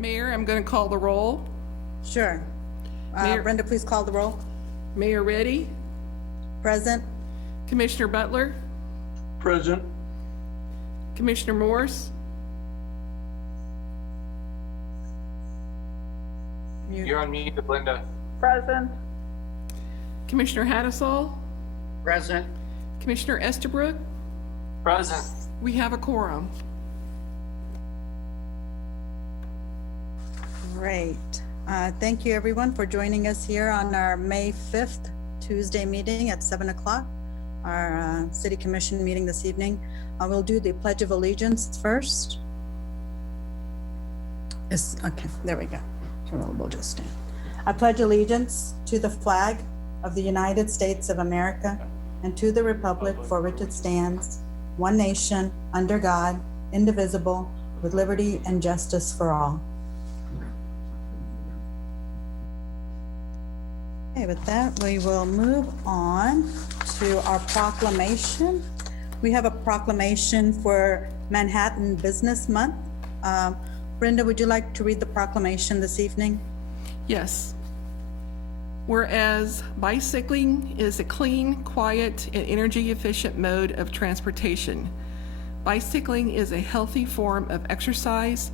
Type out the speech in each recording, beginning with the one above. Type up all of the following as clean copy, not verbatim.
Mayor, I'm going to call the roll. Sure. Mayor- Brenda, please call the roll. Mayor Reddy, Present. Commissioner Butler, Present. Commissioner Morse, You're on mute, Linda. Present. Commissioner Hattasol, Present. Commissioner Estabrook. Present. We have a quorum. Great. Thank you, everyone, for joining us here on our May 5th Tuesday meeting at 7 o'clock, our City Commission meeting this evening. We'll do the Pledge of Allegiance first. Okay, there we go. We'll just stand. I pledge allegiance to the flag of the United States of America and to the republic for which it stands, one nation, under God, indivisible, with liberty and justice for all. Okay, with that, we will move on to our proclamation. We have a proclamation for Manhattan Business Month. Brenda, would you like to read the proclamation this evening? Yes. Whereas bicycling is a clean, quiet, and energy-efficient mode of transportation. Bicycling is a healthy form of exercise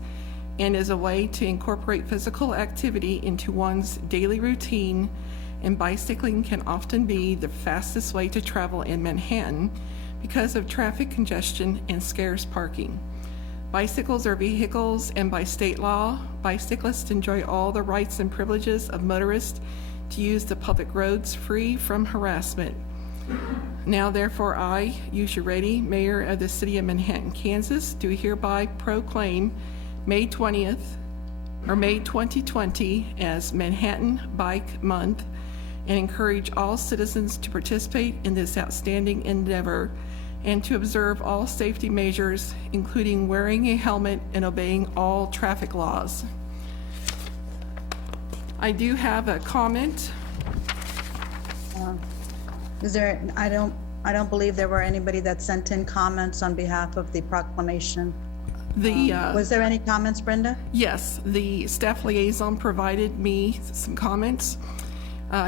and is a way to incorporate physical activity into one's daily routine, and bicycling can often be the fastest way to travel in Manhattan because of traffic congestion and scarce parking. Bicycles are vehicles, and by state law, bicyclists enjoy all the rights and privileges of motorists to use the public roads free from harassment. Now therefore I, Yusha Reddy, Mayor of the City of Manhattan, Kansas, do hereby proclaim May 20th, or May 2020 as Manhattan Bike Month, and encourage all citizens to participate in this outstanding endeavor and to observe all safety measures, including wearing a helmet and obeying all traffic laws. I do have a comment. Is there, I don't believe there were anybody that sent in comments on behalf of the proclamation. Was there any comments, Brenda? Yes, the staff liaison provided me some comments.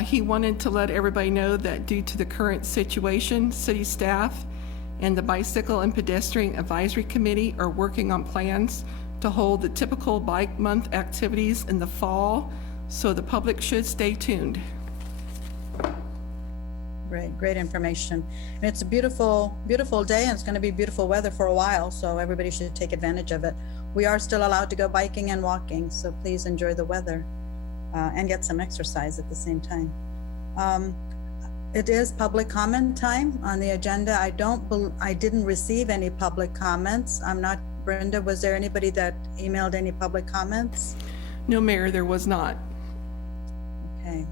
He wanted to let everybody know that due to the current situation, city staff and the Bicycle and Pedestrian Advisory Committee are working on plans to hold the typical Bike Month activities in the fall, so the public should stay tuned. Great information. And it's a beautiful, beautiful day, and it's going to be beautiful weather for a while, so everybody should take advantage of it. We are still allowed to go biking and walking, so please enjoy the weather and get some exercise at the same time. It is public comment time on the agenda. I didn't receive any public comments. Brenda, was there anybody that emailed any public comments? No, Mayor, there was not. Okay,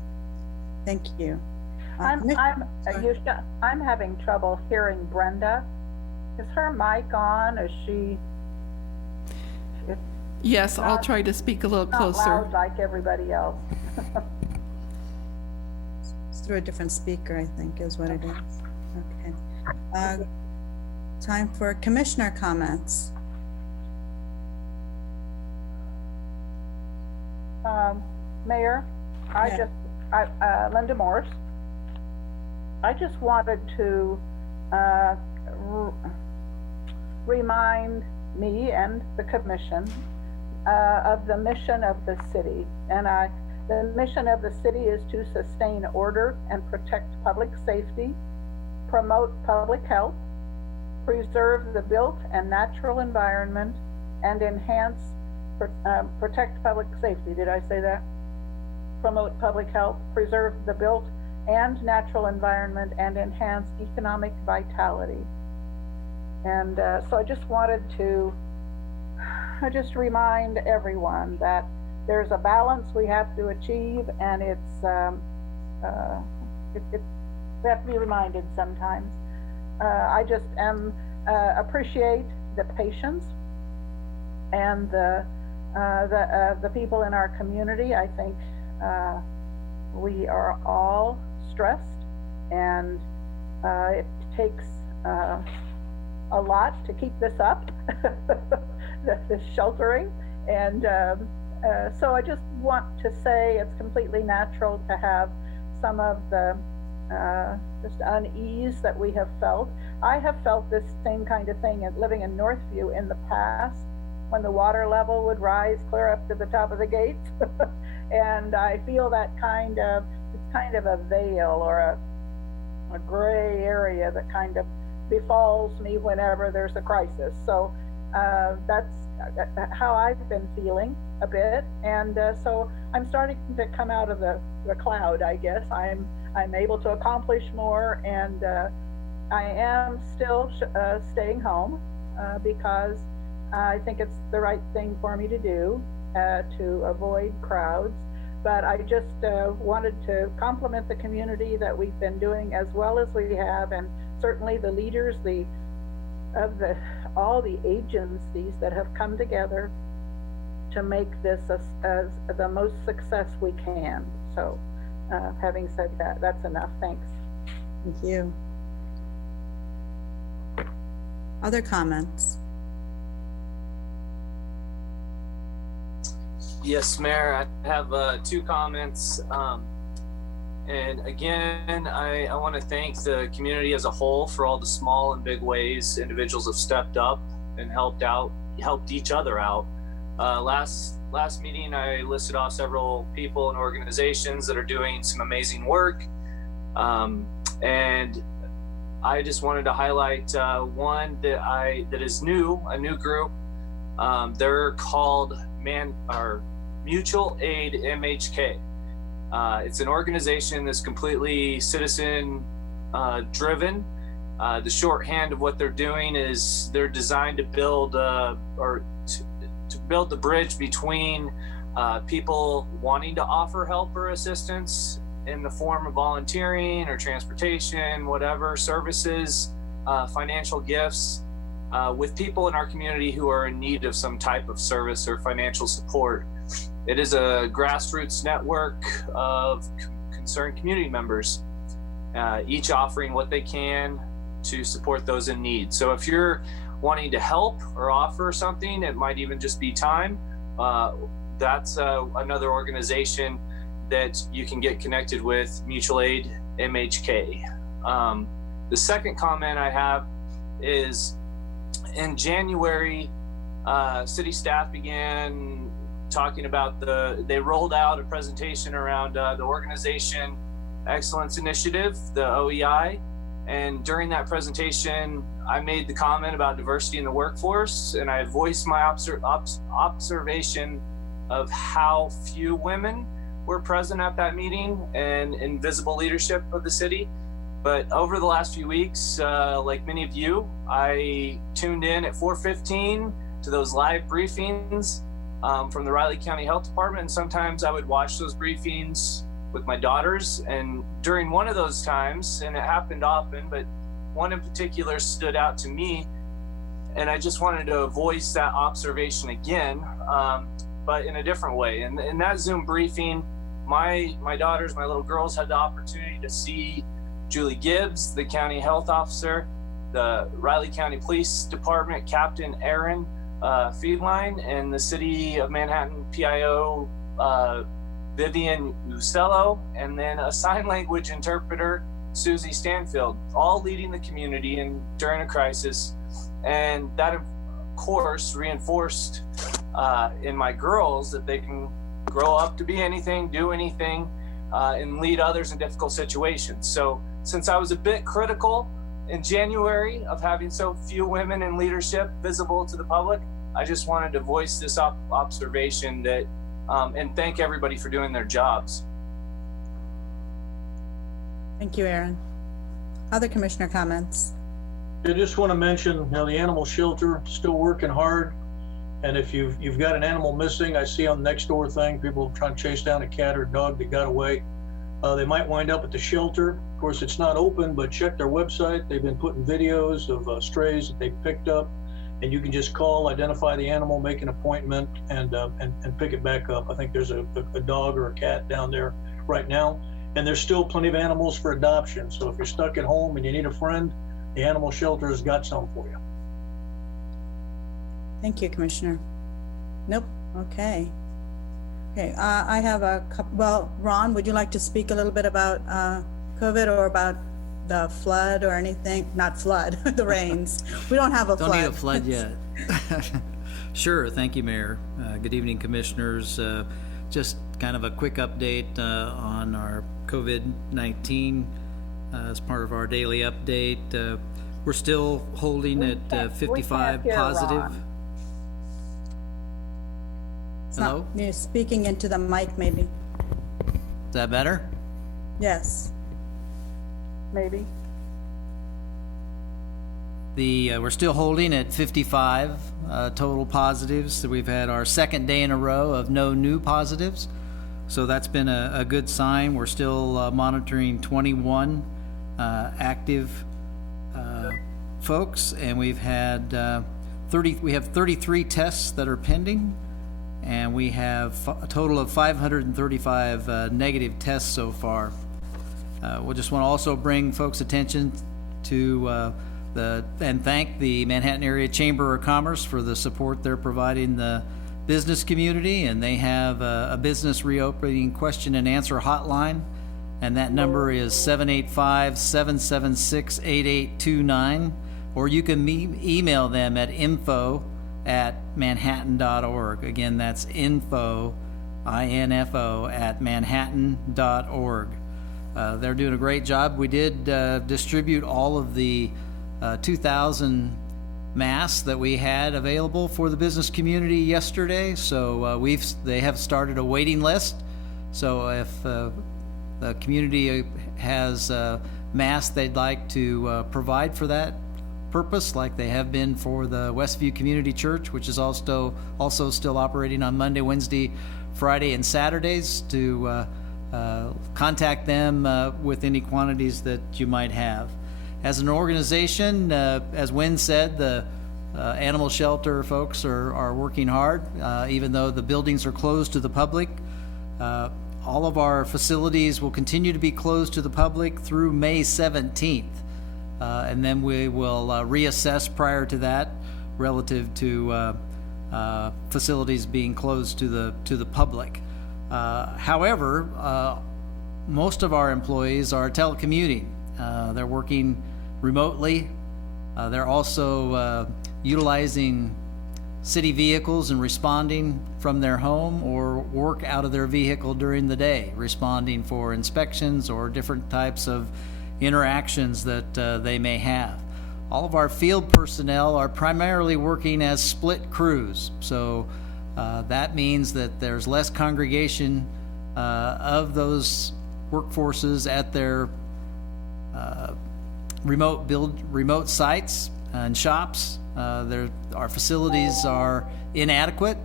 thank you. I'm having trouble hearing Brenda. Is her mic on? Is she? Yes, I'll try to speak a little Not closer. loud like everybody else. It's through a different speaker, I think, is what it is. Okay. Time for commissioner comments. Mayor, Linda Morse. I just wanted to remind me and the commission of the mission of the city. And the mission of the city is to sustain order and protect public safety, promote public health, preserve the built and natural environment, and enhance, protect public safety. Did I say that? Promote public health, preserve the built and natural environment, and enhance economic vitality. And so I just wanted to remind everyone that there's a balance we have to achieve, and we have to be reminded sometimes. I just appreciate the patience and the people in our community. I think we are all stressed, and it takes a lot to keep this up, this sheltering, and So I just want to say it's completely natural to have some of the just unease that we have felt. I have felt this same kind of thing living in Northview in the past, when the water level would rise clear up to the top of the gates. And I feel that it's kind of a veil or a gray area that kind of befalls me whenever there's a crisis. So that's how I've been feeling a bit. And so I'm starting to come out of the cloud, I guess. I'm able to accomplish more, and I am still staying home because I think it's the right thing for me to do to avoid crowds. But I just wanted to compliment the community that we've been doing as well as we have, and certainly the leaders, all the agencies that have come together to make this as the most success we can. So having said that, that's enough. Thanks. Thank you. Other comments? Yes, Mayor, I have 2 comments. And again, I want to thank the community as a whole for all the small and big ways individuals have stepped up and helped each other out. Last meeting, I listed off several people and organizations that are doing some amazing work. And I just wanted to highlight one that is new, a new group. They're called Mutual Aid MHK. It's an organization that's completely citizen driven. The shorthand of what they're doing is they're designed to build to build the bridge between people wanting to offer help or assistance in the form of volunteering or transportation, whatever services, financial gifts, with people in our community who are in need of some type of service or financial support. It is a grassroots network of concerned community members, each offering what they can to support those in need. So if you're wanting to help or offer something, it might even just be time, that's another organization that you can get connected with, Mutual Aid MHK. The second comment I have is in January, city staff began talking about they rolled out a presentation around the Organization Excellence Initiative, the OEI. And during that presentation, I made the comment about diversity in the workforce, and I voiced my observation of how few women were present at that meeting and in visible leadership of the city. But over the last few weeks, like many of you, I tuned in at 4:15 to those live briefings from the Riley County Health Department. And sometimes I would watch those briefings with my daughters. And during one of those times, and it happened often, but one in particular stood out to me, and I just wanted to voice that observation again, but in a different way. And in that Zoom briefing, my daughters, my little girls, had the opportunity to see Julie Gibbs, the county health officer, the Riley County Police Department Captain Aaron Feedline, and the City of Manhattan PIO Vivian Ucello, and then a sign language interpreter, Susie Stanfield, all leading the community during a crisis. And that, of course, reinforced in my girls that they can grow up to be anything, do anything, and lead others in difficult situations. So since I was a bit critical in January of having so few women in leadership visible to the public, I just wanted to voice this observation that and thank everybody for doing their jobs. Thank you, Aaron. Other commissioner comments? I just want to mention, the animal shelter still working hard. And if you've got an animal missing, I see on the Nextdoor thing, people trying to chase down a cat or a dog that got away. They might wind up at the shelter. Of course, it's not open, but check their website. They've been putting videos of strays that they picked up, and you can just call, identify the animal, make an appointment, and pick it back up. I think there's a dog or a cat down there right now, and there's still plenty of animals for adoption. So if you're stuck at home and you need a friend, the animal shelter has got some for you. Thank you, Commissioner. Nope. Okay. Okay, I have a couple, well, Ron, would you like to speak a little bit about COVID or about the flood or anything? Not flood, the rains. We don't have a flood. Don't need a flood yet. Sure, thank you, Mayor. Good evening, Commissioners. Just kind of a quick update on our COVID-19 as part of our daily update. We're still holding We at can't 55 hear positive. Ron. It's not- Hello? You're speaking into the mic, maybe. Is that better? Yes. Maybe. We're still holding at 55 total positives. So we've had our second day in a row of no new positives. So that's been a good sign. We're still monitoring 21 active folks, and we've had 33 tests that are pending, and we have a total of 535 negative tests so far. We just want to also bring folks' attention to and thank the Manhattan Area Chamber of Commerce for the support they're providing the business community, and they have a business reopening question and answer hotline, and that number is 785-776-8829, or you can email them at info@manhattan.org. Again, that's info, I-N-F-O, @manhattan.org. They're doing a great job. We did distribute all of the 2,000 masks that we had available for the business community yesterday. So they have started a waiting list. So if the community has masks they'd like to provide for that purpose, like they have been for the Westview Community Church, which is also still operating on Monday, Wednesday, Friday, and Saturdays, to contact them with any quantities that you might have. As an organization, as Wynn said, the animal shelter folks are working hard, even though the buildings are closed to the public. All of our facilities will continue to be closed to the public through May 17th. And then we will reassess prior to that relative to facilities being closed to the public. However, most of our employees are telecommuting. They're working remotely. They're also utilizing city vehicles and responding from their home or work out of their vehicle during the day, responding for inspections or different types of interactions that they may have. All of our field personnel are primarily working as split crews. So that means that there's less congregation of those workforces at their remote sites and shops. Our facilities are inadequate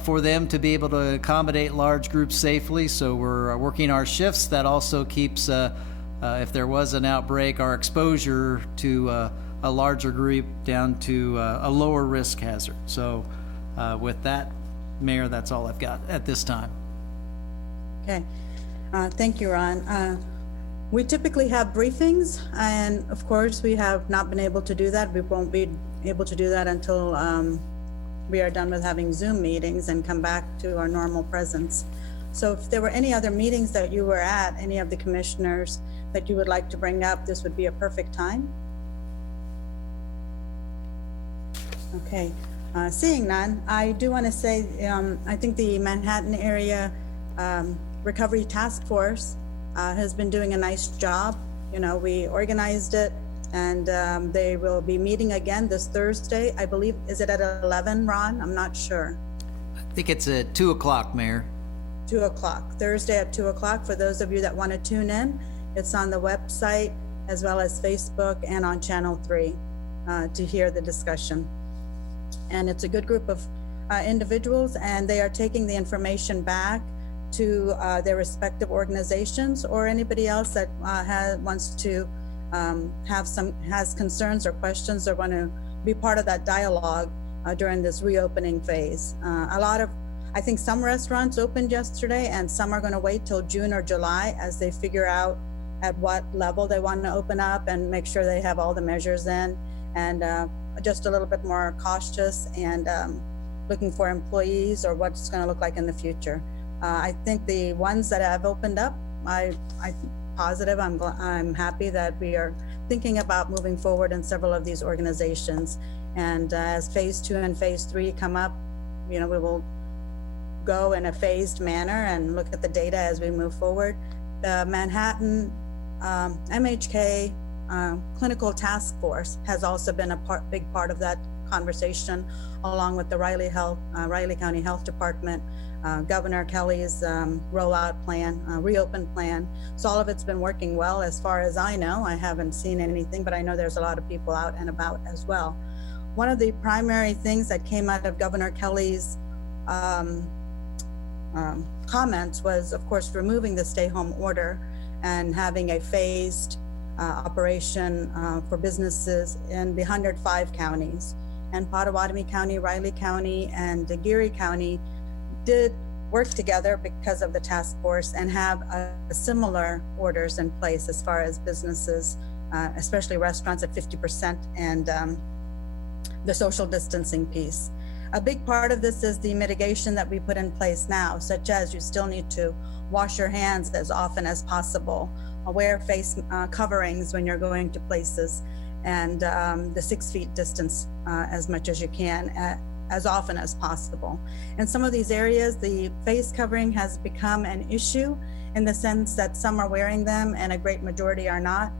for them to be able to accommodate large groups safely. So we're working our shifts. That also keeps, if there was an outbreak, our exposure to a larger group down to a lower risk hazard. So with that, Mayor, that's all I've got at this time. Okay. Thank you, Ron. We typically have briefings, and of course, we have not been able to do that. We won't be able to do that until we are done with having Zoom meetings and come back to our normal presence. So if there were any other meetings that you were at, any of the commissioners that you would like to bring up, this would be a perfect time. Okay. Seeing none, I do want to say, I think the Manhattan Area Recovery Task Force has been doing a nice job. You know, we organized it, and they will be meeting again this Thursday. I believe, is it at 11, Ron? I'm not sure. I think it's at 2 o'clock, Mayor. 2 o'clock, Thursday at 2 o'clock. For those of you that want to tune in, it's on the website as well as Facebook and on Channel 3 to hear the discussion. And it's a good group of individuals, and they are taking the information back to their respective organizations or anybody else that wants to has concerns or questions or want to be part of that dialogue during this reopening phase. I think some restaurants opened yesterday, and some are going to wait till June or July as they figure out at what level they want to open up and make sure they have all the measures in, and just a little bit more cautious and looking for employees or what it's going to look like in the future. I think the ones that have opened up, I'm positive, I'm happy that we are thinking about moving forward in several of these organizations. And as phase 2 and phase 3 come up, we will go in a phased manner and look at the data as we move forward. The Manhattan MHK Clinical Task Force has also been a big part of that conversation, along with the Riley County Health Department, Governor Kelly's rollout plan, reopen plan. So all of it's been working well as far as I know. I haven't seen anything, but I know there's a lot of people out and about as well. One of the primary things that came out of Governor Kelly's comments was, of course, removing the stay-home order and having a phased operation for businesses in the 105 counties. And Potawatomi County, Riley County, and Geary County did work together because of the task force and have similar orders in place as far as businesses, especially restaurants at 50%, and the social distancing piece. A big part of this is the mitigation that we put in place now, such as you still need to wash your hands as often as possible, wear face coverings when you're going to places, and the 6 feet distance as much as you can, as often as possible. In some of these areas, the face covering has become an issue in the sense that some are wearing them and a great majority are not.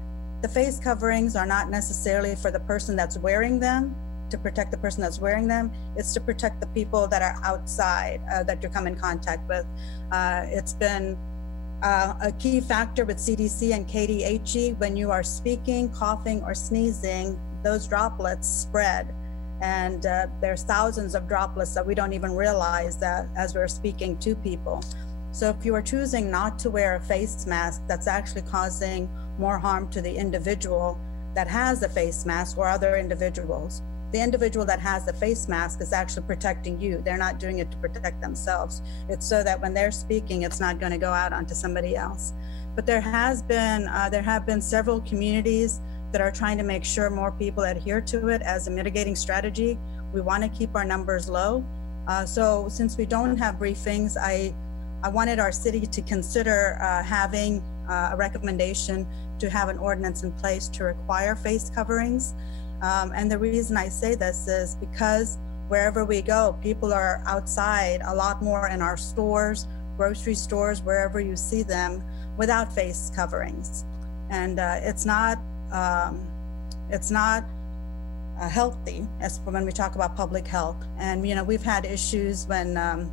The face coverings are not necessarily for the person that's wearing them, to protect the person that's wearing them. It's to protect the people that are outside that you come in contact with. It's been a key factor with CDC and KDHE. When you are speaking, coughing, or sneezing, those droplets spread. And there's thousands of droplets that we don't even realize that as we're speaking to people. So if you are choosing not to wear a face mask, that's actually causing more harm to the individual that has the face mask or other individuals. The individual that has the face mask is actually protecting you. They're not doing it to protect themselves. It's so that when they're speaking, it's not going to go out onto somebody else. But there have been several communities that are trying to make sure more people adhere to it as a mitigating strategy. We want to keep our numbers low. So since we don't have briefings, I wanted our city to consider having a recommendation to have an ordinance in place to require face coverings. And the reason I say this is because wherever we go, people are outside a lot more in our stores, grocery stores, wherever you see them, without face coverings. And it's not healthy as when we talk about public health. And we've had issues when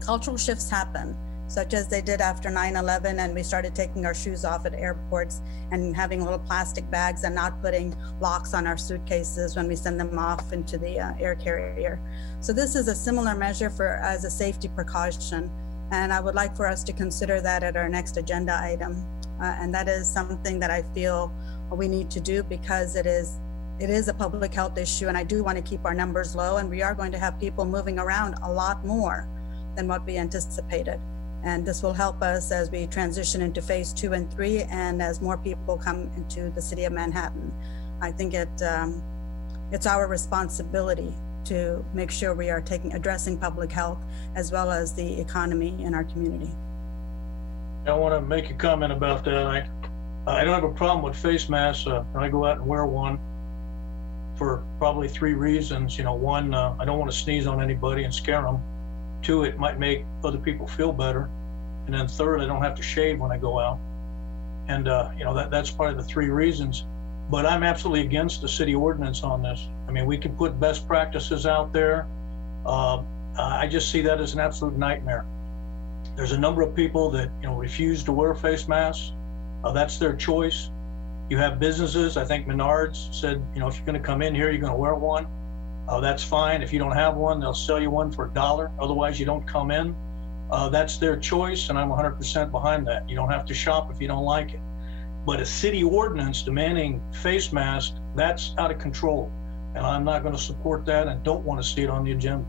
cultural shifts happen, such as they did after 9/11, and we started taking our shoes off at airports and having little plastic bags and not putting locks on our suitcases when we send them off into the air carrier. So this is a similar measure as a safety precaution, and I would like for us to consider that at our next agenda item. And that is something that I feel we need to do because it is a public health issue, and I do want to keep our numbers low, and we are going to have people moving around a lot more than what we anticipated. And this will help us as we transition into phase 2 and 3, and as more people come into the city of Manhattan. I think it's our responsibility to make sure we are addressing public health as well as the economy in our community. I want to make a comment about that. I don't have a problem with face masks. I go out and wear one for probably 3 reasons. One, I don't want to sneeze on anybody and scare them. 2, it might make other people feel better. And then 3rd, I don't have to shave when I go out. And that's probably the 3 reasons. But I'm absolutely against the city ordinance on this. I mean, we can put best practices out there. I just see that as an absolute nightmare. There's a number of people that refuse to wear face masks. That's their choice. You have businesses. I think Menards said, if you're going to come in here, you're going to wear one. That's fine. If you don't have one, they'll sell you one for $1. Otherwise, you don't come in. That's their choice, and I'm 100% behind that. You don't have to shop if you don't like it. But a city ordinance demanding face masks, that's out of control. And I'm not going to support that and don't want to see it on the agenda.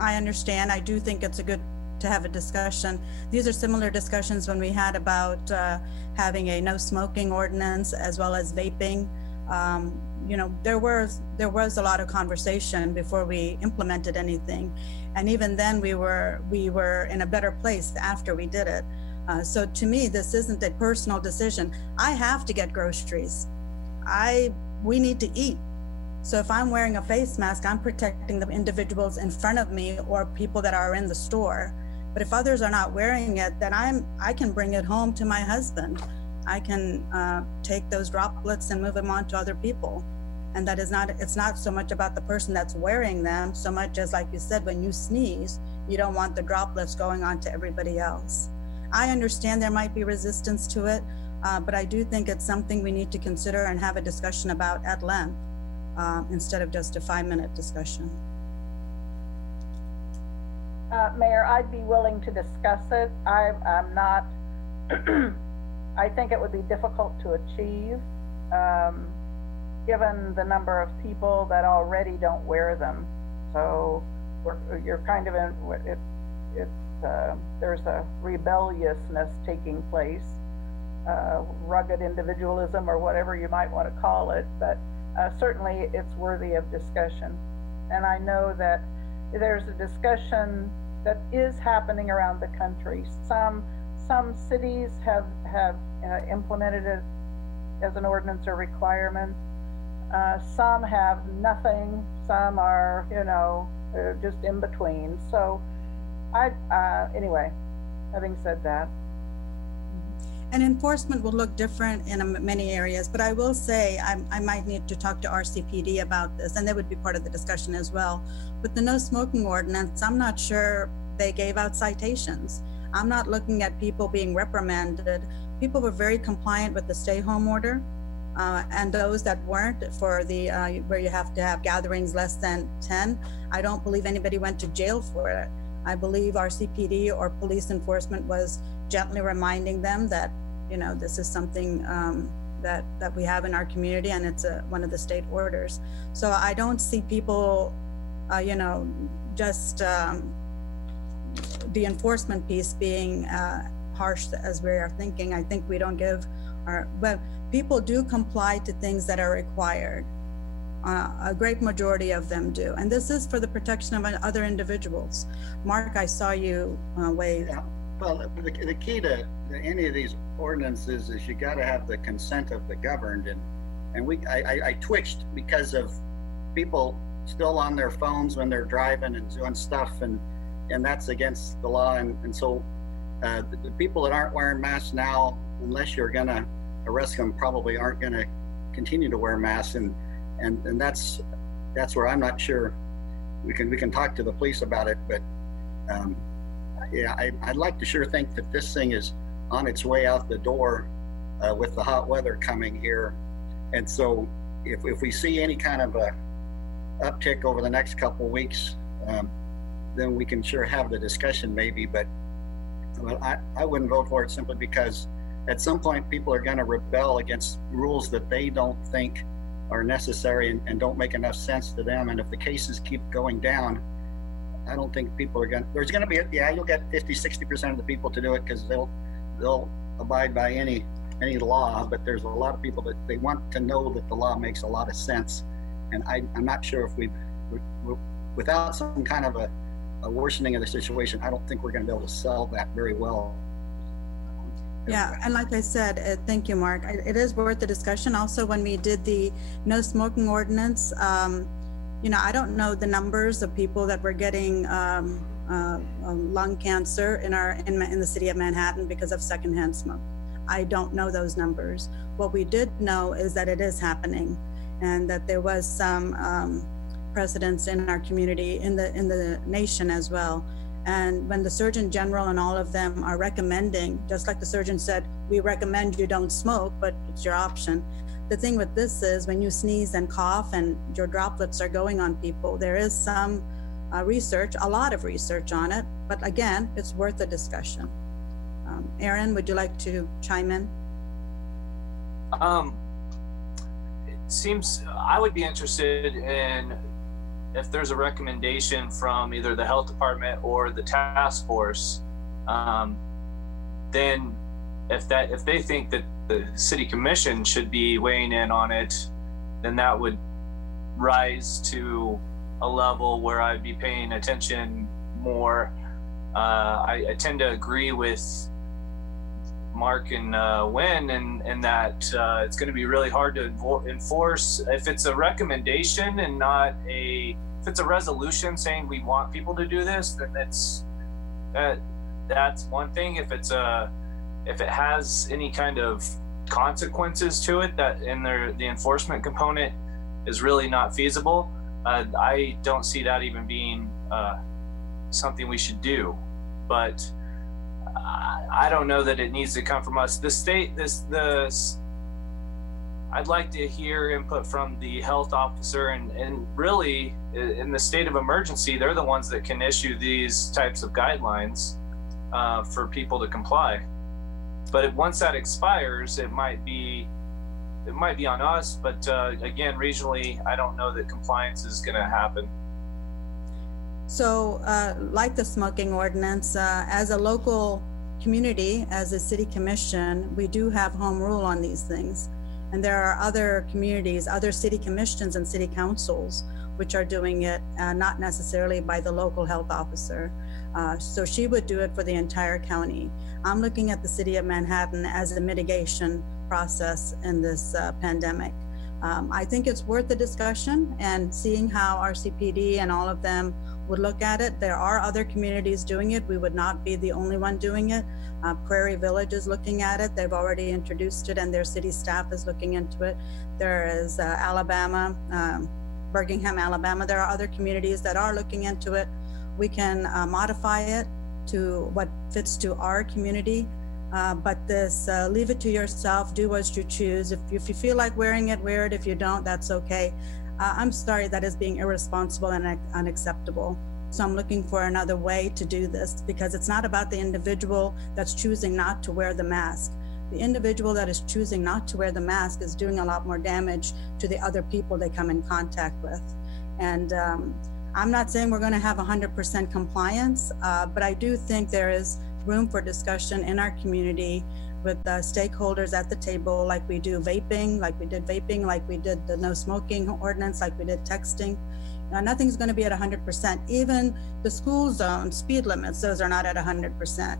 I understand. I do think it's good to have a discussion. These are similar discussions when we had about having a no smoking ordinance as well as vaping. there was a lot of conversation before we implemented anything, and even then we were in a better place after we did it. So to me, this isn't a personal decision. I have to get groceries. We need to eat. So if I'm wearing a face mask, I'm protecting the individuals in front of me or people that are in the store. But if others are not wearing it, then I can bring it home to my husband. I can take those droplets and move them on to other people. And it's not so much about the person that's wearing them, so much as, like you said, when you sneeze, you don't want the droplets going on to everybody else. I understand there might be resistance to it, but I do think it's something we need to consider and have a discussion about at length, instead of just a 5-minute discussion. Mayor, I'd be willing to discuss it. I'm not, I think it would be difficult to achieve, given the number of people that already don't wear them. So you're kind of in, there's a rebelliousness taking place, rugged individualism or whatever you might want to call it, but certainly it's worthy of discussion. And I know that there's a discussion that is happening around the country. Some cities have implemented it as an ordinance or requirement. Some have nothing. Some are, just in between. So anyway, having said that. And enforcement will look different in many areas, but I will say I might need to talk to RCPD about this, and they would be part of the discussion as well. With the no smoking ordinance, I'm not sure they gave out citations. I'm not looking at people being reprimanded. People were very compliant with the stay home order, and those that weren't, for the where you have to have gatherings less than 10, I don't believe anybody went to jail for it. I believe RCPD or police enforcement was gently reminding them that, this is something that we have in our community, and it's one of the state orders. So I don't see people, just the enforcement piece being harsh as we are thinking. I think we don't give but people do comply to things that are required. A great majority of them do. And this is for the protection of other individuals. Mark, I saw you wave. Yeah. Well, the key to any of these ordinances is you got to have the consent of the governed. And I twitched because of people still on their phones when they're driving and doing stuff, and that's against the law. And so the people that aren't wearing masks now, unless you're going to arrest them, probably aren't going to continue to wear masks. And that's where I'm not sure. We can talk to the police about it, but I'd like to sure think that this thing is on its way out the door with the hot weather coming here. And so if we see any kind of a uptick over the next couple of weeks, then we can sure have the discussion maybe, but I wouldn't vote for it simply because at some point people are going to rebel against rules that they don't think are necessary and don't make enough sense to them. And if the cases keep going down, I don't think people are there's going to be, you'll get 50-60% of the people to do it because they'll abide by any law, but there's a lot of people that they want to know that the law makes a lot of sense. And I'm not sure if without some kind of a worsening of the situation, I don't think we're going to be able to sell that very well. Yeah, and like I said, thank you, Mark. It is worth the discussion. Also, when we did the no smoking ordinance, I don't know the numbers of people that were getting lung cancer in the city of Manhattan because of secondhand smoke. I don't know those numbers. What we did know is that it is happening, and that there was some precedence in our community, in the nation as well. And when the Surgeon General and all of them are recommending, just like the surgeon said, we recommend you don't smoke, but it's your option. The thing with this is when you sneeze and cough and your droplets are going on people, there is some research, a lot of research on it, but again, it's worth a discussion. Aaron, would you like to chime in? It seems I would be interested in if there's a recommendation from either the health department or the task force, then if they think that the city commission should be weighing in on it, then that would rise to a level where I'd be paying attention more. I tend to agree with Mark and Wynn, and that it's going to be really hard to enforce. If it's a recommendation and not if it's a resolution saying we want people to do this, then that's one thing. If it has any kind of consequences to it, that in the enforcement component is really not feasible, I don't see that even being something we should do. But I don't know that it needs to come from us. The state, I'd like to hear input from the health officer, and really in the state of emergency, they're the ones that can issue these types of guidelines for people to comply. But once that expires, it might be on us. But again, regionally, I don't know that compliance is going to happen. So like the smoking ordinance, as a local community, as a city commission, we do have home rule on these things. And there are other communities, other city commissions and city councils, which are doing it, not necessarily by the local health officer. So she would do it for the entire county. I'm looking at the city of Manhattan as a mitigation process in this pandemic. I think it's worth the discussion and seeing how RCPD and all of them would look at it. There are other communities doing it. We would not be the only one doing it. Prairie Village is looking at it. They've already introduced it and their city staff is looking into it. There is Alabama, Birmingham, Alabama. There are other communities that are looking into it. We can modify it to what fits to our community. But this, leave it to yourself, do what you choose. If you feel like wearing it, wear it. If you don't, that's okay. I'm sorry, that is being irresponsible and unacceptable. So I'm looking for another way to do this, because it's not about the individual that's choosing not to wear the mask. The individual that is choosing not to wear the mask is doing a lot more damage to the other people they come in contact with. And I'm not saying we're going to have 100% compliance, but I do think there is room for discussion in our community with stakeholders at the table, like we do vaping, like we did the no smoking ordinance, like we did texting. Nothing's going to be at 100%. Even the school zone speed limits, those are not at 100%.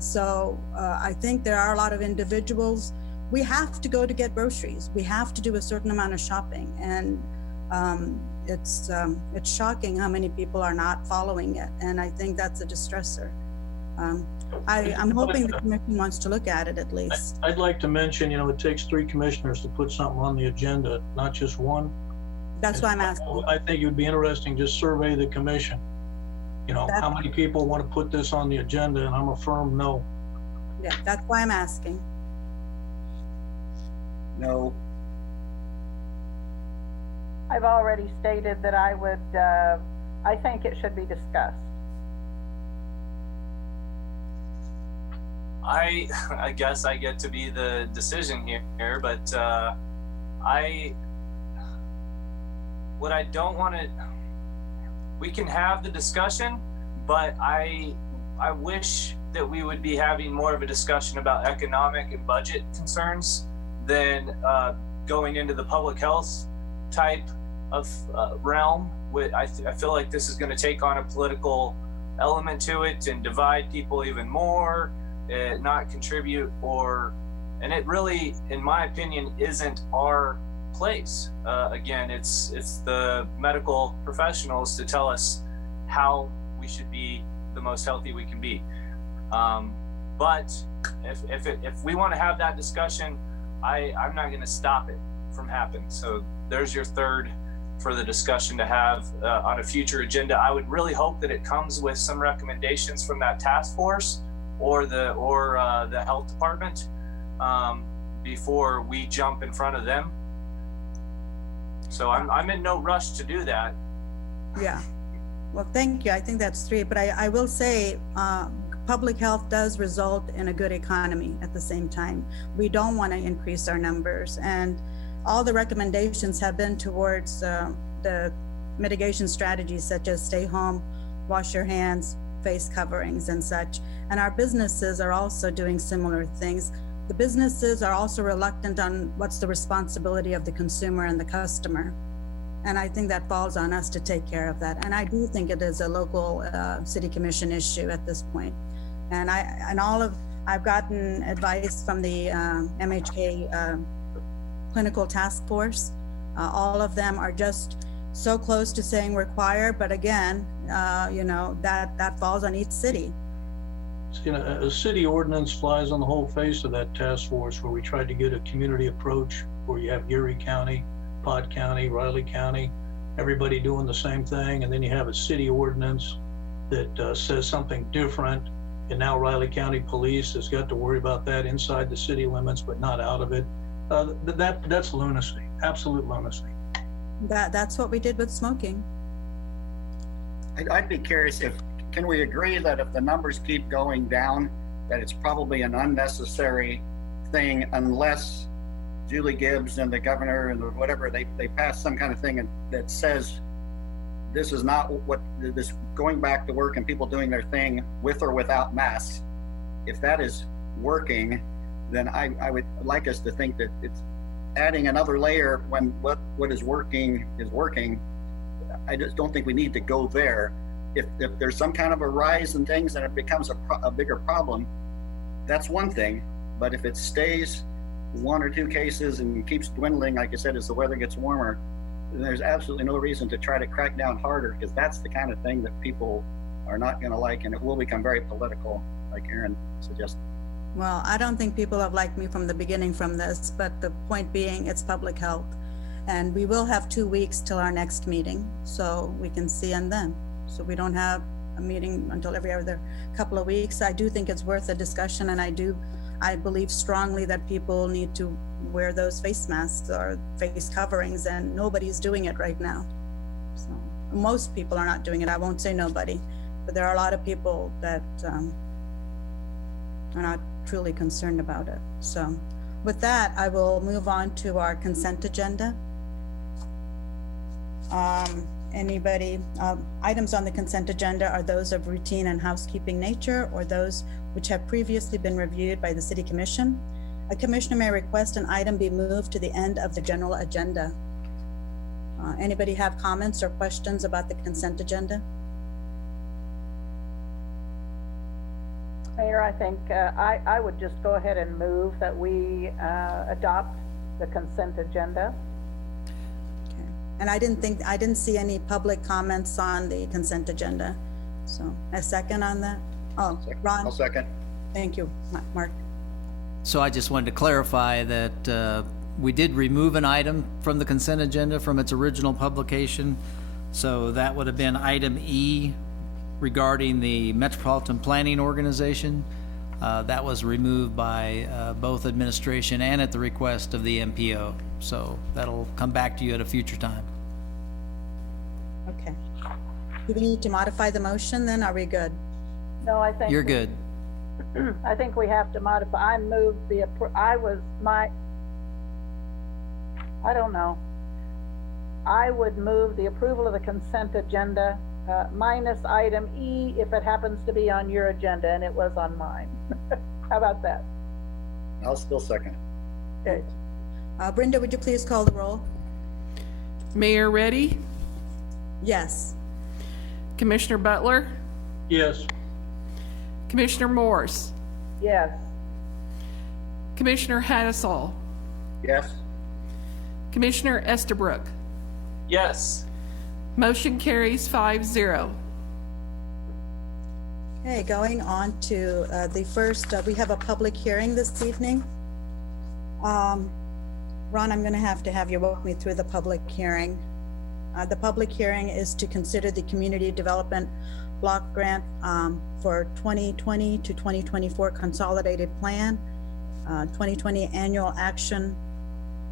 So I think there are a lot of individuals. We have to go to get groceries. We have to do a certain amount of shopping, and it's shocking how many people are not following it. And I think that's a distressor. I'm hoping the commission wants to look at it at least. I'd like to mention, it takes 3 commissioners to put something on the agenda, not just one. That's why I'm asking. I think it would be interesting, just survey the commission. How many people want to put this on the agenda, and I'm a firm no. Yeah, that's why I'm asking. No. I've already stated that I think it should be discussed. I guess I get to be the decision here, but what I don't want to, we can have the discussion, but I wish that we would be having more of a discussion about economic and budget concerns than going into the public health type of realm. I feel like this is going to take on a political element to it and divide people even more, not contribute, and it really, in my opinion, isn't our place. Again, it's the medical professionals to tell us how we should be the most healthy we can be. But if we want to have that discussion, I'm not going to stop it from happening. So there's your third for the discussion to have on a future agenda. I would really hope that it comes with some recommendations from that task force or the health department before we jump in front of them. So I'm in no rush to do that. Yeah. Well, thank you. I think that's 3, but I will say public health does result in a good economy at the same time. We don't want to increase our numbers, and all the recommendations have been towards the mitigation strategies such as stay home, wash your hands, face coverings and such. And our businesses are also doing similar things. the businesses are also reluctant on what's the responsibility of the consumer and the customer. And I think that falls on us to take care of that. And I do think it is a local city commission issue at this point. And I've gotten advice from the MHK clinical task force. All of them are just so close to saying require, but again, that falls on each city. A city ordinance flies on the whole face of that task force, where we tried to get a community approach where you have Geary County, Pod County, Riley County, everybody doing the same thing. And then you have a city ordinance that says something different. And now Riley County Police has got to worry about that inside the city limits, but not out of it. That's lunacy, absolute lunacy. That's what we did with smoking. I'd be curious can we agree that if the numbers keep going down, that it's probably an unnecessary thing unless Julie Gibbs and the governor and whatever, they pass some kind of thing that says this is not what this going back to work and people doing their thing with or without masks. If that is working, then I would like us to think that it's adding another layer when what is working is working. I just don't think we need to go there. If there's some kind of a rise in things and it becomes a bigger problem, that's one thing. But if it stays 1 or 2 cases and keeps dwindling, like I said, as the weather gets warmer, then there's absolutely no reason to try to crack down harder, because that's the kind of thing that people are not going to like, and it will become very political, like Aaron suggested. Well, I don't think people have liked me from the beginning from this, but the point being, it's public health. And we will have 2 weeks till our next meeting, so we can see and then. So we don't have a meeting until every other couple of weeks. I do think it's worth a discussion, and I believe strongly that people need to wear those face masks or face coverings, and nobody's doing it right now. So most people are not doing it. I won't say nobody, but there are a lot of people that are not truly concerned about it. So with that, I will move on to our consent agenda. Items on the consent agenda are those of routine and housekeeping nature, or those which have previously been reviewed by the City Commission. A commissioner may request an item be moved to the end of the general agenda. Anybody have comments or questions about the consent agenda? Mayor, I think I would just go ahead and move that we adopt the consent agenda. Okay. And I didn't see any public comments on the consent agenda. So a second on that? Oh, Ron, I'll second. thank you, Mark. So I just wanted to clarify that we did remove an item from the consent agenda from its original publication. So that would have been item E regarding the Metropolitan Planning Organization. That was removed by both administration and at the request of the MPO. So that'll come back to you at a future time. Okay. Do we need to modify the motion then? Are we good? No, I think. You're good. I think we have to modify. I moved I don't know. I would move the approval of the consent agenda minus item E if it happens to be on your agenda and it was on mine. How about that? I'll still second. Okay. Brenda, would you please call the roll? Mayor Reddy, Yes. Commissioner Butler, Yes. Commissioner Morse, Yes. Commissioner Hattasol, Yes. Commissioner Estabrook. Yes. Motion carries 5-0. Okay, going on to the first, we have a public hearing this evening. Ron, I'm going to have you walk me through the public hearing. The public hearing is to consider the Community Development Block Grant for 2020 to 2024 Consolidated Plan, 2020 Annual Action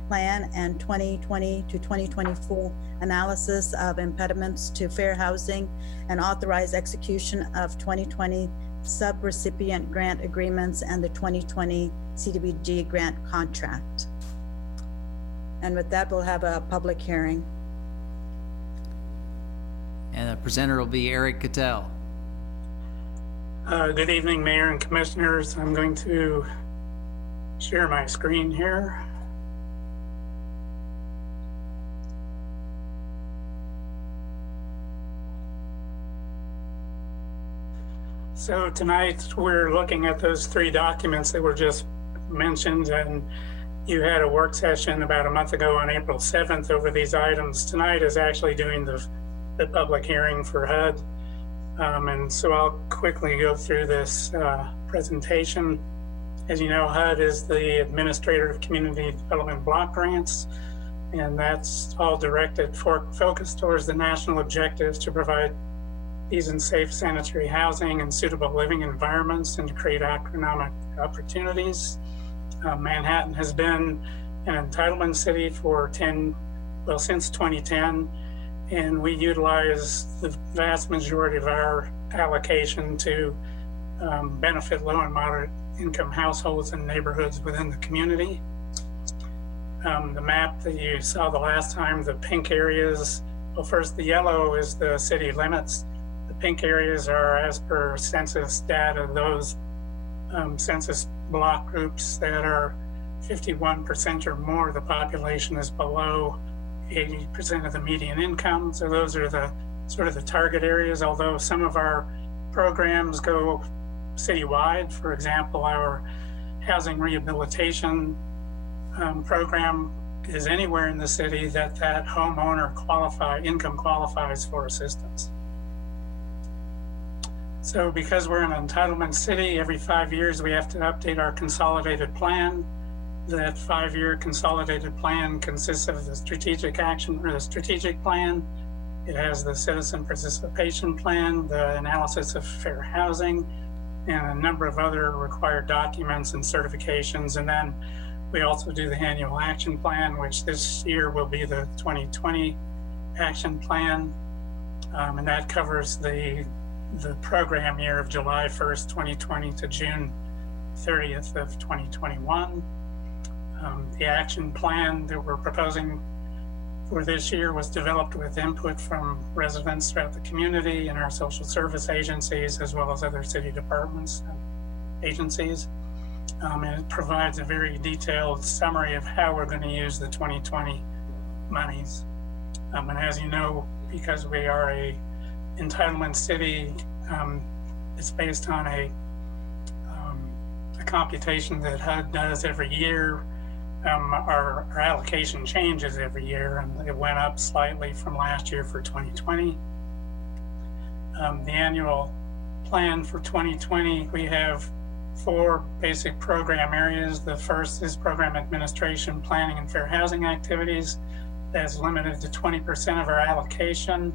Plan, and 2020 to 2024 Analysis of Impediments to Fair Housing, and authorize execution of 2020 Subrecipient Grant Agreements and the 2020 CDBG Grant Contract. And with that, we'll have a public hearing. And the presenter will be Eric Cattell. Good evening, Mayor and Commissioners. I'm going to share my screen here. So tonight we're looking at those 3 documents that were just mentioned, and you had a work session about a month ago on April 7th over these items. Tonight is actually doing the public hearing for HUD. And so I'll quickly go through this presentation. As you know, HUD is the administrator of community development block grants, and that's all directed for focused towards the national objectives to provide decent, safe, sanitary housing and suitable living environments and to create economic opportunities. Manhattan has been an entitlement city for since 2010, and we utilize the vast majority of our allocation to benefit low and moderate income households and neighborhoods within the community. The map that you saw the last time, the pink areas, well, first the yellow is the city limits. The pink areas are as per census data, those census block groups that are 51% or more of the population is below 80% of the median income. So those are the sort of the target areas, although some of our programs go citywide. For example, our housing rehabilitation program is anywhere in the city that homeowner income qualifies for assistance. So because we're an entitlement city, every 5 years we have to update our consolidated plan. That 5-year consolidated plan consists of the strategic action or the strategic plan. It has the citizen participation plan, the analysis of fair housing, and a number of other required documents and certifications. And then we also do the annual action plan, which this year will be the 2020 action plan. And that covers the program year of July 1st, 2020 to June 30th of 2021. The action plan that we're proposing for this year was developed with input from residents throughout the community and our social service agencies, as well as other city departments and agencies. And it provides a very detailed summary of how we're going to use the 2020 monies. And as you know, because we are a entitlement city, it's based on a computation that HUD does every year. Our allocation changes every year, and it went up slightly from last year for 2020. The annual plan for 2020, we have 4 basic program areas. The first is program administration, planning, and fair housing activities. That's limited to 20% of our allocation.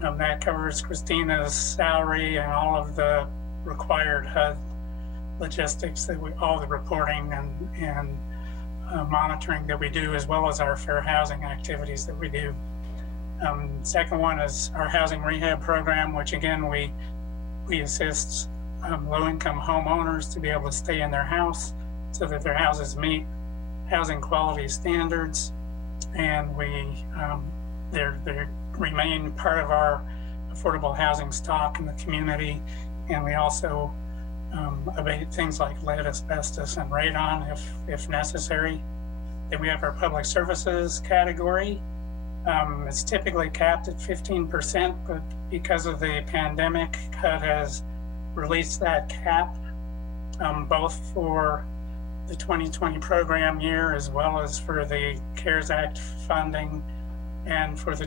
That covers Christina's salary and all of the required HUD logistics all the reporting and monitoring that we do, as well as our fair housing activities that we do. Second one is our housing rehab program, which again, we assist low-income homeowners to be able to stay in their house so that their houses meet housing quality standards, and they remain part of our affordable housing stock in the community. And we also abate things like lead, asbestos, and radon if necessary. Then we have our public services category. It's typically capped at 15%, but because of the pandemic, HUD has released that cap both for the 2020 program year as well as for the CARES Act funding and for the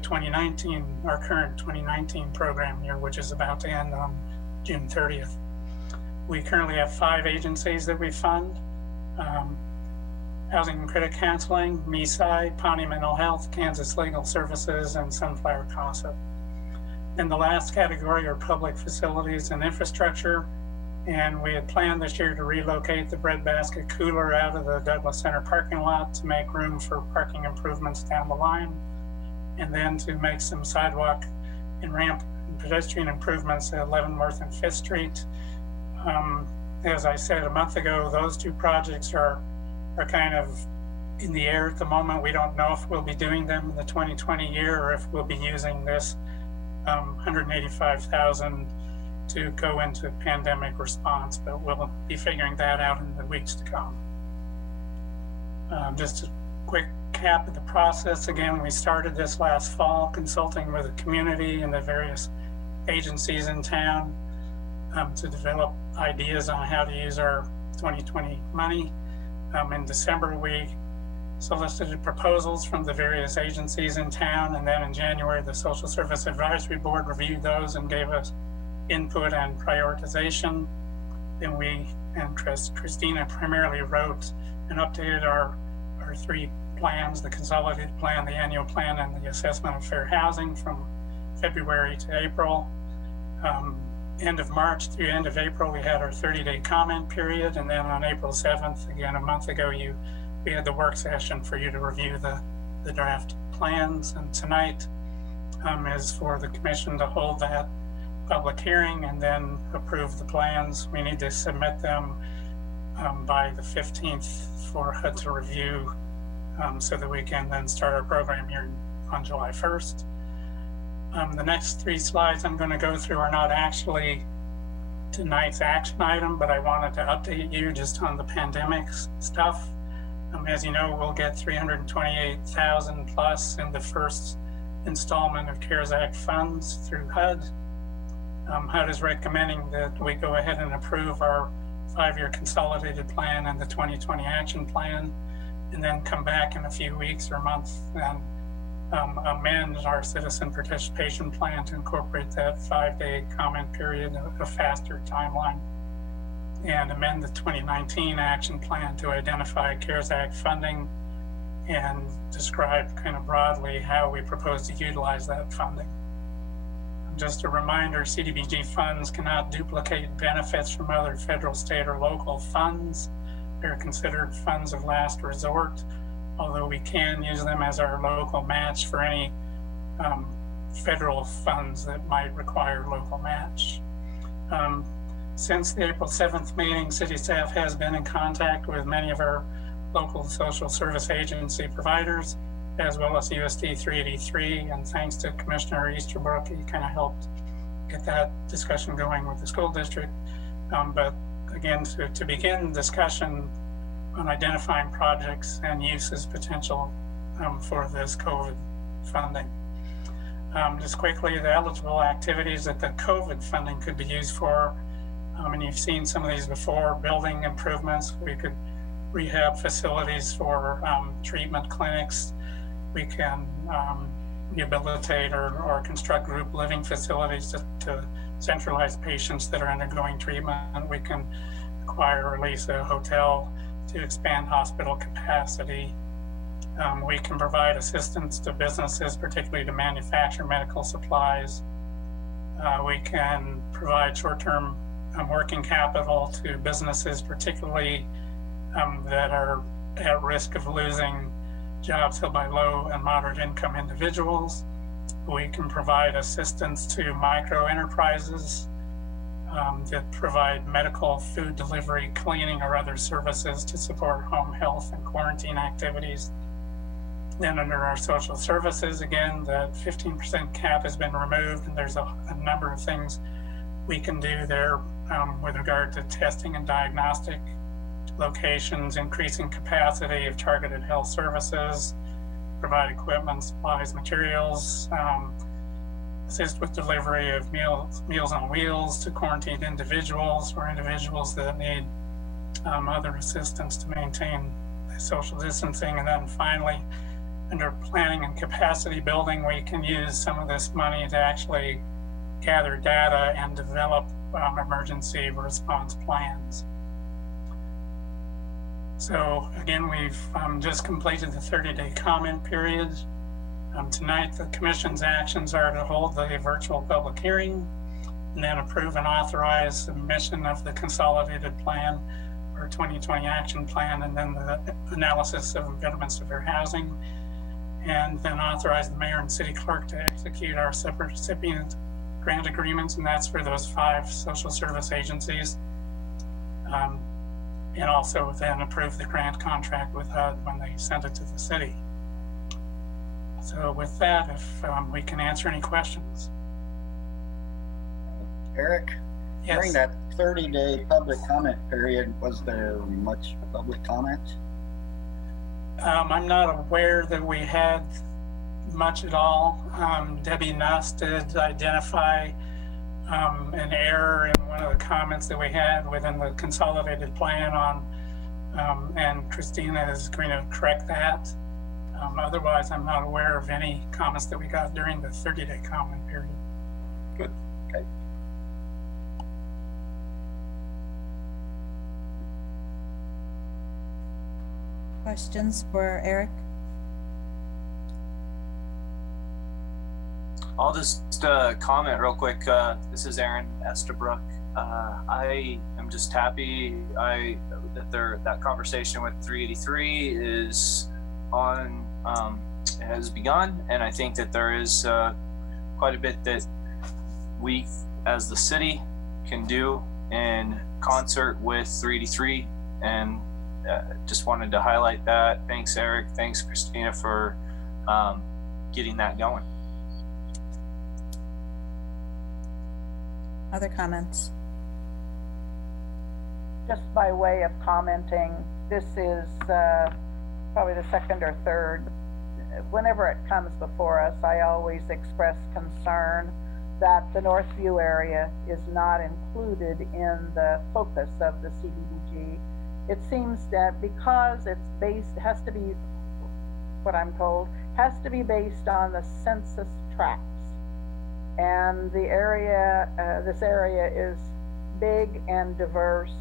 our current 2019 program year, which is about to end on June 30th. We currently have 5 agencies that we fund: Housing and Credit Counseling, MESI, Pawnee Mental Health, Kansas Legal Services, and Sunflower CASA. And the last category are public facilities and infrastructure. And we had planned this year to relocate the breadbasket cooler out of the Douglas Center parking lot to make room for parking improvements down the line, and then to make some sidewalk and ramp and pedestrian improvements at Leavenworth and 5th Street. As I said a month ago, those 2 projects are kind of in the air at the moment. We don't know if we'll be doing them in the 2020 year or if we'll be using this $185,000 to go into pandemic response, but we'll be figuring that out in the weeks to come. Just a quick cap of the process. Again, we started this last fall consulting with the community and the various agencies in town to develop ideas on how to use our 2020 money. In December, we solicited proposals from the various agencies in town, and then in January, the Social Service Advisory Board reviewed those and gave us input and prioritization. Then we and Christina primarily wrote and updated our three plans, the consolidated plan, the annual plan, and the assessment of fair housing from February to April. End of March through end of April, we had our 30-day comment period. And then on April 7th, again, a month ago, we had the work session for you to review the draft plans. And tonight is for the commission to hold that public hearing and then approve the plans. We need to submit them by the 15th for HUD to review so that we can then start our program here on July 1st. The next three slides I'm going to go through are not actually tonight's action item, but I wanted to update you just on the pandemic stuff. As you know, we'll get $328,000 plus in the first installment of CARES Act funds through HUD. HUD is recommending that we go ahead and approve our 5-year consolidated plan and the 2020 action plan, and then come back in a few weeks or months and amend our citizen participation plan to incorporate that 5-day comment period, a faster timeline, and amend the 2019 action plan to identify CARES Act funding and describe kind of broadly how we propose to utilize that funding. Just a reminder, CDBG funds cannot duplicate benefits from other federal, state, or local funds. They're considered funds of last resort, although we can use them as our local match for any federal funds that might require local match. Since the April 7th meeting, city staff has been in contact with many of our local social service agency providers, as well as USD 383, and thanks to Commissioner Easterbrook, he kind of helped get that discussion going with the school district. But again, to begin discussion on identifying projects and uses potential for this COVID funding. Just quickly, the eligible activities that the COVID funding could be used for, and you've seen some of these before: building improvements. We could rehab facilities for treatment clinics. We can rehabilitate or construct group living facilities to centralize patients that are undergoing treatment. We can acquire or lease a hotel to expand hospital capacity. We can provide assistance to businesses, particularly to manufacture medical supplies. We can provide short-term working capital to businesses, particularly that are at risk of losing jobs held by low and moderate income individuals. We can provide assistance to micro enterprises that provide medical, food delivery, cleaning, or other services to support home health and quarantine activities. Then under our social services, again, the 15% cap has been removed, and there's a number of things we can do there with regard to testing and diagnostic locations, increasing capacity of targeted health services, provide equipment, supplies, materials, assist with delivery of meals on wheels to quarantined individuals or individuals that need other assistance to maintain social distancing. And then finally, under planning and capacity building, we can use some of this money to actually gather data and develop emergency response plans. So again, we've just completed the 30-day comment period. Tonight, the Commission's actions are to hold the virtual public hearing and then approve and authorize submission of the consolidated plan or 2020 action plan, and then the analysis of impediments to fair housing, and then authorize the mayor and city clerk to execute our separate recipient grant agreements, and that's for those 5 social service agencies. And also then approve the grant contract with HUD when they send it to the city. So with that, if we can answer any questions. Eric, Yes. during that 30-day public comment period, was there much public comment? I'm not aware that we had much at all. Debbie Nuss did identify an error in one of the comments that we had within the consolidated plan on, and Christina is going to correct that. Otherwise, I'm not aware of any comments that we got during the 30-day comment period. Good, okay. Questions for Eric? I'll just comment real quick. This is Aaron Estabrook. I am just happy that conversation with 383 is on, has begun, and I think that there is quite a bit that we as the city can do in concert with 383, and just wanted to highlight that. Thanks, Eric. Thanks, Christina, for getting that going. Other comments? Just by way of commenting, this is probably the second or third. Whenever it comes before us, I always express concern that the Northview area is not included in the focus of the CDBG. It seems that because it's based, has to be, what I'm told, has to be based on the census tracts. And the area, this area is big and diverse,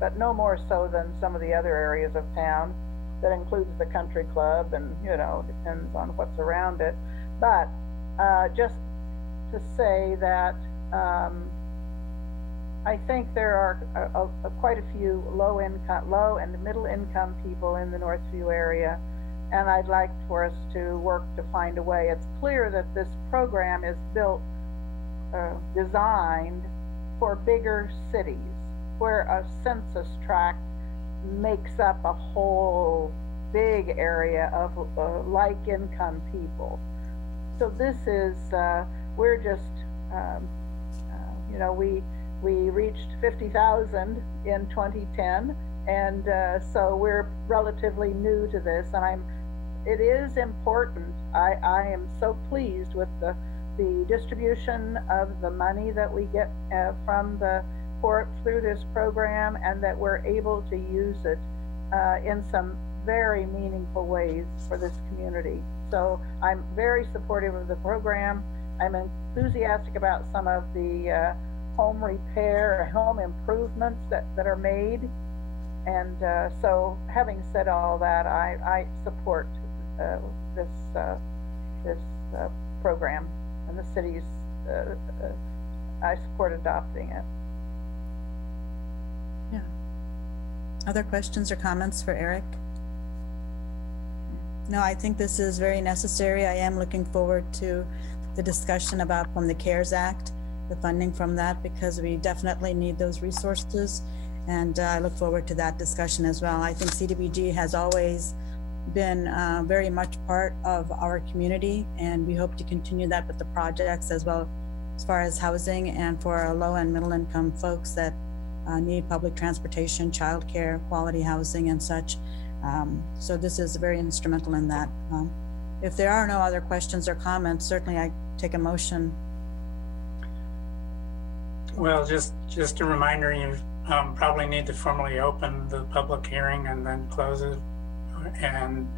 but no more so than some of the other areas of town. That includes the country club, and depends on what's around it. But just to say that I think there are quite a few low and middle income people in the Northview area, and I'd like for us to work to find a way. It's clear that this program is built, designed for bigger cities, where a census tract makes up a whole big area of like income people. So this is, we're just, we reached 50,000 in 2010, and so we're relatively new to this, and it is important. I am so pleased with the distribution of the money that we get from through this program, and that we're able to use it in some very meaningful ways for this community. So I'm very supportive of the program. I'm enthusiastic about some of the home repair, home improvements that are made. And so having said all that, I support this program, and the city's, I support adopting it. Yeah. Other questions or comments for Eric? No, I think this is very necessary. I am looking forward to the discussion about from the CARES Act, the funding from that, because we definitely need those resources. And I look forward to that discussion as well. I think CDBG has always been very much part of our community, and we hope to continue that with the projects as well, as far as housing and for our low and middle income folks that need public transportation, childcare, quality housing and such. So this is very instrumental in that. If there are no other questions or comments, certainly I take a motion. Well, just a reminder, you probably need to formally open the public hearing and then close it. And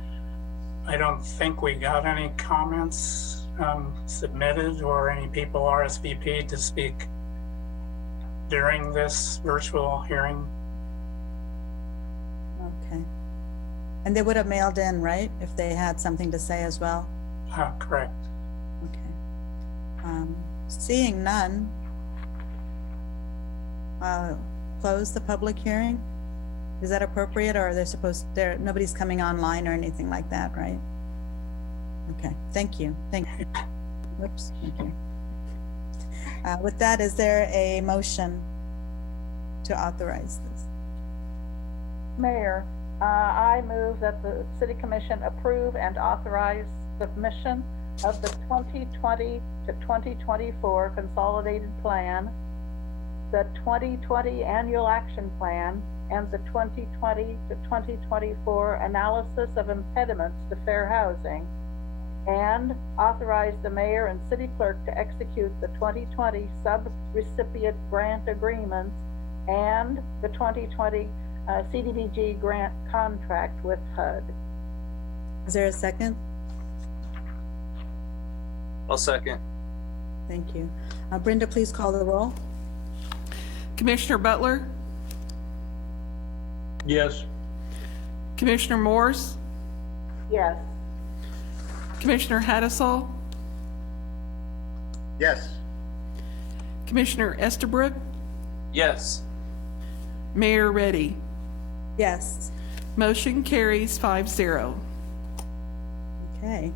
I don't think we got any comments submitted or any people RSVP'd to speak during this virtual hearing. Okay. And they would have mailed in, right? If they had something to say as well? Correct. Okay. Seeing none, close the public hearing. Is that appropriate, or are they supposed, nobody's coming online or anything like that, right? Okay, thank you. Thank you. Whoops, thank you. With that, is there a motion to authorize this? Mayor, I move that the City Commission approve and authorize submission of the 2020 to 2024 Consolidated Plan, the 2020 Annual Action Plan, and the 2020 to 2024 analysis of impediments to fair housing, and authorize the mayor and city clerk to execute the 2020 sub-recipient grant agreements and the 2020 CDBG grant contract with HUD. Is there a second? I'll second. Thank you. Brenda, please call the roll. Commissioner Butler, Yes. Commissioner Morse, Yes. Commissioner Hattasol, Yes. Commissioner Estabrook, Yes. Mayor Reddy. Yes. Motion carries 5-0. Okay.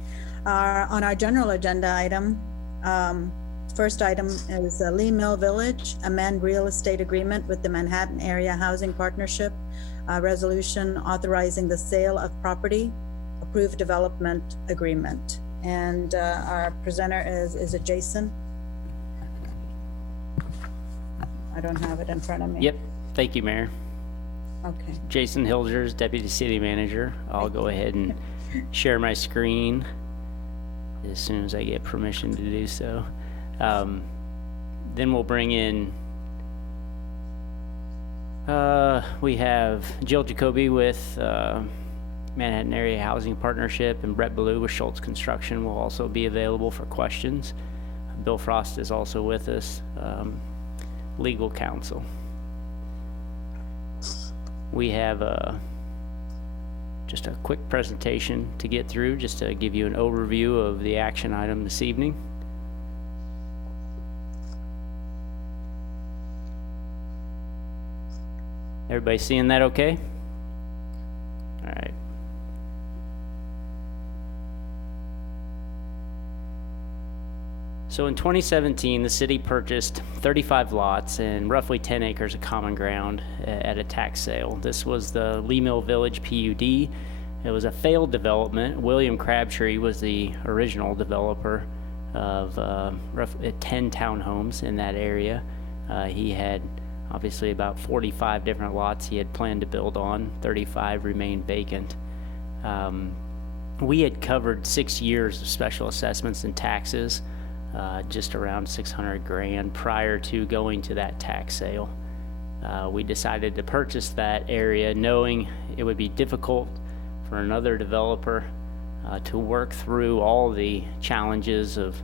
On our general agenda item, first item is Lee Mill Village, amend real estate agreement with the Manhattan Area Housing Partnership, resolution authorizing the sale of property, approved development agreement. And our presenter is it Jason? I don't have it in front of me. Yep. Thank you, Mayor. Okay. Jason Hilgers, Deputy City Manager. I'll go ahead and share my screen as soon as I get permission to do so. Then we'll bring in, we have Jill Jacoby with Manhattan Area Housing Partnership, and Brett Ballou with Schultz Construction will also be available for questions. Bill Frost is also with us, legal counsel. We have just a quick presentation to get through, just to give you an overview of the action item this evening. Everybody seeing that okay? All right. So in 2017, the city purchased 35 lots and roughly 10 acres of common ground at a tax sale. This was the Lee Mill Village PUD. It was a failed development. William Crabtree was the original developer of 10 townhomes in that area. He had obviously about 45 different lots he had planned to build on. 35 remained vacant. We had covered 6 years of special assessments and taxes, just around 600 grand prior to going to that tax sale. We decided to purchase that area knowing it would be difficult for another developer to work through all the challenges of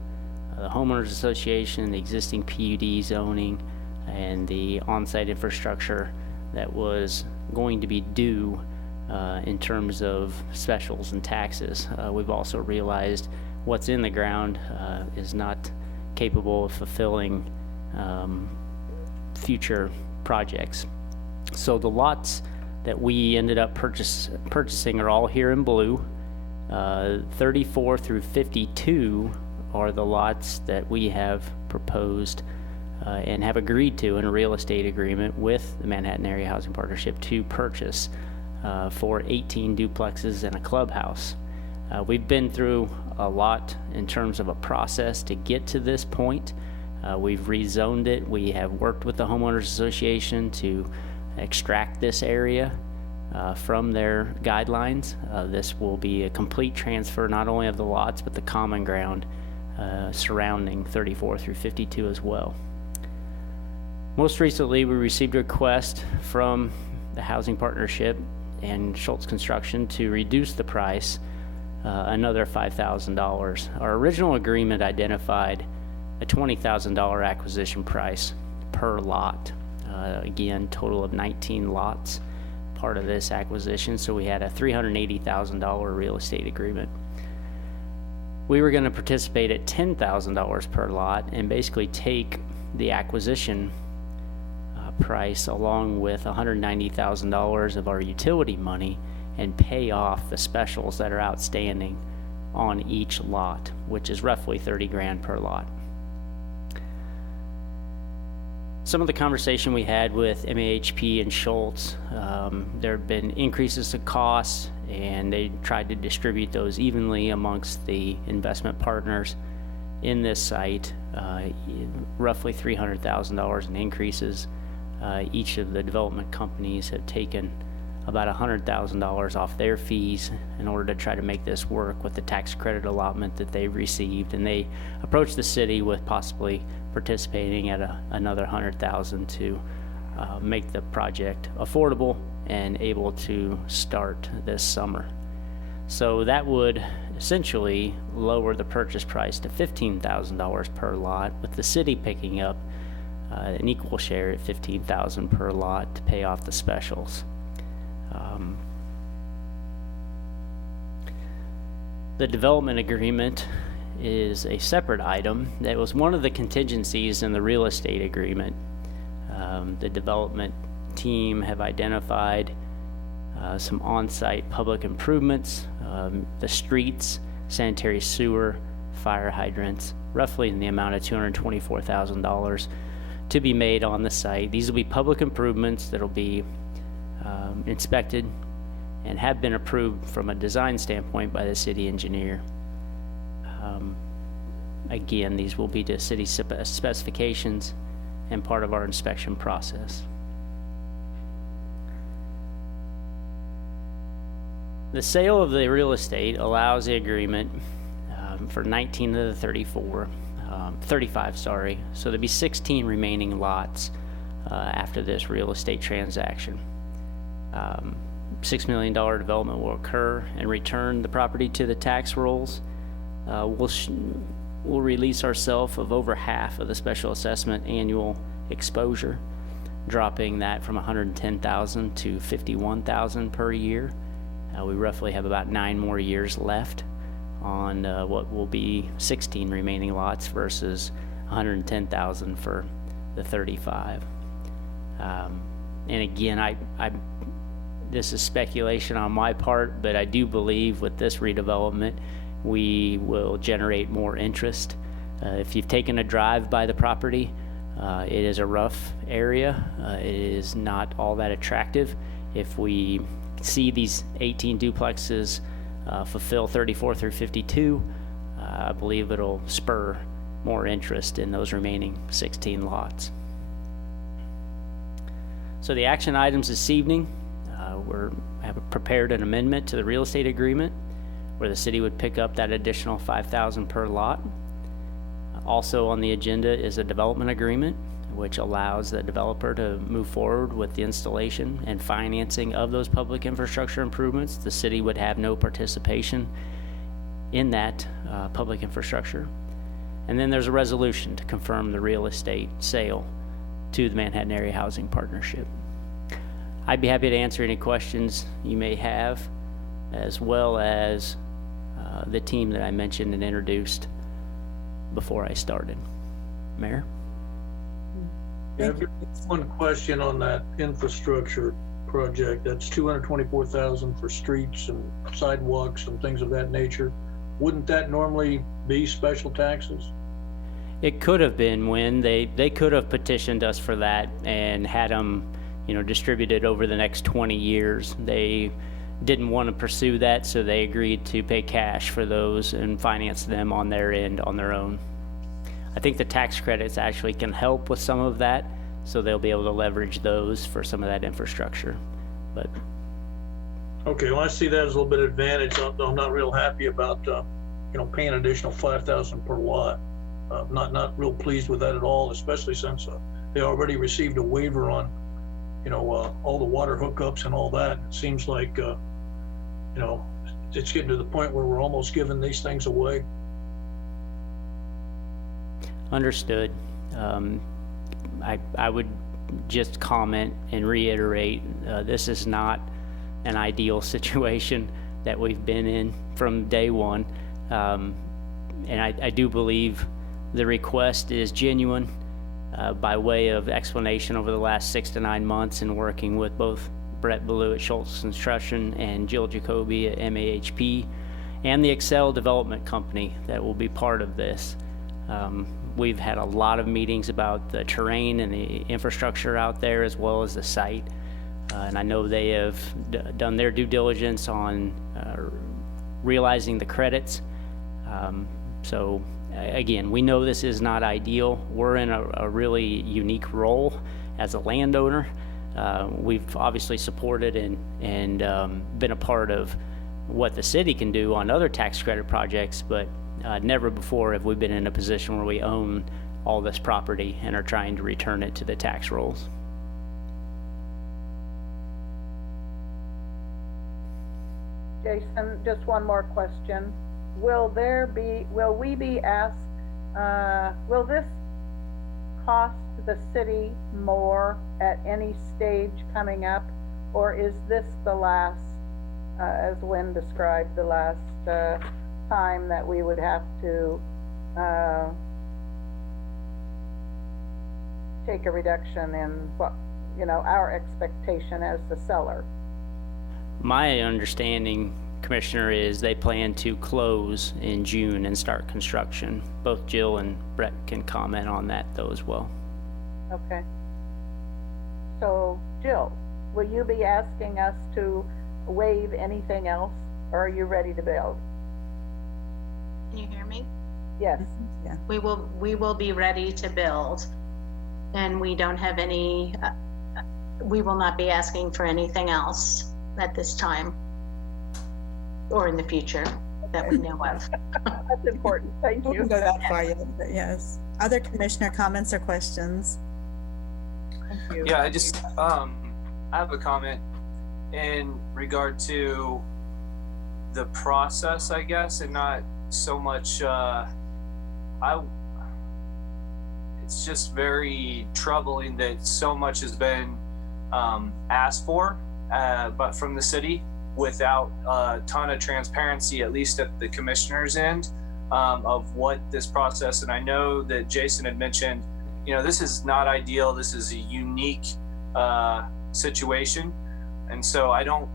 the homeowners association, the existing PUD zoning, and the on-site infrastructure that was going to be due in terms of specials and taxes. We've also realized what's in the ground is not capable of fulfilling future projects. So the lots that we ended up purchasing are all here in blue. 34 through 52 are the lots that we have proposed and have agreed to in a real estate agreement with the Manhattan Area Housing Partnership to purchase for 18 duplexes and a clubhouse. We've been through a lot in terms of a process to get to this point. We've rezoned it. We have worked with the homeowners association to extract this area from their guidelines. This will be a complete transfer not only of the lots but the common ground surrounding 34 through 52 as well. Most recently, we received a request from the Housing Partnership and Schultz Construction to reduce the price another $5,000. Our original agreement identified a $20,000 acquisition price per lot. Again, total of 19 lots part of this acquisition, so we had a $380,000 real estate agreement. We were going to participate at $10,000 per lot and basically take the acquisition price along with $190,000 of our utility money and pay off the specials that are outstanding on each lot, which is roughly 30 grand per lot. Some of the conversation we had with MAHP and Schultz, there have been increases to costs, and they tried to distribute those evenly amongst the investment partners in this site, roughly $300,000 in increases Each of the development companies have taken about $100,000 off their fees in order to try to make this work with the tax credit allotment that they've received. And they approached the city with possibly participating at another $100,000 to make the project affordable and able to start this summer. So that would essentially lower the purchase price to $15,000 per lot, with the city picking up an equal share at $15,000 per lot to pay off the specials. The development agreement is a separate item that was one of the contingencies in the real estate agreement. The development team have identified some on-site public improvements, the streets, sanitary sewer, fire hydrants, roughly in the amount of $224,000 to be made on the site. These will be public improvements that will be inspected and have been approved from a design standpoint by the city engineer. Again, these will be to city specifications and part of our inspection process. The sale of the real estate allows the agreement for 19 of the 35, sorry. So there'll be 16 remaining lots after this real estate transaction. $6 million development will occur and return the property to the tax rolls. We'll release ourselves of over half of the special assessment annual exposure, dropping that from $110,000 to $51,000 per year. We roughly have about 9 more years left on what will be 16 remaining lots versus $110,000 for the 35. And again, this is speculation on my part, but I do believe with this redevelopment, we will generate more interest. If you've taken a drive by the property, it is a rough area. It is not all that attractive. If we see these 18 duplexes fulfill 34 through 52, I believe it'll spur more interest in those remaining 16 lots. So the action items this evening, we have prepared an amendment to the real estate agreement where the city would pick up that additional $5,000 per lot. Also on the agenda is a development agreement, which allows the developer to move forward with the installation and financing of those public infrastructure improvements. The city would have no participation in that public infrastructure. And then there's a resolution to confirm the real estate sale to the Manhattan Area Housing Partnership. I'd be happy to answer any questions you may have, as well as the team that I mentioned and introduced before I started. Mayor? Yeah, one question on that infrastructure project. That's $224,000 for streets and sidewalks and things of that nature. Wouldn't that normally be special taxes? It could have been when they could have petitioned us for that and had them, distributed over the next 20 years. They didn't want to pursue that, so they agreed to pay cash for those and finance them on their end on their own. I think the tax credits actually can help with some of that, so they'll be able to leverage those for some of that infrastructure. But okay, well, I see that as a little bit of advantage. I'm not real happy about paying an additional $5,000 per lot. Not real pleased with that at all, especially since they already received a waiver on all the water hookups and all that. It seems like it's getting to the point where we're almost giving these things away. Understood. I would just comment and reiterate, this is not an ideal situation that we've been in from day one. And I do believe the request is genuine by way of explanation over the last 6 to 9 months in working with both Brett Ballou at Schultz Construction and Jill Jacoby at MAHP and the Excel Development Company that will be part of this. We've had a lot of meetings about the terrain and the infrastructure out there as well as the site. And I know they have done their due diligence on realizing the credits. So again, we know this is not ideal. We're in a really unique role as a landowner. We've obviously supported and been a part of what the city can do on other tax credit projects, but never before have we been in a position where we own all this property and are trying to return it to the tax rolls. Jason, just one more question. Will we be asked, will this cost the city more at any stage coming up? Or is this the last, as Lynn described, the last time that we would have to take a reduction in what, our expectation as the seller? My understanding, Commissioner, is they plan to close in June and start construction. Both Jill and Brett can comment on that though as well. Okay. So, Jill, will you be asking us to waive anything else, or are you ready to build? Can you hear me? Yes. Yeah. We will be ready to build, and we don't have any, we will not be asking for anything else at this time or in the future that we know of. That's important. Thank We you. wouldn't go that far yet, but yes. Other commissioner comments or questions? Thank you. Yeah, I have a comment in regard to the process, I guess, and not so much, it's just very troubling that so much has been asked for, but from the city without a ton of transparency, at least at the commissioner's end, of what this process, and I know that Jason had mentioned, this is not ideal. This is a unique situation. And so I'm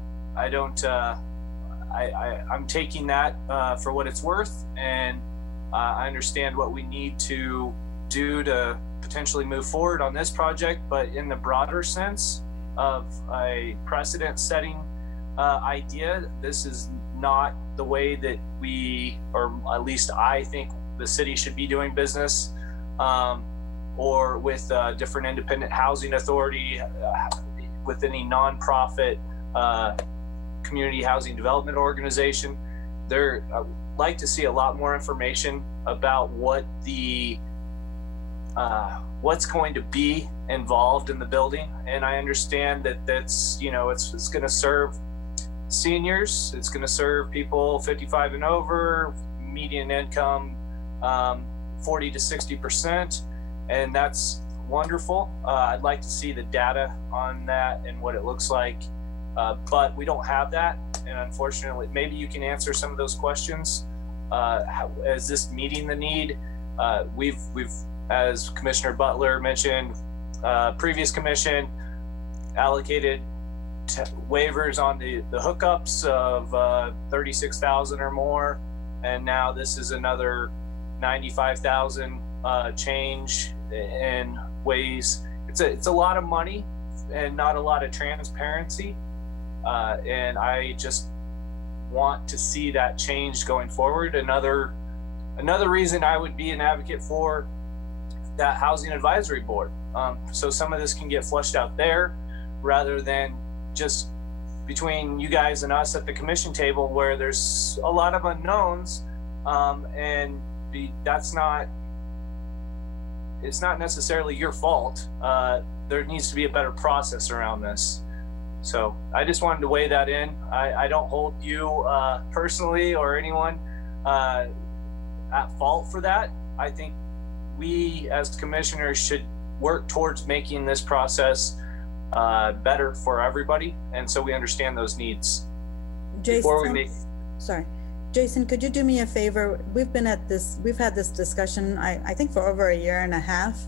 taking that for what it's worth. And I understand what we need to do to potentially move forward on this project, but in the broader sense of a precedent setting idea, this is not the way that we, or at least I think the city should be doing business, or with different independent housing authority, with any nonprofit community housing development organization. I'd like to see a lot more information about what what's going to be involved in the building. And I understand that that's, it's going to serve seniors, it's going to serve people 55 and over, median income 40 to 60%, and that's wonderful. I'd like to see the data on that and what it looks like, but we don't have that, and unfortunately, maybe you can answer some of those questions. Is this meeting the need? We've as Commissioner Butler mentioned, previous commission allocated waivers on the hookups of 36,000 or more, and now this is another 95,000 change in ways. It's a lot of money and not a lot of transparency, and I just want to see that change going forward. Another reason I would be an advocate for that housing advisory board, so some of this can get flushed out there rather than just between you guys and us at the commission table, where there's a lot of unknowns, and it's not necessarily your fault. There needs to be a better process around this. So I just wanted to weigh that in. I don't hold you personally or anyone at fault for that. I think we as commissioners should work towards making this process better for everybody, and so we understand those needs. Jason, could you do me a favor? We've had this discussion, I think for over a year and a half.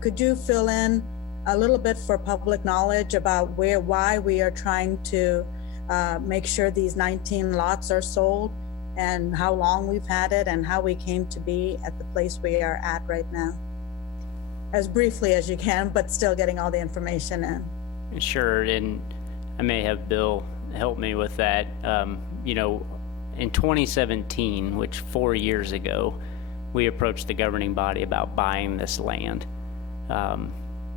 Could you fill in a little bit for public knowledge about why we are trying to make sure these 19 lots are sold, and how long we've had it, and how we came to be at the place we are at right now? As briefly as you can, but still getting all the information in. Sure, and I may have Bill help me with that. In 2017, which 4 years ago, we approached the governing body about buying this land.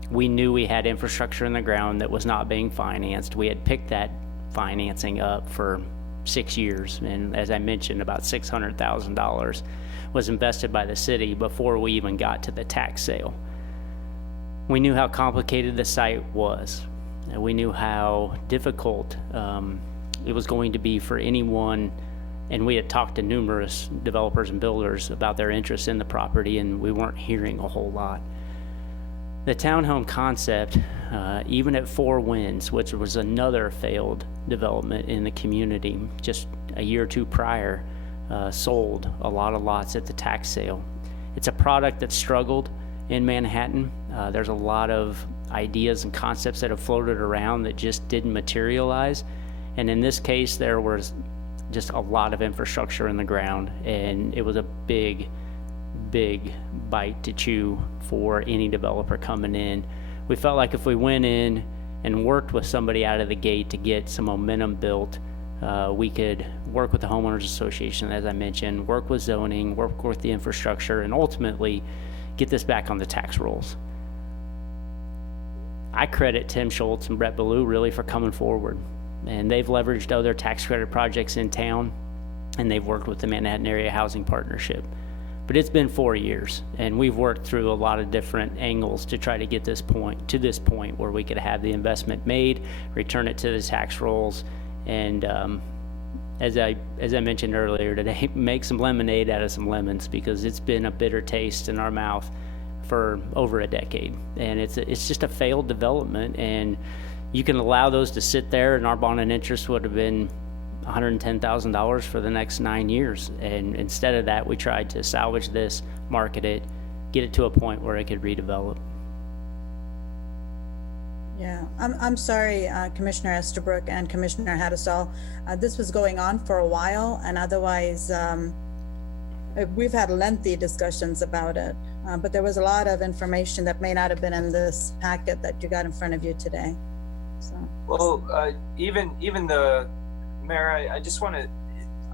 We knew we had infrastructure in the ground that was not being financed. We had picked that financing up for 6 years, and as I mentioned, about $600,000 was invested by the city before we even got to the tax sale. We knew how complicated the site was, and we knew how difficult it was going to be for anyone, and we had talked to numerous developers and builders about their interest in the property, and we weren't hearing a whole lot. The townhome concept, even at Four Winds, which was another failed development in the community just a year or two prior, sold a lot of lots at the tax sale. It's a product that struggled in Manhattan. There's a lot of ideas and concepts that have floated around that just didn't materialize. And in this case, there was just a lot of infrastructure in the ground, and it was a big bite to chew for any developer coming in. We felt like if we went in and worked with somebody out of the gate to get some momentum built, we could work with the homeowners association, as I mentioned, work with zoning, work with the infrastructure, and ultimately get this back on the tax rolls. I credit Tim Schultz and Brett Ballou really for coming forward, and they've leveraged other tax credit projects in town, and they've worked with the Manhattan Area Housing Partnership. But it's been 4 years, and we've worked through a lot of different angles to try to get this point where we could have the investment made, return it to the tax rolls, and as I mentioned earlier today, make some lemonade out of some lemons, because it's been a bitter taste in our mouth for over a decade, and it's just a failed development. And you can allow those to sit there, and our bond and interest would have been $110,000 for the next 9 years. And instead of that, we tried to salvage this, market it, get it to a point where it could redevelop. Yeah, I'm sorry, Commissioner Estabrook and Commissioner Hattusall. This was going on for a while, and otherwise, we've had lengthy discussions about it. But there was a lot of information that may not have been in this packet that you got in front of you today. So. Well, even the Mayor, I just want to.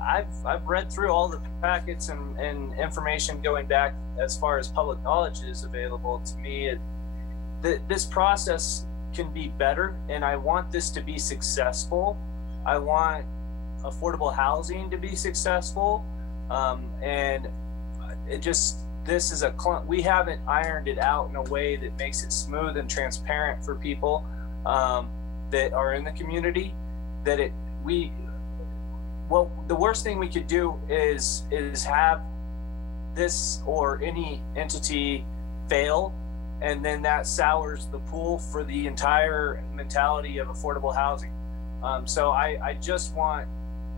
I've read through all the packets and information going back as far as public knowledge is available to me. This process can be better, and I want this to be successful. I want affordable housing to be successful, and it just we haven't ironed it out in a way that makes it smooth and transparent for people that are in the community. Well, the worst thing we could do is have this or any entity fail, and then that sours the pool for the entire mentality of affordable housing. So I just want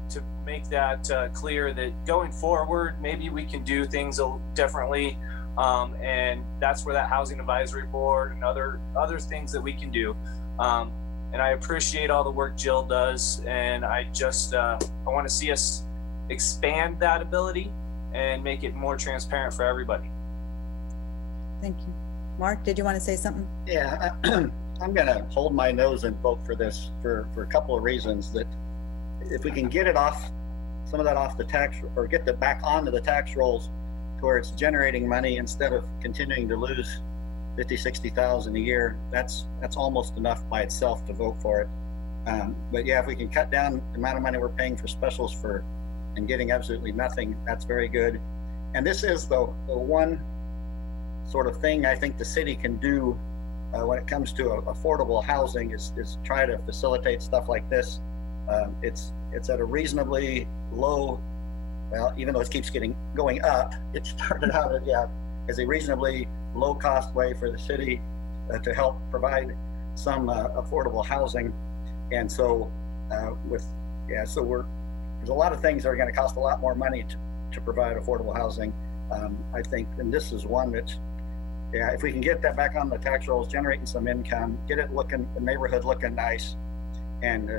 to make that clear that going forward, maybe we can do things differently, and that's where that housing advisory board and other things that we can do. And I appreciate all the work Jill does, and I want to see us expand that ability and make it more transparent for everybody. Thank you. Mark, did you want to say something? Yeah, I'm going to hold my nose and vote for this for a couple of reasons. That if we can get it off, some of that off the tax, or get it back onto the tax rolls to where it's generating money instead of continuing to lose 50, 60,000 a year, that's almost enough by itself to vote for it. But yeah, if we can cut down the amount of money we're paying for specials and getting absolutely nothing, that's very good. And this is the one sort of thing I think the city can do when it comes to affordable housing is try to facilitate stuff like this. It's at a reasonably low, well, even though it keeps going up, it started out as a reasonably low-cost way for the city to help provide some affordable housing. And so there's a lot of things that are going to cost a lot more money to provide affordable housing, I think. And this is one that, if we can get that back on the tax rolls, generating some income, get it the neighborhood looking nice, and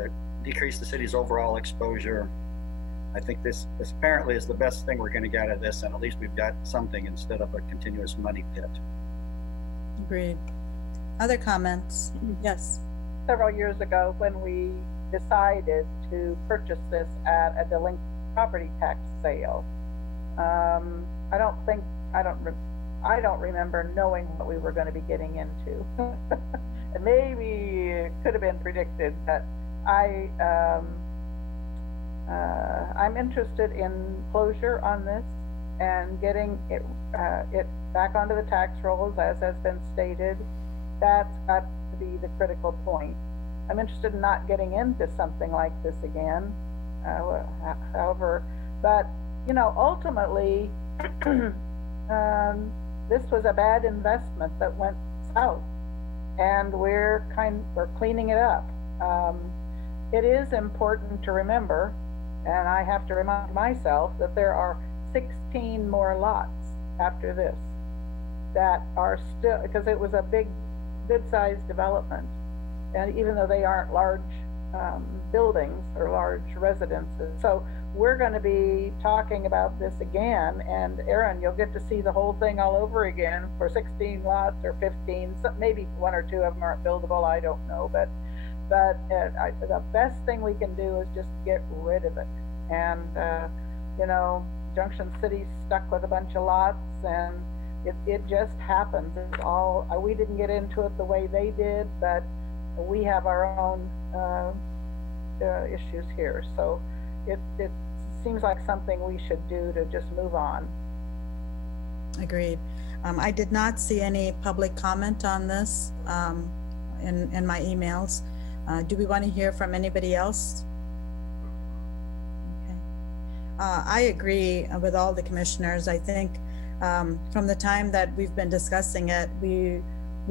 decrease the city's overall exposure, I think this apparently is the best thing we're going to get out of this, and at least we've got something instead of a continuous money pit. Agreed. Other comments? Yes. Several years ago, when we decided to purchase this at a delinquent property tax sale, I don't remember knowing what we were going to be getting into. And maybe it could have been predicted, but I'm interested in closure on this and getting it back onto the tax rolls, as has been stated. That's got to be the critical point. I'm interested in not getting into something like this again. However, but you know, ultimately, this was a bad investment that went south, and we're cleaning it up. It is important to remember, and I have to remind myself, that there are 16 more lots after this that are still, because it was a good-sized development, and even though they aren't large buildings or large residences. So we're going to be talking about this again, and Aaron, you'll get to see the whole thing all over again for 16 lots or 15, maybe one or two of them aren't buildable, I don't know, but the best thing we can do is just get rid of it. And you know, Junction City's stuck with a bunch of lots, and it just happens. It's all, we didn't get into it the way they did, but we have our own issues here. So it seems like something we should do to just move on. Agreed. I did not see any public comment on this in my emails. Do we want to hear from anybody else? Okay. I agree with all the commissioners. I think from the time that we've been discussing it, we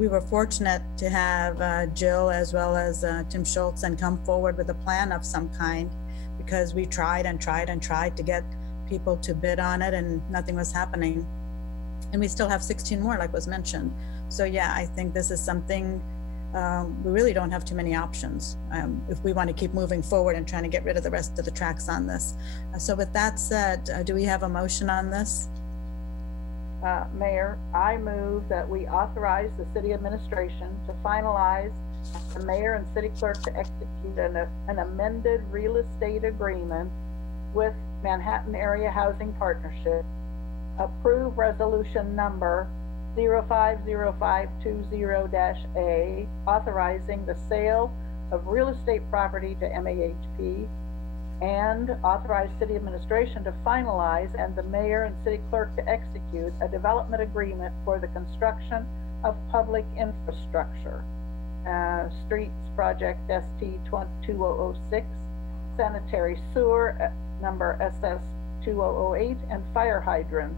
were fortunate to have Jill as well as Tim Schultz and come forward with a plan of some kind, because we tried and tried and tried to get people to bid on it and nothing was happening. And we still have 16 more, like was mentioned. So yeah, I think this is something, we really don't have too many options if we want to keep moving forward and trying to get rid of the rest of the tracks on this. So with that said, do we have a motion on this? Mayor, I move that we authorize the city administration to finalize the mayor and city clerk to execute an amended real estate agreement with Manhattan Area Housing Partnership, approve resolution number 050520-A, authorizing the sale of real estate property to MAHP, and authorize city administration to finalize and the mayor and city clerk to execute a development agreement for the construction of public infrastructure, streets project ST2006, sanitary sewer number SS2008, and fire hydrants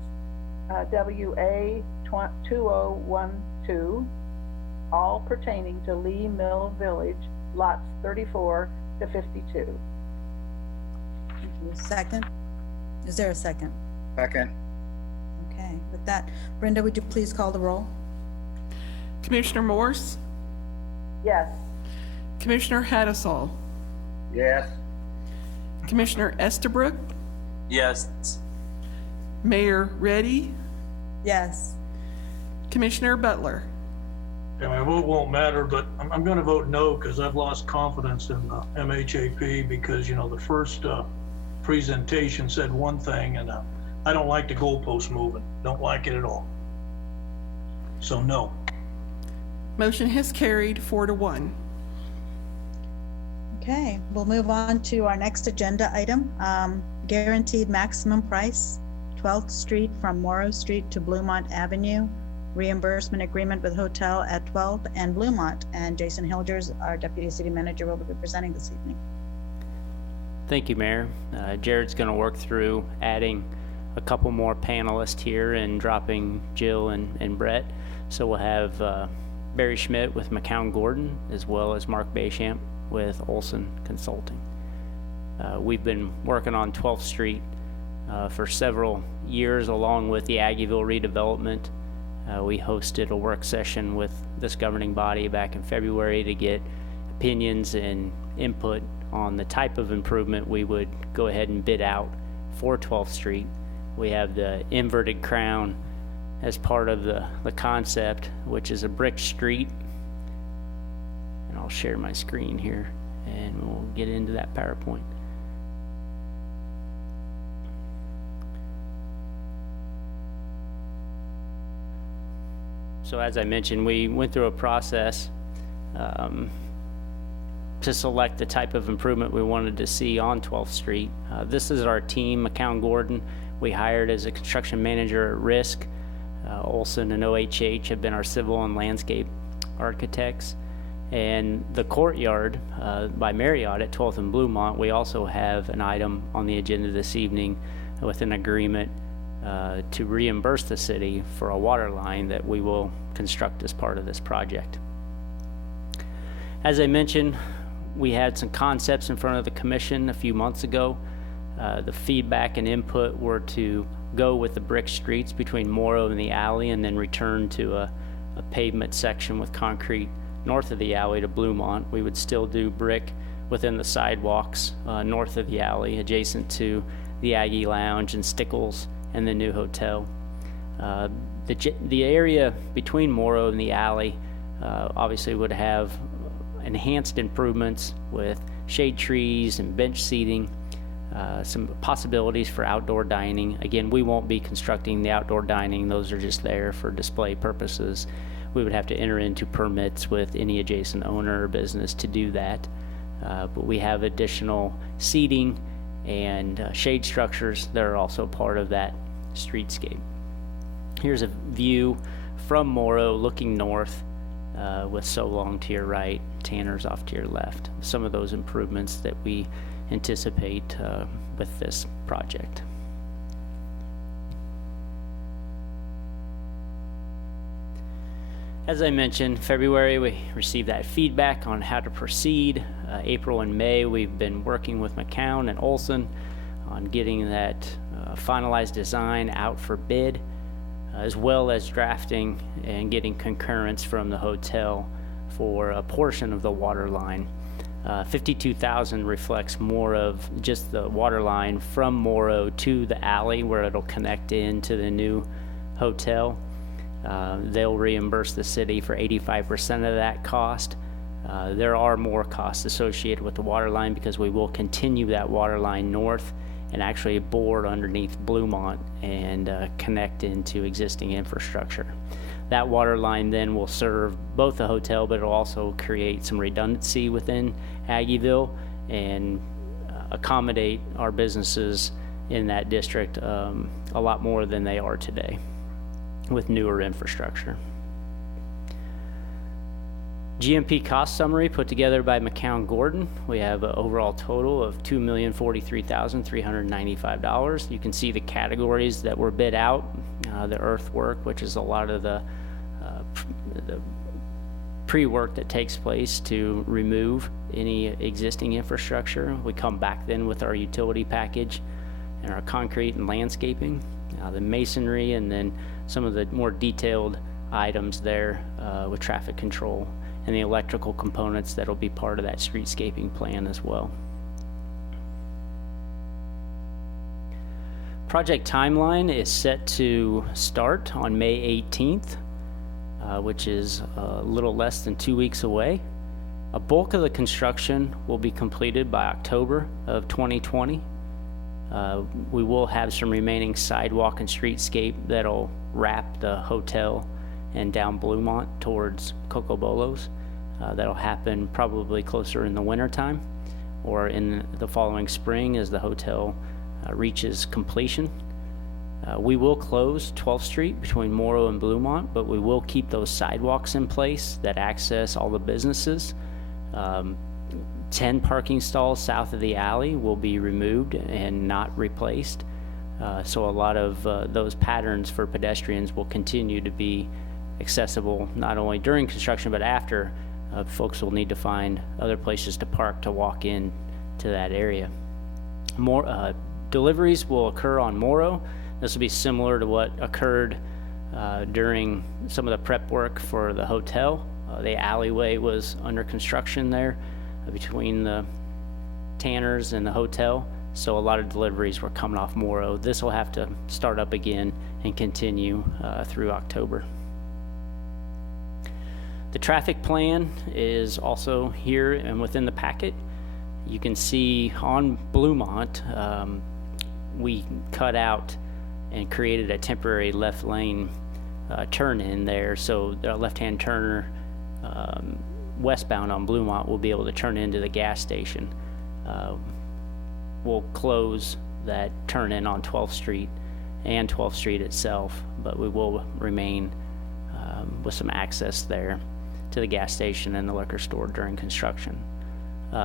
WA2012, all pertaining to Lee Mill Village, lots 34 to 52. Second? Is there a second? Second. Okay, with that, Brenda, would you please call the roll? Commissioner Morse, Yes. Commissioner Hattasol, Yes. Commissioner Estabrook, Yes. Mayor Reddy, Yes. Commissioner Butler. Yeah, my vote won't matter, but I'm going to vote no because I've lost confidence in MHAP because, you know, the first presentation said one thing, and I don't like the goalpost moving. Don't like it at all. So no. Motion has carried 4-1. Okay, we'll move on to our next agenda item. Guaranteed maximum price, 12th Street from Morrow Street to Bluemont Avenue, reimbursement agreement with hotel at 12th and Bluemont. And Jason Hilders, our Deputy City Manager, will be presenting this evening. Thank you, Mayor. Jared's going to work through adding a couple more panelists here and dropping Jill and Brett. So we'll have Barry Schmidt with McCown Gordon, as well as Mark Bechamp with Olson Consulting. We've been working on 12th Street for several years, along with the Aggieville redevelopment. We hosted a work session with this governing body back in February to get opinions and input on the type of improvement we would go ahead and bid out for 12th Street. We have the inverted crown as part of the concept, which is a brick street. And I'll share my screen here and we'll get into that PowerPoint. So as I mentioned, we went through a process to select the type of improvement we wanted to see on 12th Street. This is our team, McCown Gordon. We hired as a construction manager at risk. Olson and OHH have been our civil and landscape architects. And the courtyard by Marriott at 12th and Bluemont, we also have an item on the agenda this evening with an agreement to reimburse the city for a water line that we will construct as part of this project. As I mentioned, we had some concepts in front of the commission a few months ago. The feedback and input were to go with the brick streets between Morrow and the alley and then return to a pavement section with concrete north of the alley to Bluemont. We would still do brick within the sidewalks north of the alley, adjacent to the Aggie Lounge and Stickles and the new hotel. The area between Morrow and the alley obviously would have enhanced improvements with shade trees and bench seating, some possibilities for outdoor dining. Again, we won't be constructing the outdoor dining. Those are just there for display purposes. We would have to enter into permits with any adjacent owner or business to do that. But we have additional seating and shade structures that are also part of that streetscape. Here's a view from Morrow looking north with So Long to your right, Tanner's off to your left. Some of those improvements that we anticipate with this project. As I mentioned, February we received that feedback on how to proceed. April and May we've been working with McCown and Olson on getting that finalized design out for bid, as well as drafting and getting concurrence from the hotel for a portion of the water line. 52,000 reflects more of just the water line from Morrow to the alley where it'll connect into the new hotel. They'll reimburse the city for 85% of that cost. There are more costs associated with the water line because we will continue that water line north and actually bore underneath Bluemont and connect into existing infrastructure. That water line then will serve both the hotel, but it'll also create some redundancy within Aggieville and accommodate our businesses in that district a lot more than they are today with newer infrastructure. GMP cost summary put together by McCown Gordon. We have an overall total of $2,043,395. You can see the categories that were bid out. The earthwork, which is a lot of the pre-work that takes place to remove any existing infrastructure. We come back then with our utility package and our concrete and landscaping, the masonry, and then some of the more detailed items there with traffic control and the electrical components that'll be part of that streetscaping plan as well. Project timeline is set to start on May 18th, which is a little less than 2 weeks away. A bulk of the construction will be completed by October of 2020. We will have some remaining sidewalk and streetscape that'll wrap the hotel and down Bluemont towards Cocobolos. That'll happen probably closer in the winter time or in the following spring as the hotel reaches completion. We will close 12th Street between Morrow and Bluemont, but we will keep those sidewalks in place that access all the businesses. 10 parking stalls south of the alley will be removed and not replaced. So a lot of those patterns for pedestrians will continue to be accessible not only during construction but after. Folks will need to find other places to park to walk in to that area. More deliveries will occur on Morrow. This will be similar to what occurred during some of the prep work for the hotel. The alleyway was under construction there between the Tanners and the hotel, so a lot of deliveries were coming off Morrow. This will have to start up again and continue through October. The traffic plan is also here and within the packet. You can see on Bluemont, we cut out and created a temporary left lane turn in there, so the left-hand turner westbound on Bluemont will be able to turn into the gas station. We'll close that turn in on 12th Street and 12th Street itself, but we will remain with some access there to the gas station and the liquor store during construction.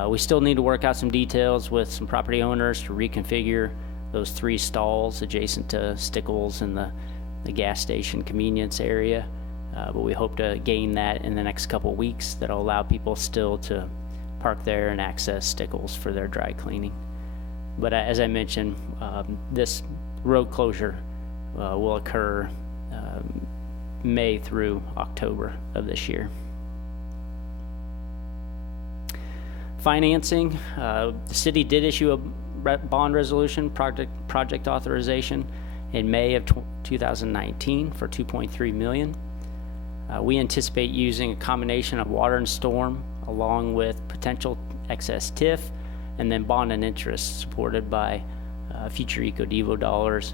We still need to work out some details with some property owners to reconfigure those 3 stalls adjacent to Stickles and the gas station convenience area. But we hope to gain that in the next couple weeks. That'll allow people still to park there and access Stickles for their dry cleaning. But as I mentioned, this road closure will occur May through October of this year. Financing, the city did issue a bond resolution project authorization in May of 2019 for $2.3 million. We anticipate using a combination of water and storm along with potential excess TIF and then bond and interest supported by future EcoDevo dollars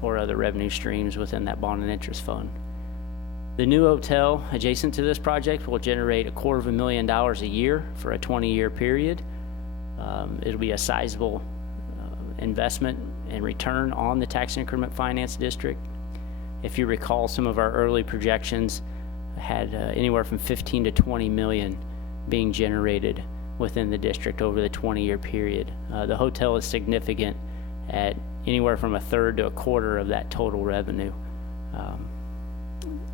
or other revenue streams within that bond and interest fund. The new hotel adjacent to this project will generate $250,000 a year for a 20-year period. It'll be a sizable investment and return on the tax increment finance district. If you recall, some of our early projections had anywhere from 15 to 20 million being generated within the district over the 20-year period. The hotel is significant at anywhere from 1/3 to 1/4 of that total revenue.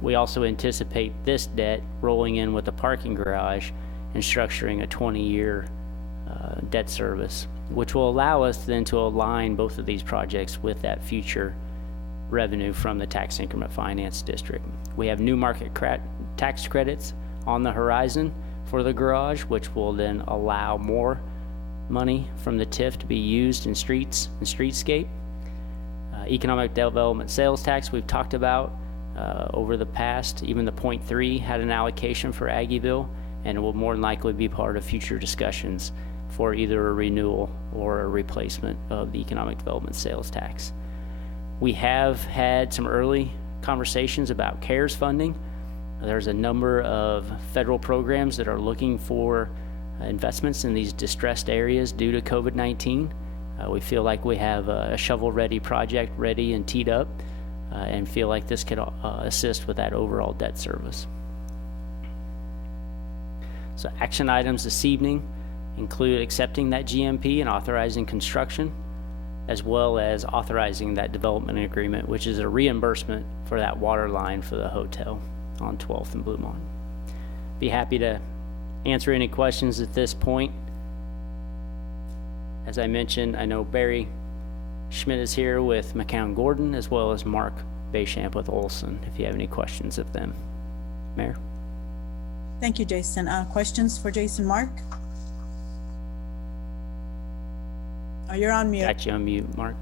We also anticipate this debt rolling in with the parking garage and structuring a 20-year debt service, which will allow us then to align both of these projects with that future revenue from the tax increment finance district. We have new market tax credits on the horizon for the garage, which will then allow more money from the TIF to be used in streets and streetscape. Economic development sales tax we've talked about over the past. Even the 0.3 had an allocation for Aggieville, and it will more than likely be part of future discussions for either a renewal or a replacement of the economic development sales tax. We have had some early conversations about CARES funding. There's a number of federal programs that are looking for investments in these distressed areas due to COVID-19. We feel like we have a shovel-ready project ready and teed up, and feel like this could assist with that overall debt service. So action items this evening include accepting that GMP and authorizing construction, as well as authorizing that development agreement, which is a reimbursement for that water line for the hotel on 12th and Bluemont. Be happy to answer any questions at this point. As I mentioned, I know Barry Schmidt is here with McCown Gordon, as well as Mark Beauchamp with Olson, if you have any questions of them. Mayor? Thank you, Jason. Questions for Jason Mark? Oh, you're on mute. Got you on mute, Mark.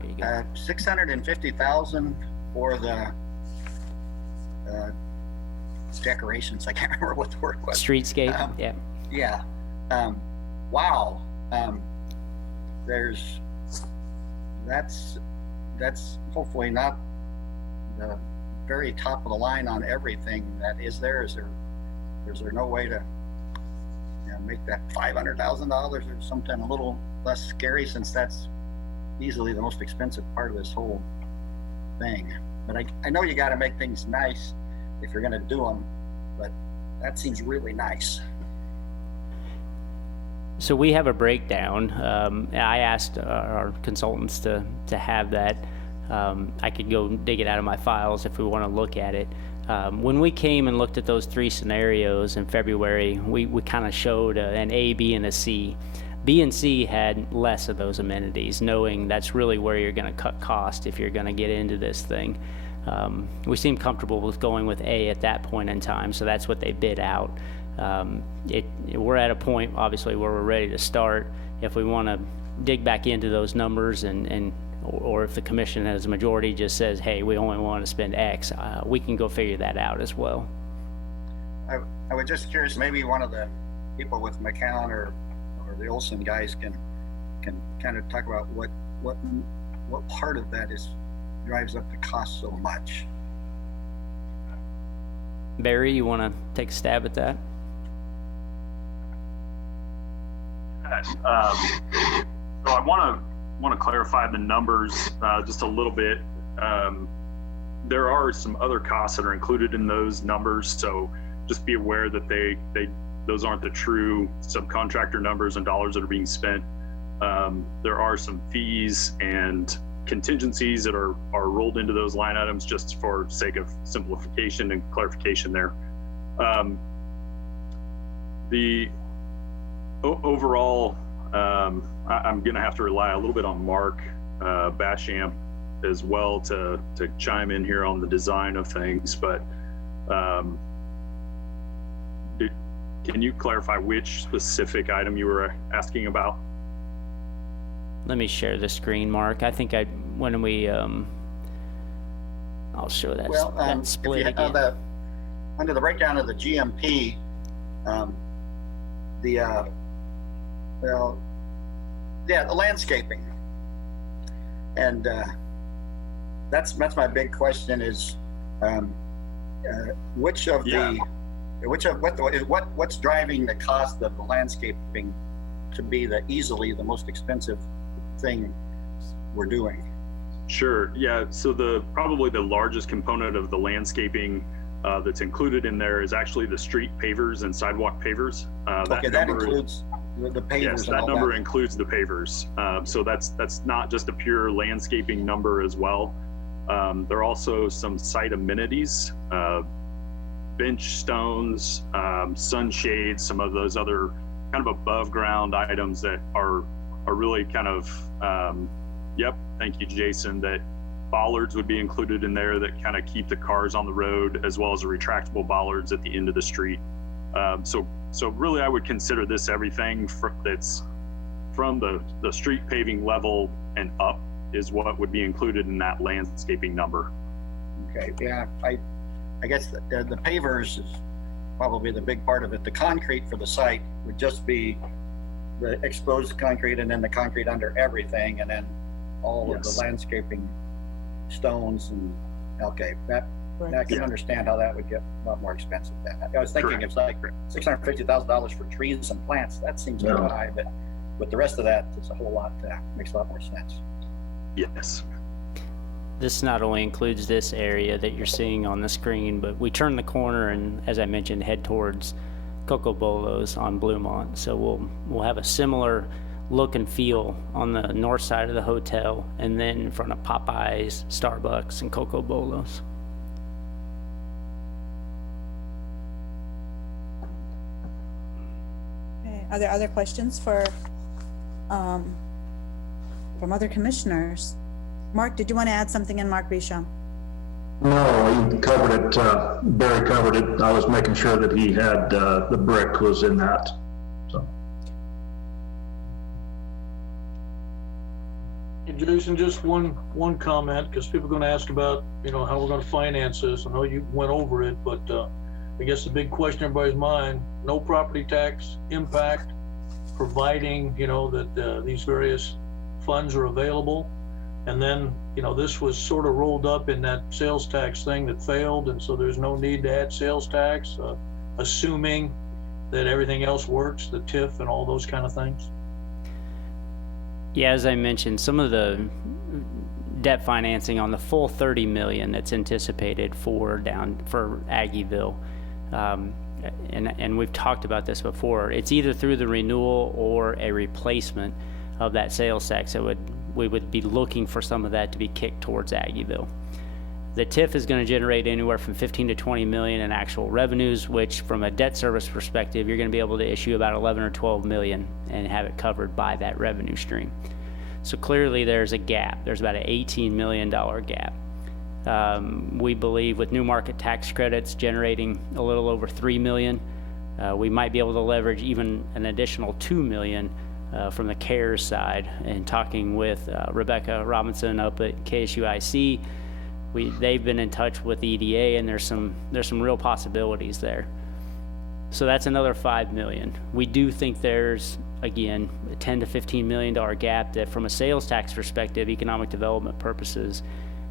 There you go. 650,000 for the decorations. I can't remember what the word was. Streetscape, yeah. Yeah. Wow. That's hopefully not the very top of the line on everything that is there. Is there no way to make that $500,000 or something a little less scary, since that's easily the most expensive part of this whole thing? But I know you got to make things nice if you're going to do them, but that seems really nice. So we have a breakdown. I asked our consultants to have that. I could go dig it out of my files if we want to look at it. When we came and looked at those 3 scenarios in February, we kind of showed an A, B, and a C. B and C had less of those amenities, knowing that's really where you're going to cut cost if you're going to get into this thing. We seemed comfortable with going with A at that point in time, so that's what they bid out. We're at a point, obviously, where we're ready to start. If we want to dig back into those numbers or if the commission as a majority just says, hey, we only want to spend X, we can go figure that out as well. I was just curious, maybe one of the people with McCown or the Olson guys can kind of talk about what what part of that drives up the cost so much? Barry, you want to take a stab at that? So I want to clarify the numbers just a little bit. There are some other costs that are included in those numbers, so just be aware that those aren't the true subcontractor numbers and dollars that are being spent. There are some fees and contingencies that are rolled into those line items just for sake of simplification and clarification there. The overall, I'm going to have to rely a little bit on Mark Basham as well to chime in here on the design of things, but can you clarify which specific item you were asking about? Let me share the screen, Mark. I think when we, I'll show that, Well, that if split you again. have under the breakdown of the GMP, the landscaping, and that's my big question is, what's driving the cost of the landscaping to be easily the most expensive thing we're doing? Sure. Yeah. So probably the largest component of the landscaping that's included in there is actually the street pavers and sidewalk pavers. That includes the pavers. Yes, that number includes the pavers. So that's not just a pure landscaping number as well. There are also some site amenities, bench stones, sunshades, some of those other kind of above ground items that are really kind of, thank you, Jason, that bollards would be included in there that kind of keep the cars on the road, as well as the retractable bollards at the end of the street. So really I would consider this everything that's from the street paving level and up is what would be included in that landscaping number. Okay, yeah, I guess the pavers is probably the big part of it. The concrete for the site would just be the exposed concrete and then the concrete under everything, and then all of the landscaping stones and, okay, I can understand how that would get a lot more expensive than that. I was thinking it's like $650,000 for trees and plants. That seems a little high, but with the rest of that, it's a whole lot, makes a lot more sense. Yes. This not only includes this area that you're seeing on the screen, but we turn the corner and, as I mentioned, head towards Coco Bolos on Bluemont. So we'll have a similar look and feel on the north side of the hotel, and then in front of Popeyes, Starbucks, and Coco Bolos. Okay, are there other questions from other commissioners? Mark, did you want to add something in, Mark Bisham? No, he covered it. Barry covered it. I was making sure that he had the brick was in that. So. Hey, Jason, just one comment, because people are going to ask about, how we're going to finance this. I know you went over it, but I guess the big question in everybody's mind, no property tax impact, providing, that these various funds are available. And then, this was sort of rolled up in that sales tax thing that failed, and so there's no need to add sales tax, assuming that everything else works, the TIF and all those kind of things. Yeah, as I mentioned, some of the debt financing on the full $30 million that's anticipated for Aggieville, and we've talked about this before. It's either through the renewal or a replacement of that sales tax that we would be looking for some of that to be kicked towards Aggieville. The TIF is going to generate anywhere from 15 to 20 million in actual revenues, which from a debt service perspective, you're going to be able to issue about 11 or 12 million and have it covered by that revenue stream. So clearly there's a gap. There's about an $18 million gap. We believe with new market tax credits generating a little over 3 million, we might be able to leverage even an additional 2 million from the CARES side. And talking with Rebecca Robinson up at KSUIC, they've been in touch with the EDA, and there's some real possibilities there. So that's another 5 million. We do think there's again, a $10 to $15 million gap that from a sales tax perspective, economic development purposes,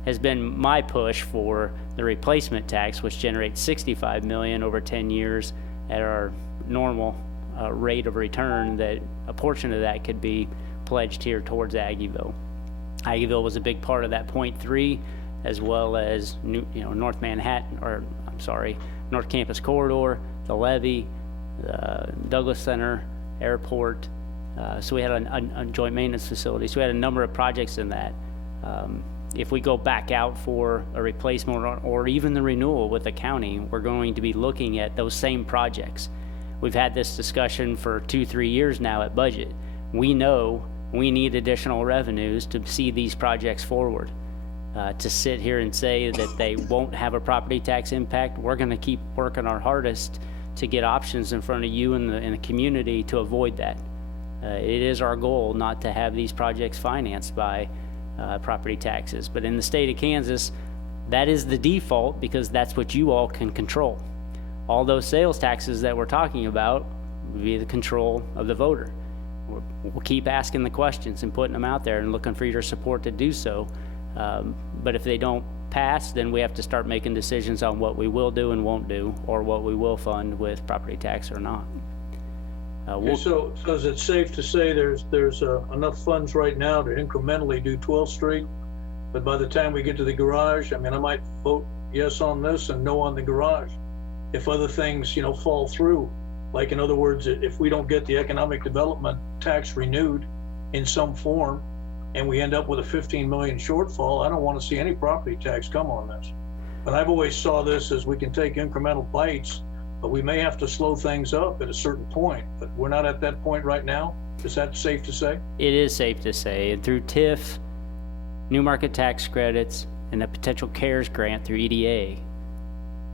has been my push for the replacement tax, which generates $65 million over 10 years at our normal rate of return, that a portion of that could be pledged here towards Aggieville. Aggieville was a big part of that 0.3, as well as North Manhattan, or I'm sorry, North Campus Corridor, the levee, the Douglas Center, airport. So we had a joint maintenance facility. So we had a number of projects in that. If we go back out for a replacement or even the renewal with the county, we're going to be looking at those same projects. We've had this discussion for 2-3 years now at budget. We know we need additional revenues to see these projects forward. To sit here and say that they won't have a property tax impact, we're going to keep working our hardest to get options in front of you and the community to avoid that. It is our goal not to have these projects financed by property taxes. But in the state of Kansas, that is the default because that's what you all can control. All those sales taxes that we're talking about will be the control of the voter. We'll keep asking the questions and putting them out there and looking for your support to do so. But if they don't pass, then we have to start making decisions on what we will do and won't do, or what we will fund with property tax or not. So is it safe to say there's enough funds right now to incrementally do 12th Street? But by the time we get to the garage, I mean, I might vote yes on this and no on the garage. If other things, fall through, like in other words, if we don't get the economic development tax renewed in some form, and we end up with a 15 million shortfall, I don't want to see any property tax come on this. But I've always saw this as we can take incremental bites, but we may have to slow things up at a certain point. But we're not at that point right now. Is that safe to say? It is safe to say. And through TIF, new market tax credits, and the potential CARES grant through EDA,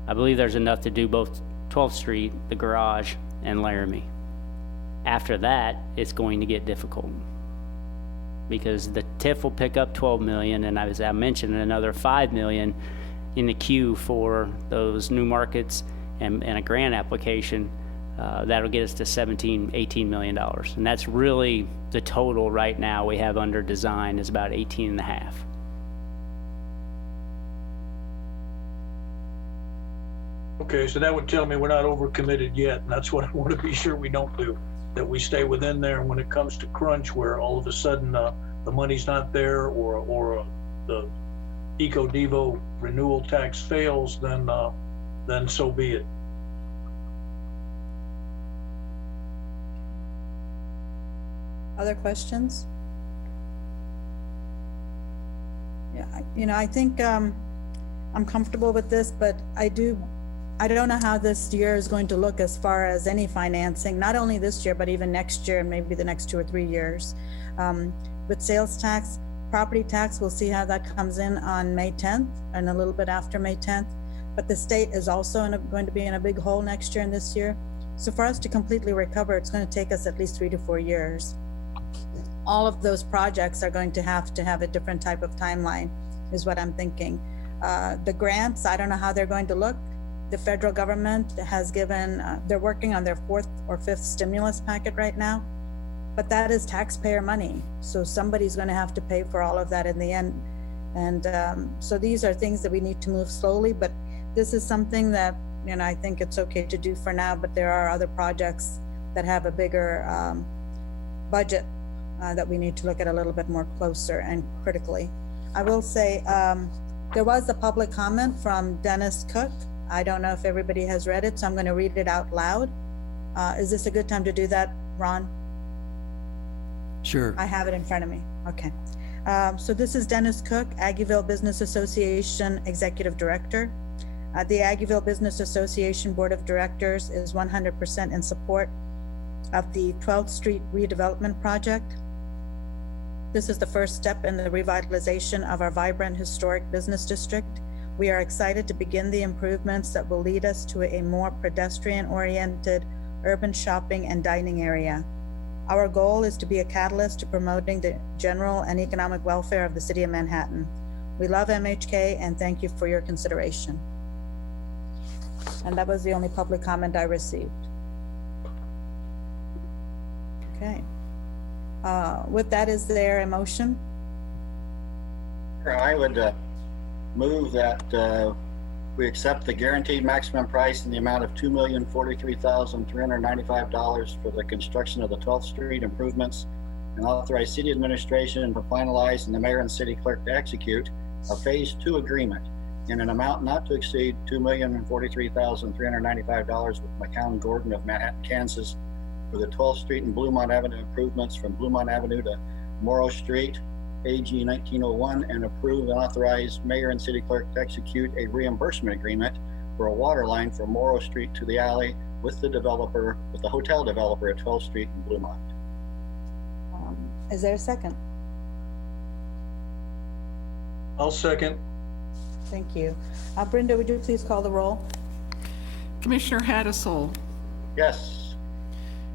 I believe there's enough to do both 12th Street, the garage, and Laramie. After that, it's going to get difficult, because the TIF will pick up 12 million, and as I mentioned, another 5 million in the queue for those new markets and a grant application. That'll get us to $18 million. And that's really the total right now we have under design is about 18.5. Okay, so that would tell me we're not overcommitted yet, and that's what I want to be sure we don't do, that we stay within there. And when it comes to crunch, where all of a sudden the money's not there, or the Eco-Devo renewal tax fails, then so be it. Other questions? Yeah, I think I'm comfortable with this, but I don't know how this year is going to look as far as any financing, not only this year, but even next year and maybe the next 2 or 3 years. With sales tax, property tax, we'll see how that comes in on May 10th and a little bit after May 10th. But the state is also going to be in a big hole next year and this year. So for us to completely recover, it's going to take us at least 3 to 4 years. All of those projects are going to have a different type of timeline, is what I'm thinking. The grants, I don't know how they're going to look. The federal government has given, they're working on their 4th or 5th stimulus packet right now, but that is taxpayer money. So somebody's going to have to pay for all of that in the end. And so these are things that we need to move slowly, but this is something that, I think it's okay to do for now, but there are other projects that have a bigger budget that we need to look at a little bit more closer and critically. I will say, there was a public comment from Dennis Cook. I don't know if everybody has read it, so I'm going to read it out loud. Is this a good time to do that, Ron? Sure. I have it in front of me. Okay. So this is Dennis Cook, Aggieville Business Association Executive Director. The Aggieville Business Association Board of Directors is 100% in support of the 12th Street redevelopment project. This is the first step in the revitalization of our vibrant historic business district. We are excited to begin the improvements that will lead us to a more pedestrian-oriented urban shopping and dining area. Our goal is to be a catalyst to promoting the general and economic welfare of the city of Manhattan. We love MHK and thank you for your consideration. And that was the only public comment I received. Okay. With that, is there a motion? I would move that we accept the guaranteed maximum price in the amount of $2,043,395 for the construction of the 12th Street improvements, and authorize city administration to finalize and the mayor and city clerk to execute a phase 2 agreement in an amount not to exceed $2,043,395 with McCown Gordon of Manhattan, Kansas, for the 12th Street and Bluemont Avenue improvements from Bluemont Avenue to Morrow Street, AG 1901, and approve and authorize mayor and city clerk to execute a reimbursement agreement for a water line from Morrow Street to the alley with the developer, with the hotel developer at 12th Street and Bluemont. Is there a second? I'll second. Thank you. Brenda, would you please call the roll? Commissioner Hattasol, Yes.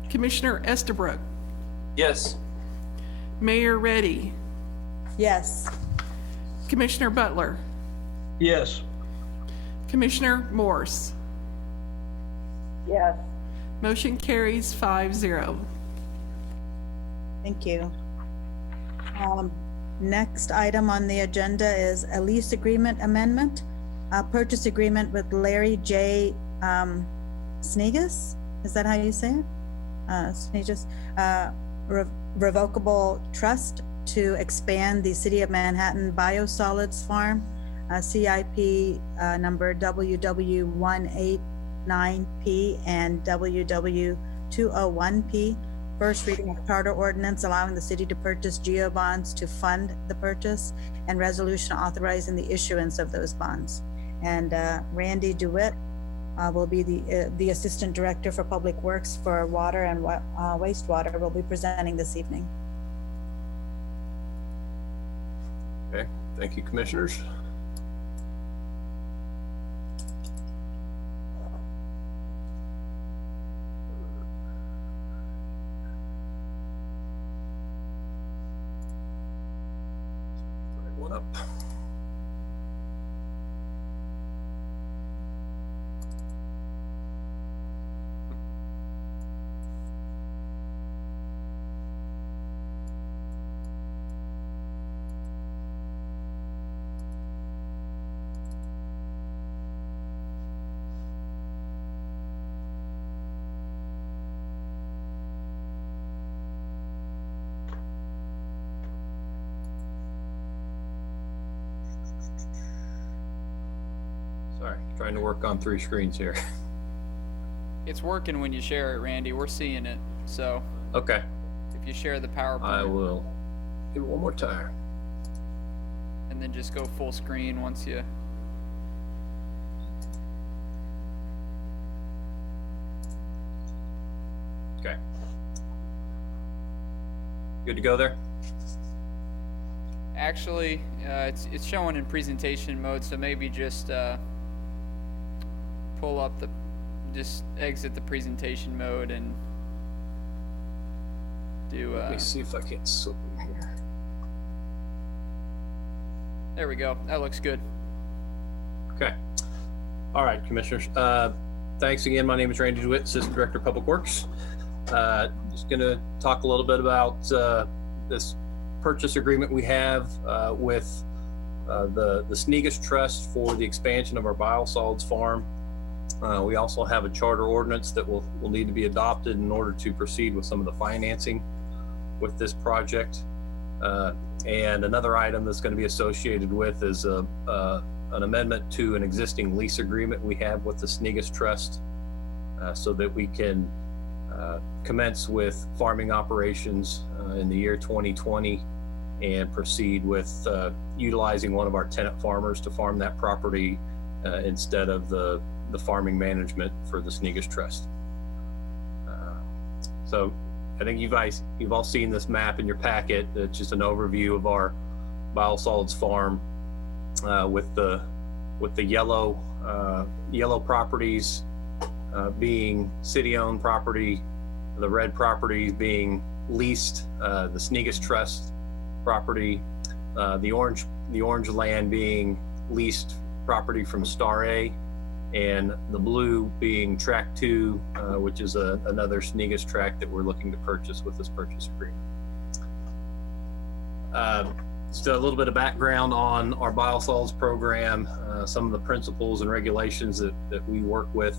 Commissioner Estabrook, Yes. Mayor Reddy, Yes. Commissioner Butler, Yes. Commissioner Morse. Yes. Motion carries 5-0. Thank you. Next item on the agenda is a lease agreement amendment, a purchase agreement with Larry J. Snegas. Is that how you say it? Snegas, revocable trust to expand the City of Manhattan Biosolids Farm, CIP number WW189P and WW201P. First reading of charter ordinance allowing the city to purchase GEO bonds to fund the purchase, and resolution authorizing the issuance of those bonds. And Randy DeWitt will be the Assistant Director for Public Works for Water and Wastewater, will be presenting this evening. Okay, thank you, commissioners. One up. Sorry, trying to work on 3 screens here. It's working when you share it, Randy. We're seeing it. So Okay, if you share the PowerPoint I will do it one more time. and then just go full screen once you. Okay. Good to go there? Actually, it's showing in presentation mode, so maybe just pull up just exit the presentation mode and do. Let me see if I can slip them here. There we go. That looks good. Okay. All right, commissioners. Thanks again. My name is Randy DeWitt, Assistant Director of Public Works. Just going to talk a little bit about this purchase agreement we have with the Snegas Trust for the expansion of our biosolids farm. We also have a charter ordinance that will need to be adopted in order to proceed with some of the financing with this project. And another item that's going to be associated with is an amendment to an existing lease agreement we have with the Snegas Trust so that we can commence with farming operations in the year 2020 and proceed with utilizing one of our tenant farmers to farm that property instead of the farming management for the Snegas Trust. So I think you've all seen this map in your packet. It's just an overview of our biosolids farm with the yellow properties being city-owned property, the red properties being leased, the Snegas Trust property, the orange land being leased property from Star A, and the blue being track 2, which is another Snegas track that we're looking to purchase with this purchase agreement. Just a little bit of background on our biosolids program, some of the principles and regulations that we work with.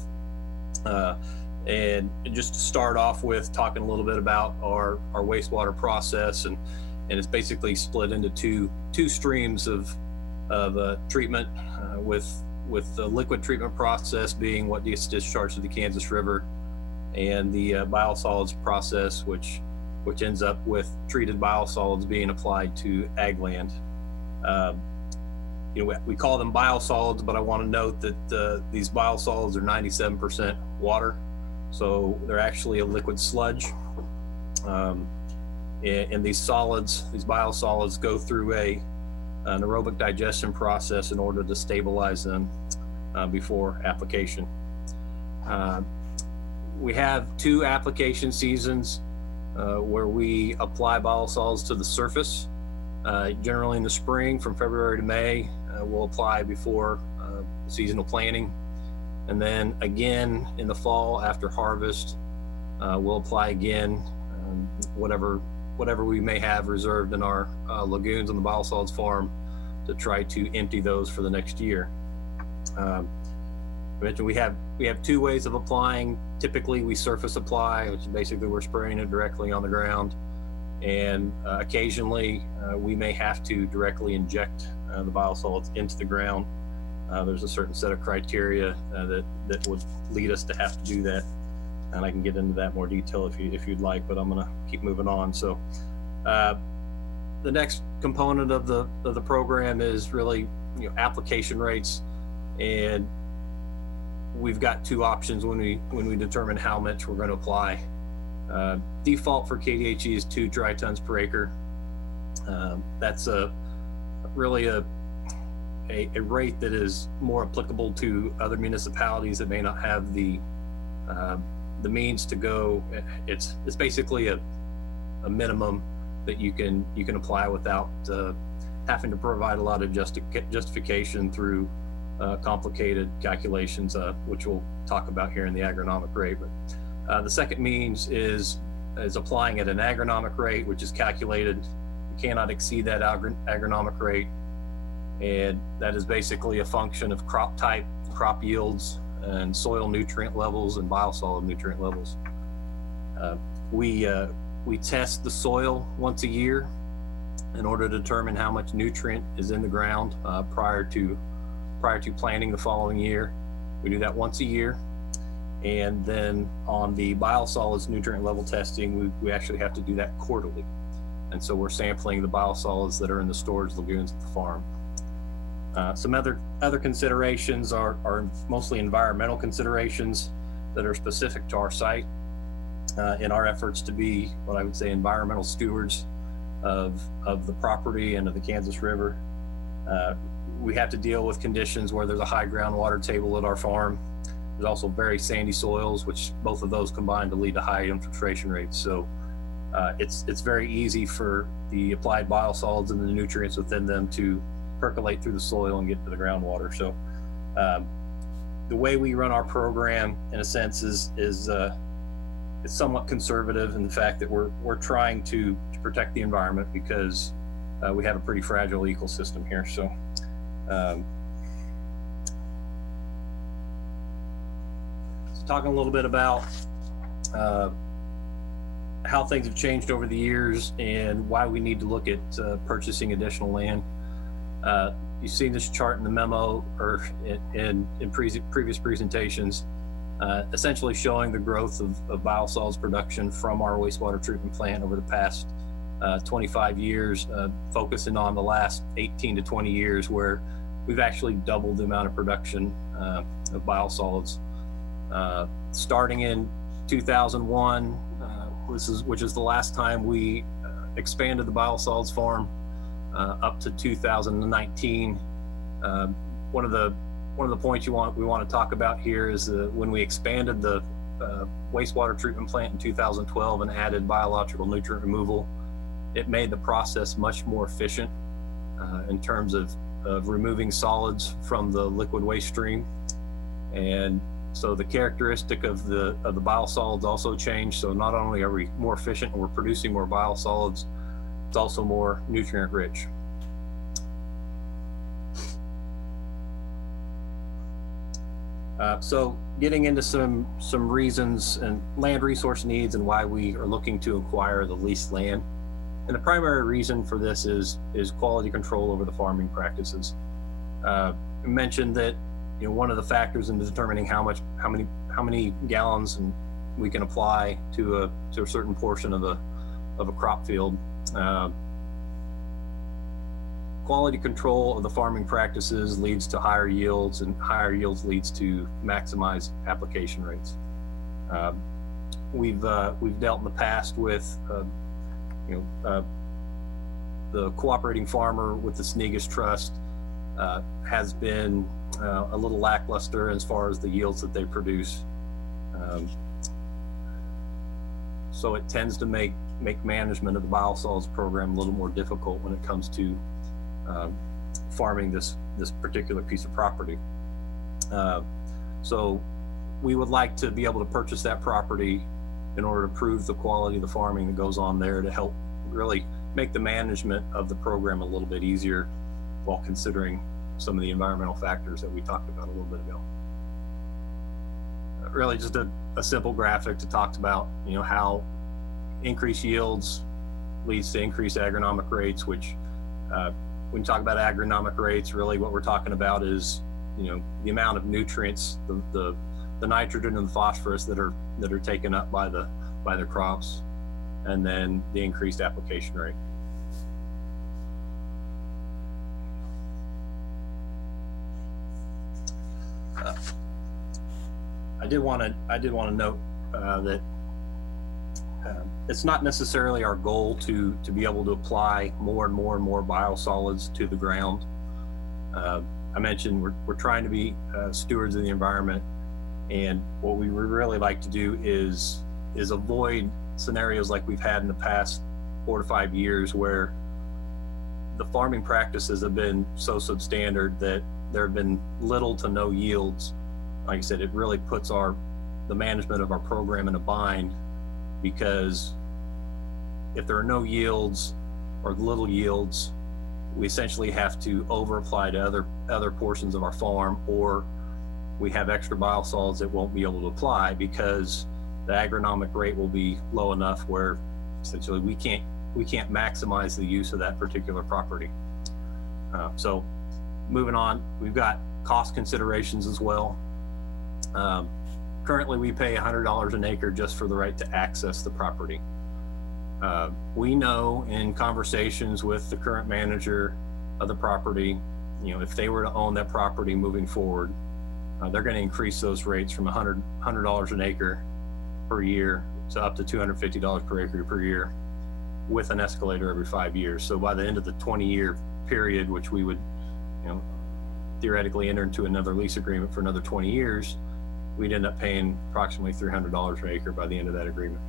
And just to start off with talking a little bit about our wastewater process, and it's basically split into two streams of treatment, with the liquid treatment process being what gets discharged to the Kansas River, and the biosolids process, which ends up with treated biosolids being applied to ag land. We call them biosolids, but I want to note that these biosolids are 97% water, so they're actually a liquid sludge. And these solids, these biosolids, go through an aerobic digestion process in order to stabilize them before application. We have 2 application seasons where we apply biosolids to the surface. Generally in the spring, from February to May, we'll apply before seasonal planting. And then again in the fall after harvest, we'll apply again, whatever we may have reserved in our lagoons on the biosolids farm, to try to empty those for the next year. I mentioned we have 2 ways of applying. Typically we surface apply, which is basically we're spraying it directly on the ground. And occasionally we may have to directly inject the biosolids into the ground. There's a certain set of criteria that would lead us to have to do that. And I can get into that more detail if you'd like, but I'm gonna keep moving on. So the next component of the program is really application rates, and we've got 2 options when we determine how much we're going to apply. Default for KDHE is 2 dry tons per acre. That's really a rate that is more applicable to other municipalities that may not have the means to go. It's basically a minimum that you can apply without having to provide a lot of justification through complicated calculations, which we'll talk about here in the agronomic rate. But the second means is applying at an agronomic rate, which is calculated. You cannot exceed that agronomic rate, and that is basically a function of crop type, crop yields, and soil nutrient levels and biosolid nutrient levels. We test the soil once a year in order to determine how much nutrient is in the ground prior to planting the following year. We do that once a year. And then on the biosolids nutrient level testing, we actually have to do that quarterly. And so we're sampling the biosolids that are in the storage lagoons at the farm. Some other considerations are mostly environmental considerations that are specific to our site in our efforts to be what I would say environmental stewards of the property and of the Kansas River. We have to deal with conditions where there's a high groundwater table at our farm. There's also very sandy soils, which both of those combine to lead to high infiltration rates. So it's very easy for the applied biosolids and the nutrients within them to percolate through the soil and get to the groundwater. So the way we run our program, in a sense, is it's somewhat conservative in the fact that we're trying to protect the environment, because we have a pretty fragile ecosystem here. So talking a little bit about how things have changed over the years and why we need to look at purchasing additional land. You've seen this chart in the memo or in previous presentations, essentially showing the growth of biosolids production from our wastewater treatment plant over the past 25 years, focusing on the last 18 to 20 years, where we've actually doubled the amount of production of biosolids. Starting in 2001, which is the last time we expanded the biosolids farm, up to 2019. One of the points we want to talk about here is when we expanded the wastewater treatment plant in 2012 and added biological nutrient removal, it made the process much more efficient in terms of removing solids from the liquid waste stream. And so the characteristic of the biosolids also changed. So not only are we more efficient and we're producing more biosolids, it's also more nutrient rich. So getting into some reasons and land resource needs and why we are looking to acquire the leased land. And the primary reason for this is quality control over the farming practices. I mentioned that, you know, one of the factors in determining how many gallons we can apply to a certain portion of a crop field. Quality control of the farming practices leads to higher yields, and higher yields leads to maximized application rates. We've dealt in the past with the cooperating farmer with the Snegus Trust has been a little lackluster as far as the yields that they produce. So it tends to make management of the biosolids program a little more difficult when it comes to farming this particular piece of property. So we would like to be able to purchase that property in order to prove the quality of the farming that goes on there, to help really make the management of the program a little bit easier while considering some of the environmental factors that we talked about a little bit ago. Really just a simple graphic that talks about, you know, how increased yields leads to increased agronomic rates, which when you talk about agronomic rates, really what we're talking about is, you know, the amount of nutrients, the nitrogen and the phosphorus that are taken up by the crops, and then the increased application rate. I did want to note that it's not necessarily our goal to be able to apply more and more biosolids to the ground. I mentioned we're trying to be stewards of the environment, and what we would really like to do is avoid scenarios like we've had in the past 4 to 5 years, where the farming practices have been so substandard that there have been little to no yields. Like I said, it really puts the management of our program in a bind, because if there are no yields or little yields, we essentially have to over apply to other portions of our farm, or we have extra biosolids that won't be able to apply because the agronomic rate will be low enough where essentially we can't maximize the use of that particular property. So moving on, we've got cost considerations as well. Currently we pay $100 an acre just for the right to access the property. We know in conversations with the current manager of the property, you know, if they were to own that property moving forward, they're going to increase those rates from $100 an acre per year to up to $250 per acre per year, with an escalator every 5 years. So by the end of the 20-year period, which we would, you know, theoretically enter into another lease agreement for another 20 years, we'd end up paying approximately $300 per acre by the end of that agreement.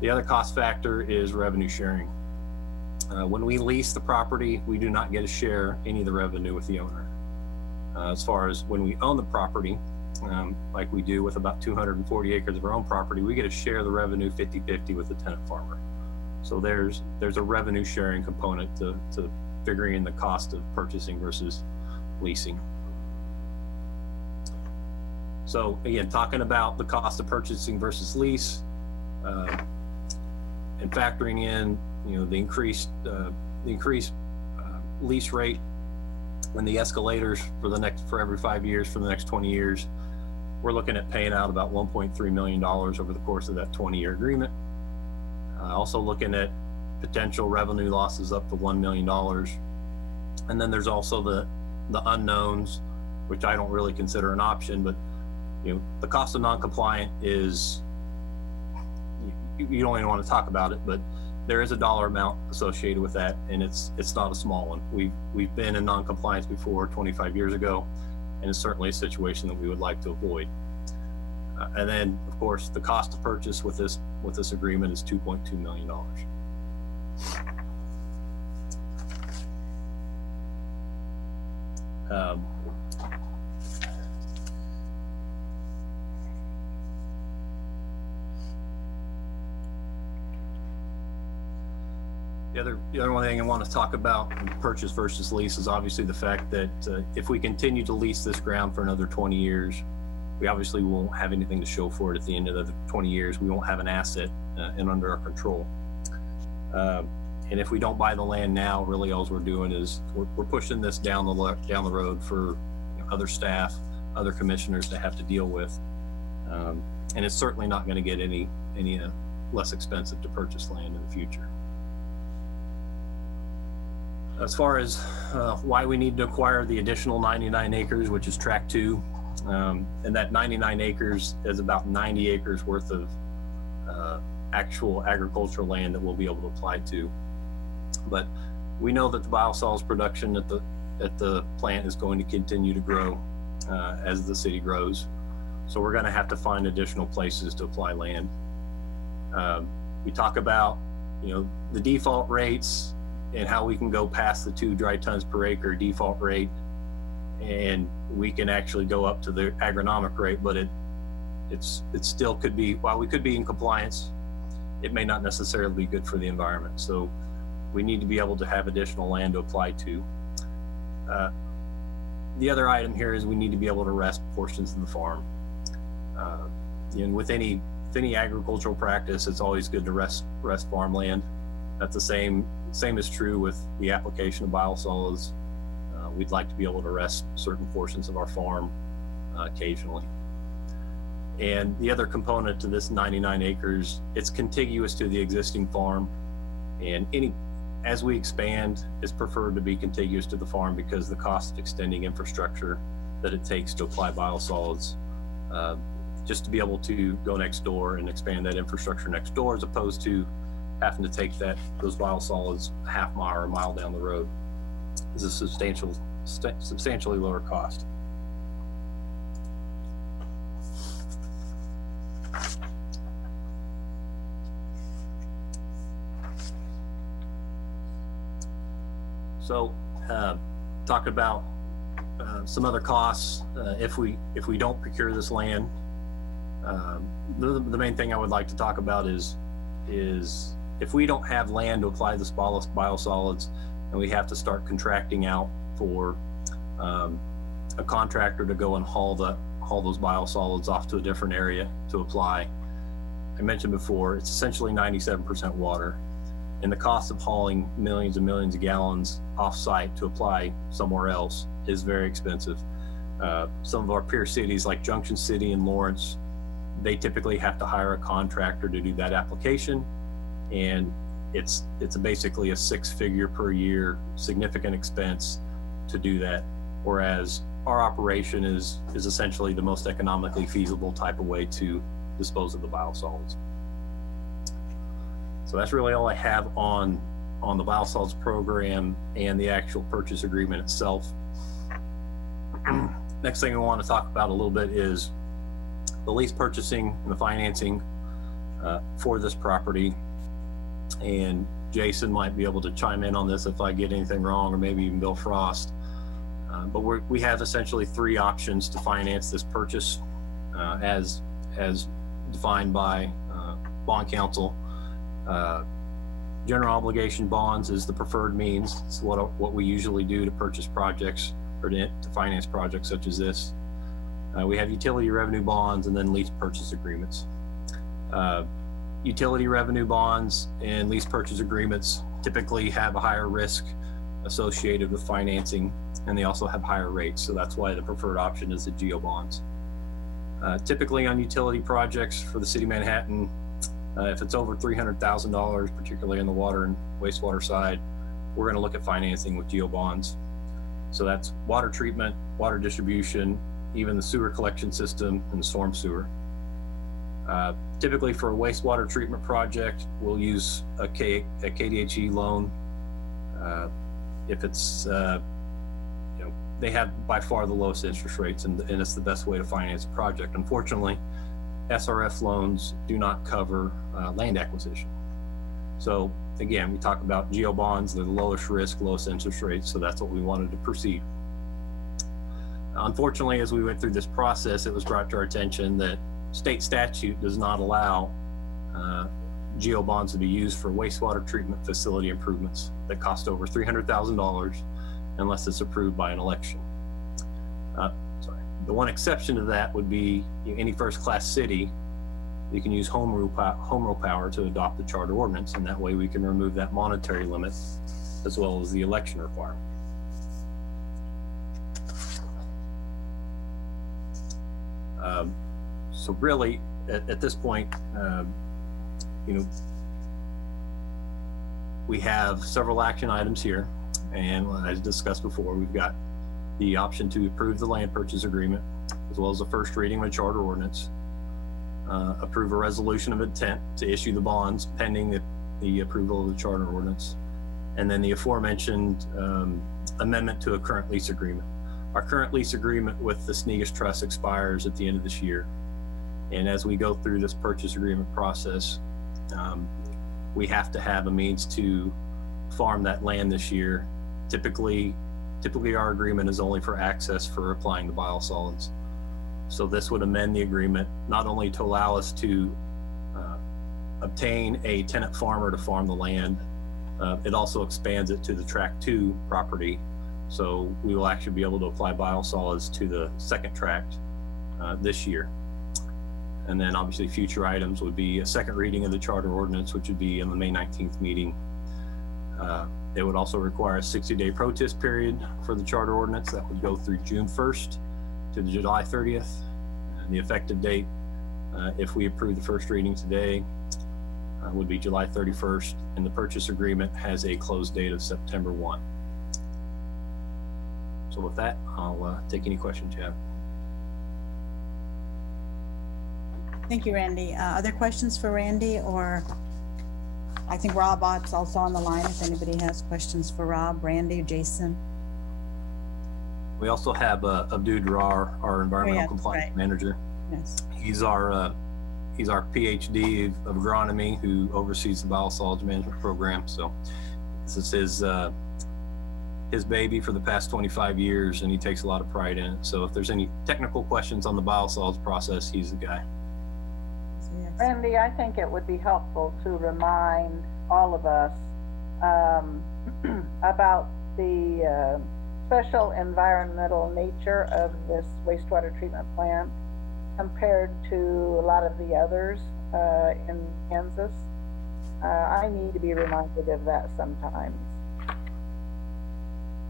The other cost factor is revenue sharing. When we lease the property, we do not get to share any of the revenue with the owner. As far as when we own the property, like we do with about 240 acres of our own property, we get to share the revenue 50-50 with the tenant farmer. So there's a revenue sharing component to figuring in the cost of purchasing versus leasing. So again, talking about the cost of purchasing versus lease, and factoring in, you know, the increased lease rate and the escalators for every 5 years for the next 20 years, we're looking at paying out about $1.3 million over the course of that 20-year agreement. Also looking at potential revenue losses up to $1 million. And then there's also the unknowns, which I don't really consider an option, but you know, the cost of non-compliant is, you don't even want to talk about it, but there is a dollar amount associated with that, and it's not a small one. We've been in non-compliance before 25 years ago, and it's certainly a situation that we would like to avoid. And then, of course, the cost to purchase with this agreement is $2.2 million. The other one thing I want to talk about purchase versus lease is obviously the fact that if we continue to lease this ground for another 20 years, we obviously won't have anything to show for it at the end of the 20 years. We won't have an asset and under our control. And if we don't buy the land now, really all we're doing is we're pushing this down the road for other staff, other commissioners to have to deal with. And it's certainly not going to get any less expensive to purchase land in the future. As far as why we need to acquire the additional 99 acres, which is tract 2, and that 99 acres is about 90 acres worth of actual agricultural land that we'll be able to apply to. But we know that the biosolids production at the plant is going to continue to grow as the city grows. So we're going to have to find additional places to apply land. We talk about, the default rates and how we can go past the 2 dry tons per acre default rate, and we can actually go up to the agronomic rate, but it still could be, while we could be in compliance, it may not necessarily be good for the environment. So we need to be able to have additional land to apply to. The other item here is we need to be able to rest portions of the farm. And with any agricultural practice, it's always good to rest farmland. That's the same is true with the application of biosolids. We'd like to be able to rest certain portions of our farm occasionally. And the other component to this 99 acres, it's contiguous to the existing farm, and as we expand, it's preferred to be contiguous to the farm because the cost of extending infrastructure that it takes to apply biosolids, just to be able to go next door and expand that infrastructure next door, as opposed to having to take those biosolids a half mile or a mile down the road, is a substantially lower cost. So, talk about some other costs if we don't procure this land. The main thing I would like to talk about is if we don't have land to apply this biosolids, and we have to start contracting out for a contractor to go and haul those biosolids off to a different area to apply. I mentioned before, it's essentially 97% water, and the cost of hauling millions and millions of gallons off-site to apply somewhere else is very expensive. Some of our peer cities like Junction City and Lawrence, they typically have to hire a contractor to do that application, and it's basically a 6-figure per year significant expense to do that, whereas our operation is essentially the most economically feasible type of way to dispose of the biosolids. So that's really all I have on the biosolids program and the actual purchase agreement itself. Next thing I want to talk about a little bit is the lease purchasing and the financing for this property. And Jason might be able to chime in on this if I get anything wrong, or maybe even Bill Frost. But we have essentially 3 options to finance this purchase as defined by bond counsel. General obligation bonds is the preferred means. It's what we usually do to purchase projects or to finance projects such as this. We have utility revenue bonds and then lease purchase agreements. Utility revenue bonds and lease purchase agreements typically have a higher risk associated with financing, and they also have higher rates. So that's why the preferred option is the GO bonds. Typically on utility projects for the city of Manhattan, if it's over $300,000, particularly on the water and wastewater side, we're going to look at financing with GO bonds. So that's water treatment, water distribution, even the sewer collection system and the storm sewer. Typically for a wastewater treatment project, we'll use a KDHE loan. If it's, they have by far the lowest interest rates, and it's the best way to finance a project. Unfortunately, SRF loans do not cover land acquisition. So again, we talk about GO bonds, they're the lowest risk, lowest interest rates, so that's what we wanted to proceed. Unfortunately, as we went through this process, it was brought to our attention that state statute does not allow GO bonds to be used for wastewater treatment facility improvements that cost over $300,000 unless it's approved by an election. The one exception to that would be any first-class city. You can use home rule power to adopt the charter ordinance, and that way we can remove that monetary limit as well as the election requirement. So really, at this point, we have several action items here, and as discussed before, we've got the option to approve the land purchase agreement, as well as the first reading of a charter ordinance, approve a resolution of intent to issue the bonds pending the approval of the charter ordinance, and then the aforementioned amendment to a current lease agreement. Our current lease agreement with the Sneagus Trust expires at the end of this year. And as we go through this purchase agreement process, we have to have a means to farm that land this year. Typically our agreement is only for access for applying the biosolids. So this would amend the agreement, not only to allow us to obtain a tenant farmer to farm the land, it also expands it to the Tract 2 property. So we will actually be able to apply biosolids to the second tract this year. And then obviously future items would be a second reading of the charter ordinance, which would be in the May 19th meeting. It would also require a 60-day protest period for the charter ordinance that would go through June 1st to July 30th. And the effective date, if we approve the first reading today, would be July 31st. And the purchase agreement has a close date of September 1. So with that, I'll take any questions you have. Thank you, Randy. Other questions for Randy, or I think Rob Ott's also on the line if anybody has questions for Rob, Randy, Jason. We also have Abdul Durar, our environmental compliance manager. Yes. He's our PhD of agronomy who oversees the biosolids management program. So this is his baby for the past 25 years, and he takes a lot of pride in it. So if there's any technical questions on the biosolids process, he's the guy. Randy, I think it would be helpful to remind all of us about the special environmental nature of this wastewater treatment plant compared to a lot of the others in Kansas. I need to be reminded of that sometimes.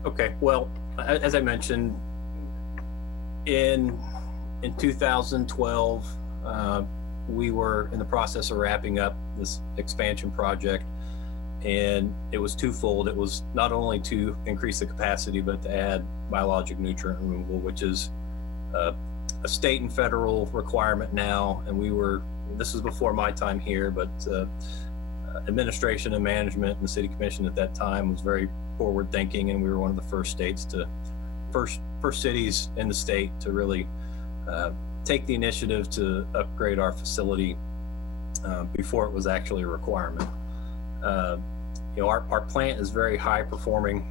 Okay, well, as I mentioned, in 2012, we were in the process of wrapping up this expansion project, and it was twofold. It was not only to increase the capacity, but to add biologic nutrient removal, which is a state and federal requirement now. And this was before my time here, but administration and management and the city commission at that time was very forward thinking, and we were one of the first cities in the state to really take the initiative to upgrade our facility before it was actually a requirement. Our plant is very high performing.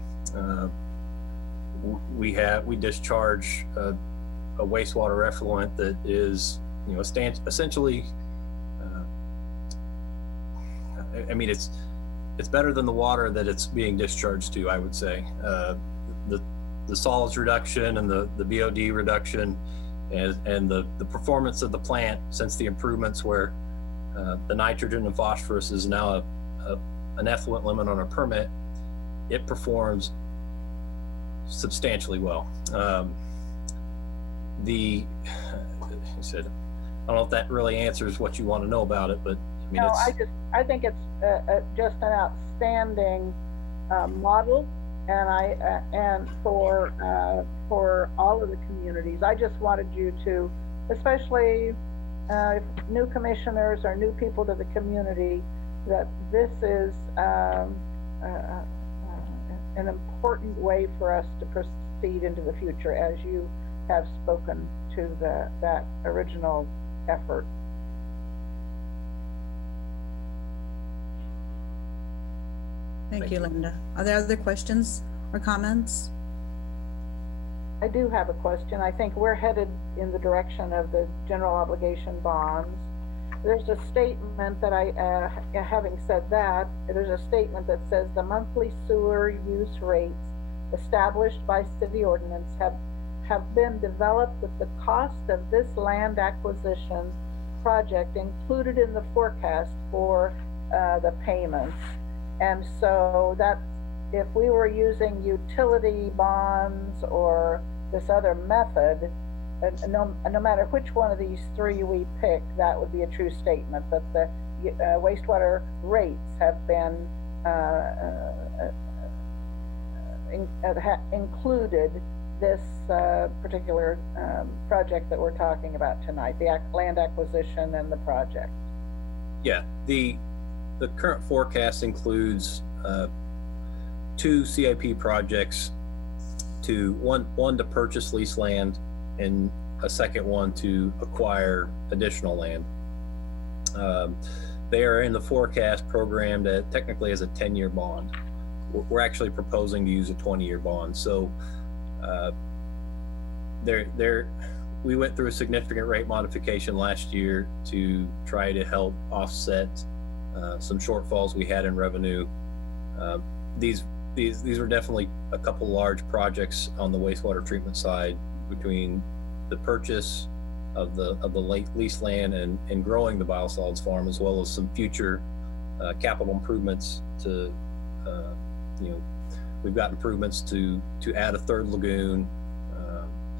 We discharge a wastewater effluent that is essentially it's better than the water that it's being discharged to, I would say. The solids reduction and the BOD reduction and the performance of the plant since the improvements where the nitrogen and phosphorus is now an effluent limit on a permit, it performs substantially well. I don't know if that really answers what you want to know about it, but I mean, I think it's just an outstanding model, and for all of the communities. I just wanted you to, especially new commissioners or new people to the community, that this is an important way for us to proceed into the future, as you have spoken to that original effort. Thank you, Linda. Are there other questions or comments? I do have a question. I think we're headed in the direction of the general obligation bonds. there's a statement that having said that, there's a statement that says the monthly sewer use rates established by city ordinance have been developed with the cost of this land acquisition project included in the forecast for the payments. And so that's, if we were using utility bonds or this other method, no matter which one of these three we pick, that would be a true statement that the wastewater rates have been included this particular project that we're talking about tonight, the land acquisition and the project. Yeah, the current forecast includes 2 CIP projects, one to purchase lease land and a second one to acquire additional land. They are in the forecast programmed technically as a 10-year bond. We're actually proposing to use a 20-year bond. So we went through a significant rate modification last year to try to help offset some shortfalls we had in revenue. These are definitely a couple large projects on the wastewater treatment side, between the purchase of the lease land and growing the biosolids farm, as well as some future capital improvements to, we've got improvements to add a third lagoon,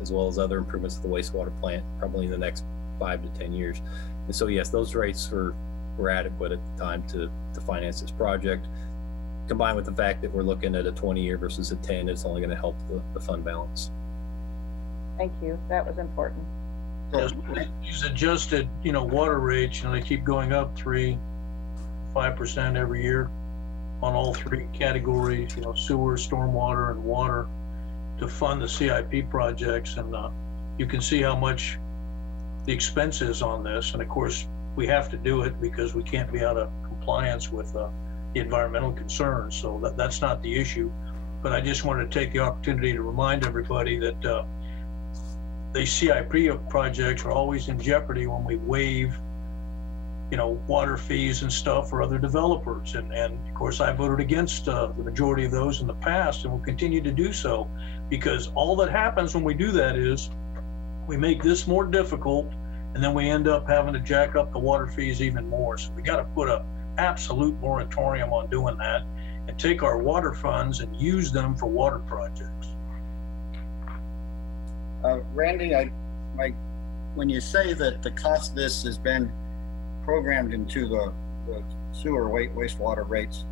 as well as other improvements to the wastewater plant, probably in the next 5 to 10 years. And so, yes, those rates were adequate at the time to finance this project. Combined with the fact that we're looking at a 20-year versus a 10, it's only going to help the fund balance. Thank you. That was important. Yes, these adjusted, water rates, they keep going up 3-5% every year on all three categories, sewer, stormwater, and water, to fund the CIP projects. And you can see how much the expense is on this. And of course, we have to do it because we can't be out of compliance with the environmental concerns. So that's not the issue. But I just wanted to take the opportunity to remind everybody that the CIP projects are always in jeopardy when we waive, water fees and stuff for other developers. And of course, I voted against the majority of those in the past and will continue to do so, because all that happens when we do that is we make this more difficult, and then we end up having to jack up the water fees even more. So we got to put a absolute moratorium on doing that and take our water funds and use them for water projects. Randy, when you say that the cost of this has been programmed into the sewer wastewater rates,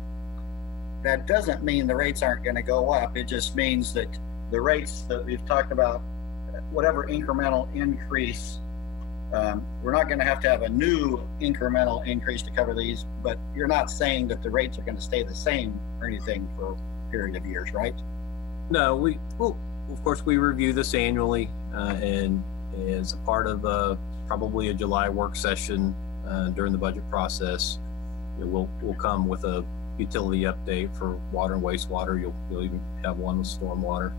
that doesn't mean the rates aren't going to go up. It just means that the rates that we've talked about, whatever incremental increase, we're not going to have a new incremental increase to cover these, but you're not saying that the rates are going to stay the same or anything for a period of years, right? No, of course, we review this annually, and as a part of probably a July work session during the budget process, we'll come with a utility update for water and wastewater. You'll even have one with stormwater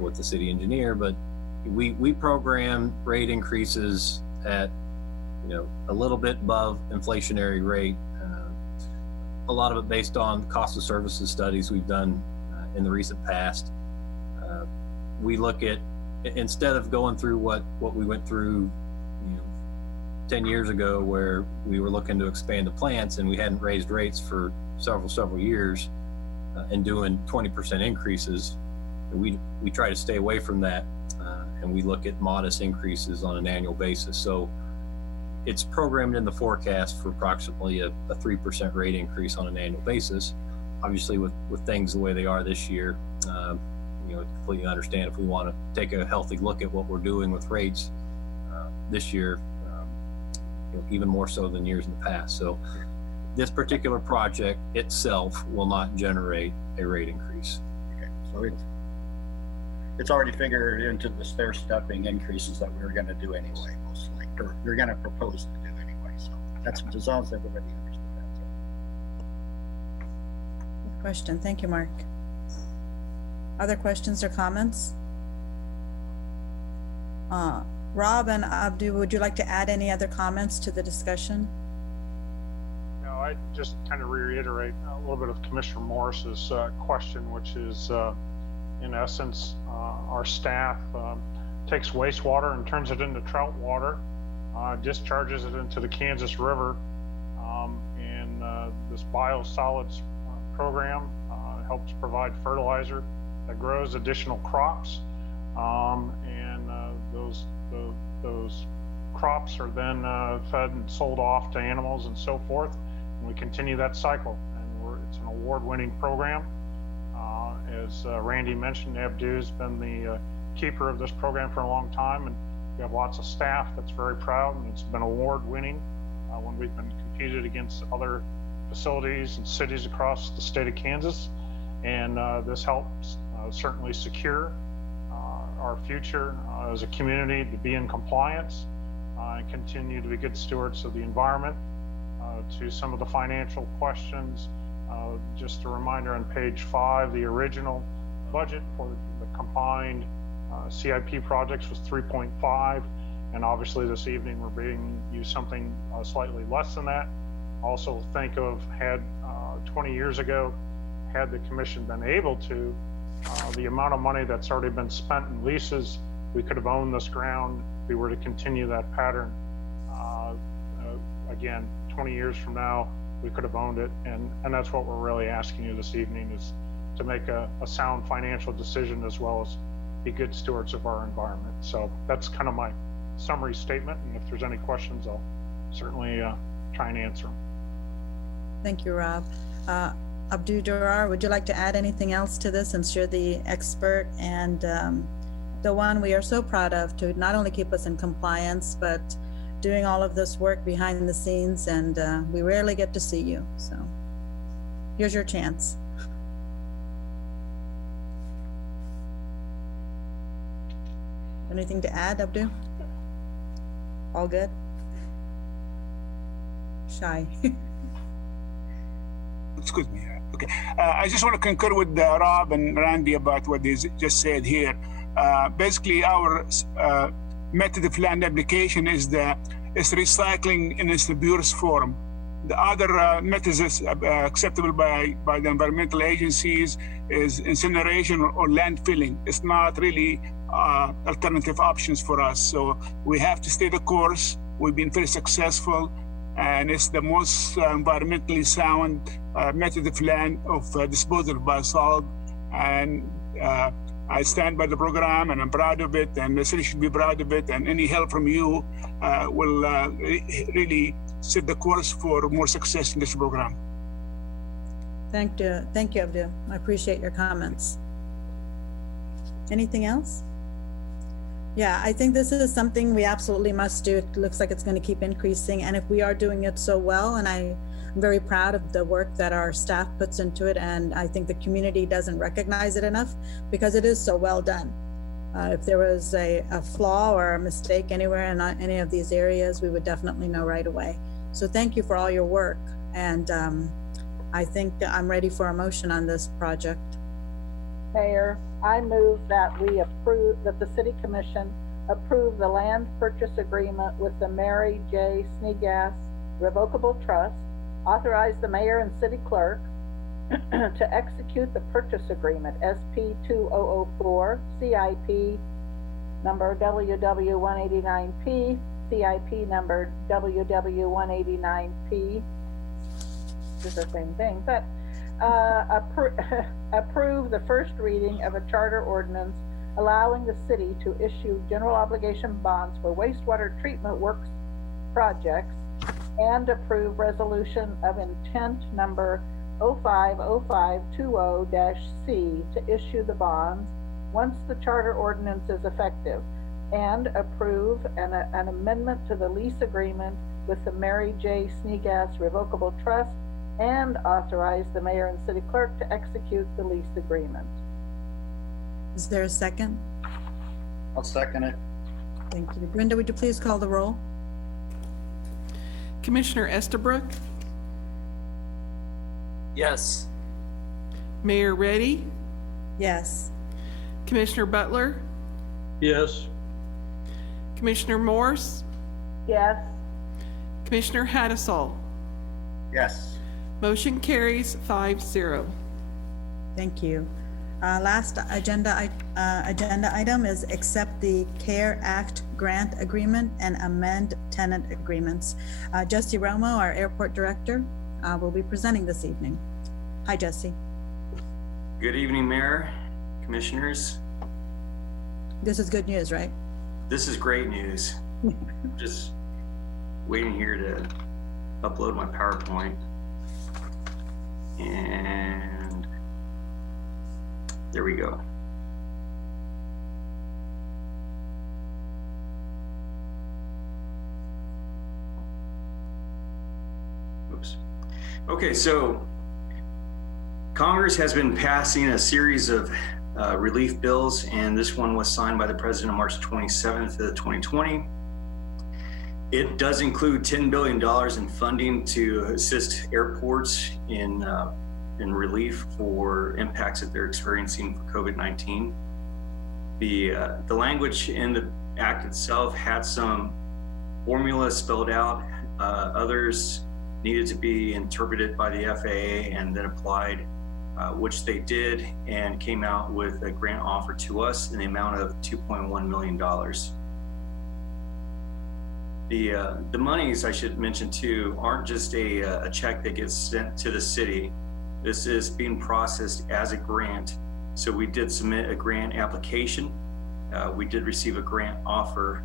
with the city engineer. But we program rate increases at a little bit above inflationary rate. A lot of it based on cost of services studies we've done in the recent past. We look at, instead of going through what we went through 10 years ago, where we were looking to expand the plants and we hadn't raised rates for several years, and doing 20% increases, we try to stay away from that, and we look at modest increases on an annual basis. So it's programmed in the forecast for approximately a 3% rate increase on an annual basis. Obviously, with things the way they are this year, completely understand if we want to take a healthy look at what we're doing with rates this year, even more so than years in the past. So this particular project itself will not generate a rate increase. Okay, so it's already figured into the stair-stepping increases that we were going to do anyway, mostly, or you're going to propose to do anyway. So that's as long as everybody understood that. Good question. Thank you, Mark. Other questions or comments? Rob and Abdu, would you like to add any other comments to the discussion? I just kind of reiterate a little bit of Commissioner Morris's question, which is, in essence, our staff takes wastewater and turns it into trout water, discharges it into the Kansas River, and this biosolids program helps provide fertilizer that grows additional crops, and those crops are then fed and sold off to animals and so forth, and we continue that cycle. And it's an award-winning program. As Randy mentioned, Abdu's been the keeper of this program for a long time, and we have lots of staff that's very proud, and it's been award-winning when we've been competed against other facilities and cities across the state of Kansas. And this helps certainly secure our future as a community to be in compliance and continue to be good stewards of the environment. To some of the financial questions, just a reminder on page 5, the original budget for the combined CIP projects was 3.5, and obviously this evening we're bringing you something slightly less than that. Also think of, had 20 years ago, had the commission been able to, the amount of money that's already been spent in leases, we could have owned this ground if we were to continue that pattern. Again, 20 years from now, we could have owned it, and that's what we're really asking you this evening, is to make a sound financial decision as well as be good stewards of our environment. So that's kind of my summary statement, and if there's any questions, I'll certainly try and answer them. Thank you, Rob. Abdu Durar, would you like to add anything else to this, since you're the expert and the one we are so proud of to not only keep us in compliance, but doing all of this work behind the scenes, and we rarely get to see you. So here's your chance. Anything to add, Abdu? All good? Shy. Excuse me. Okay. I just want to concur with Rob and Randy about what they just said here. Basically, our method of land application is recycling in its purest form. The other methods is acceptable by the environmental agencies is incineration or landfilling. It's not really alternative options for us. So we have to stay the course. We've been very successful, and it's the most environmentally sound method of land disposal of biosolids. And I stand by the program, and I'm proud of it, and the city should be proud of it. And any help from you will really set the course for more success in this program. Thank you, Abdu. I appreciate your comments. Anything else? Yeah, I think this is something we absolutely must do. It looks like it's going to keep increasing, and if we are doing it so well, and I'm very proud of the work that our staff puts into it, and I think the community doesn't recognize it enough because it is so well done. If there was a flaw or a mistake anywhere in any of these areas, we would definitely know right away. So thank you for all your work, and I think I'm ready for a motion on this project. Mayor, I move that the City Commission approve the land purchase agreement with the Mary J. Sneegas Revocable Trust, authorize the mayor and city clerk to execute the purchase agreement SP 2004 CIP number WW189P, CIP number WW189P. It's the same thing, but approve the first reading of a charter ordinance allowing the city to issue general obligation bonds for wastewater treatment works projects, and approve resolution of intent number 050520-C to issue the bonds once the charter ordinance is effective, and approve an amendment to the lease agreement with the Mary J. Sneegas Revocable Trust, and authorize the mayor and city clerk to execute the lease agreement. Is there a second? I'll second it. Thank you. Brenda, would you please call the roll? Commissioner Estabrook, Yes. Mayor Reddy, Yes. Commissioner Butler, Yes. Commissioner Morse, Yes. Commissioner Hattasol. Yes. Motion carries 5-0. Thank you. Last agenda item is accept the CARE Act grant agreement and amend tenant agreements. Jesse Romo, our airport director, will be presenting this evening. Hi, Jesse. Good evening, Mayor, Commissioners. This is good news, right? This is great news. Just waiting here to upload my PowerPoint. And there we go. Oops. Okay, so Congress has been passing a series of relief bills, and this one was signed by the President on March 27th of 2020. It does include $10 billion in funding to assist airports in relief for impacts that they're experiencing for COVID-19. The language in the act itself had some formulas spelled out. Others needed to be interpreted by the FAA and then applied, which they did, and came out with a grant offer to us in the amount of $2.1 million. The monies, I should mention too, aren't just a check that gets sent to the city. This is being processed as a grant. So we did submit a grant application. We did receive a grant offer,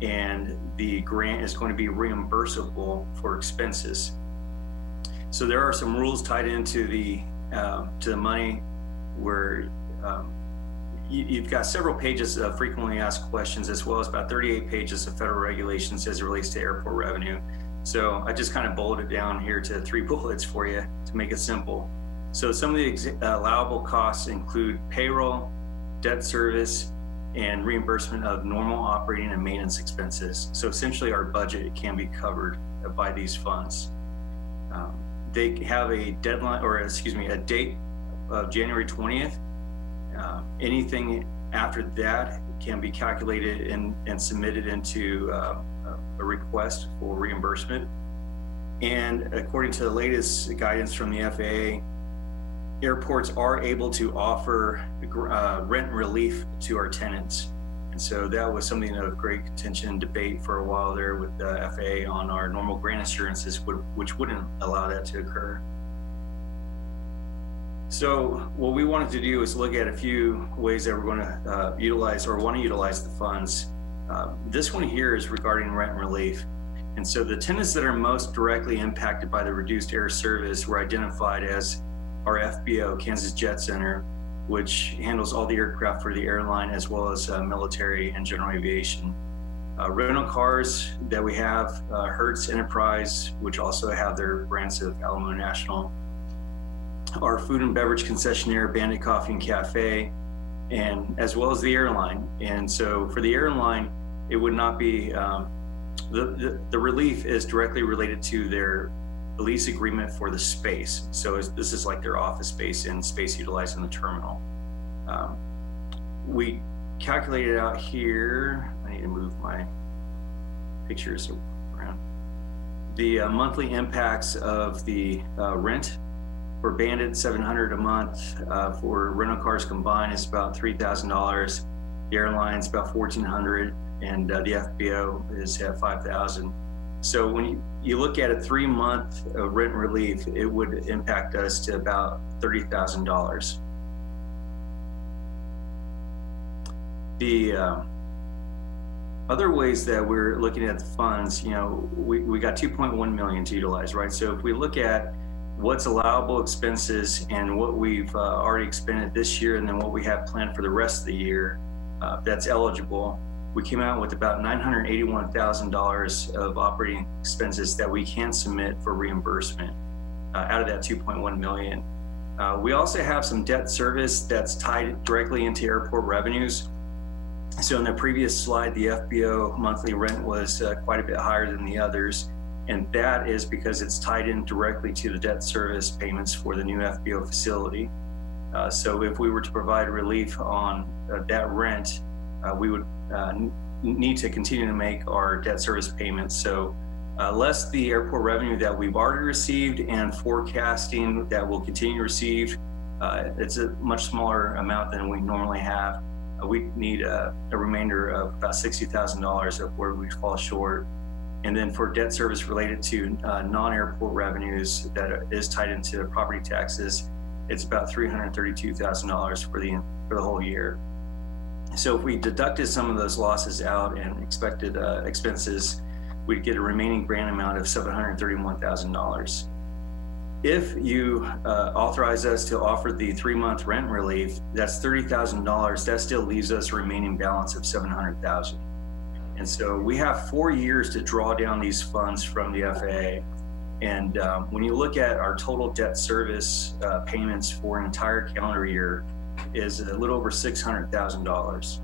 and the grant is going to be reimbursable for expenses. So there are some rules tied into the money where you've got several pages of frequently asked questions, as well as about 38 pages of federal regulations as it relates to airport revenue. So I just kind of boiled it down here to 3 bullets for you to make it simple. So some of the allowable costs include payroll, debt service, and reimbursement of normal operating and maintenance expenses. So essentially our budget can be covered by these funds. They have a deadline, or excuse me, a date of January 20th. Anything after that can be calculated and submitted into a request for reimbursement. And according to the latest guidance from the FAA, airports are able to offer rent relief to our tenants. And so that was something of great contention and debate for a while there with the FAA on our normal grant assurances, which wouldn't allow that to occur. So what we wanted to do is look at a few ways that we're going to utilize or want to utilize the funds. This one here is regarding rent relief. And so the tenants that are most directly impacted by the reduced air service were identified as our FBO, Kansas Jet Center, which handles all the aircraft for the airline, as well as military and general aviation. Rental cars that we have, Hertz Enterprise, which also have their brands of Alamo National, our food and beverage concessionaire, Bandit Coffee and Cafe, and as well as the airline. And so for the airline, it would not be, the relief is directly related to their lease agreement for the space. So this is like their office space and space utilized in the terminal. We calculated out here, I need to move my pictures around. The monthly impacts of the rent for Bandit, $700 a month. For rental cars combined, it's about $3,000. The airline's about $1,400, and the FBO is at $5,000. So when you look at a 3-month rent relief, it would impact us to about $30,000. The other ways that we're looking at the funds, we got 2.1 million to utilize, right? So if we look at what's allowable expenses and what we've already expended this year, and then what we have planned for the rest of the year that's eligible, we came out with about $981,000 of operating expenses that we can submit for reimbursement out of that 2.1 million. We also have some debt service that's tied directly into airport revenues. So in the previous slide, the FBO monthly rent was quite a bit higher than the others. And that is because it's tied in directly to the debt service payments for the new FBO facility. So if we were to provide relief on that rent, we would need to continue to make our debt service payments. So less the airport revenue that we've already received and forecasting that we'll continue to receive. It's a much smaller amount than we normally have. We need a remainder of about $60,000 of where we fall short. And then for debt service related to non-airport revenues that is tied into property taxes, it's about $332,000 for the whole year. So if we deducted some of those losses out and expected expenses, we'd get a remaining grant amount of $731,000. If you authorize us to offer the 3-month rent relief, that's $30,000. That still leaves us a remaining balance of $700,000. And so we have 4 years to draw down these funds from the FAA. And when you look at our total debt service payments for an entire calendar year is a little over $600,000.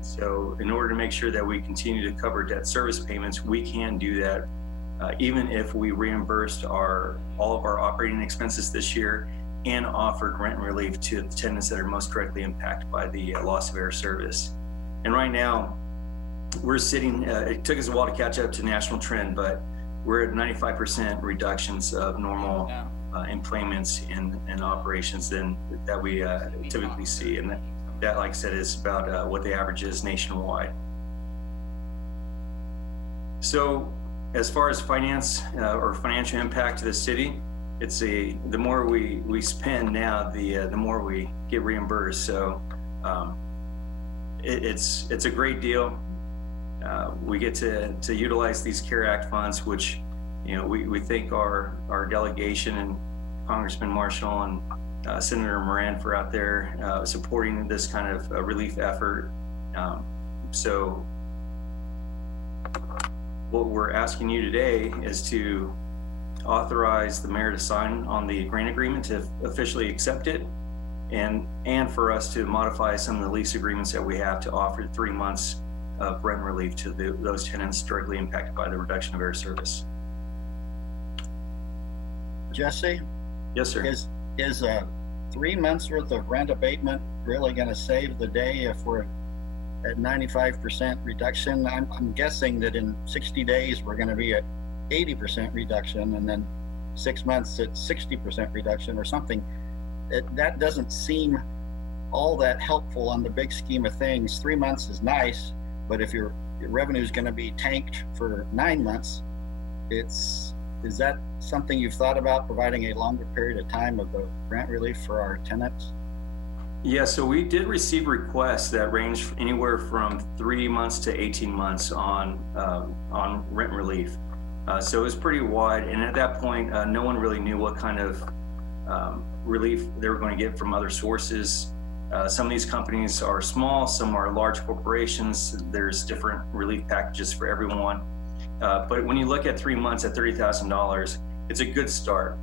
So in order to make sure that we continue to cover debt service payments, we can do that even if we reimbursed all of our operating expenses this year and offered rent relief to the tenants that are most directly impacted by the loss of air service. And right now, we're sitting, it took us a while to catch up to national trend, but we're at 95% reductions of normal employments and operations that we typically see. And that, like I said, is about what the average is nationwide. So as far as finance or financial impact to the city, it's the more we spend now, the more we get reimbursed. So it's a great deal. We get to utilize these CARE Act funds, which we thank our delegation and Congressman Marshall and Senator Moran for out there supporting this kind of relief effort. So what we're asking you today is to authorize the mayor to sign on the grant agreement to officially accept it, and for us to modify some of the lease agreements that we have to offer 3 months of rent relief to those tenants directly impacted by the reduction of air service. Jesse? Yes, sir. Is 3 months worth of rent abatement really going to save the day if we're at 95% reduction? I'm guessing that in 60 days we're going to be at 80% reduction, and then 6 months at 60% reduction or something. That doesn't seem all that helpful on the big scheme of things. 3 months is nice, but if your revenue is going to be tanked for 9 months, is that something you've thought about, providing a longer period of time of the grant relief for our tenants? Yeah, so we did receive requests that range anywhere from 3 months to 18 months on rent relief. So it was pretty wide, and at that point, no one really knew what kind of relief they were going to get from other sources. Some of these companies are small, some are large corporations. There's different relief packages for everyone. But when you look at 3 months at $30,000, it's a good start.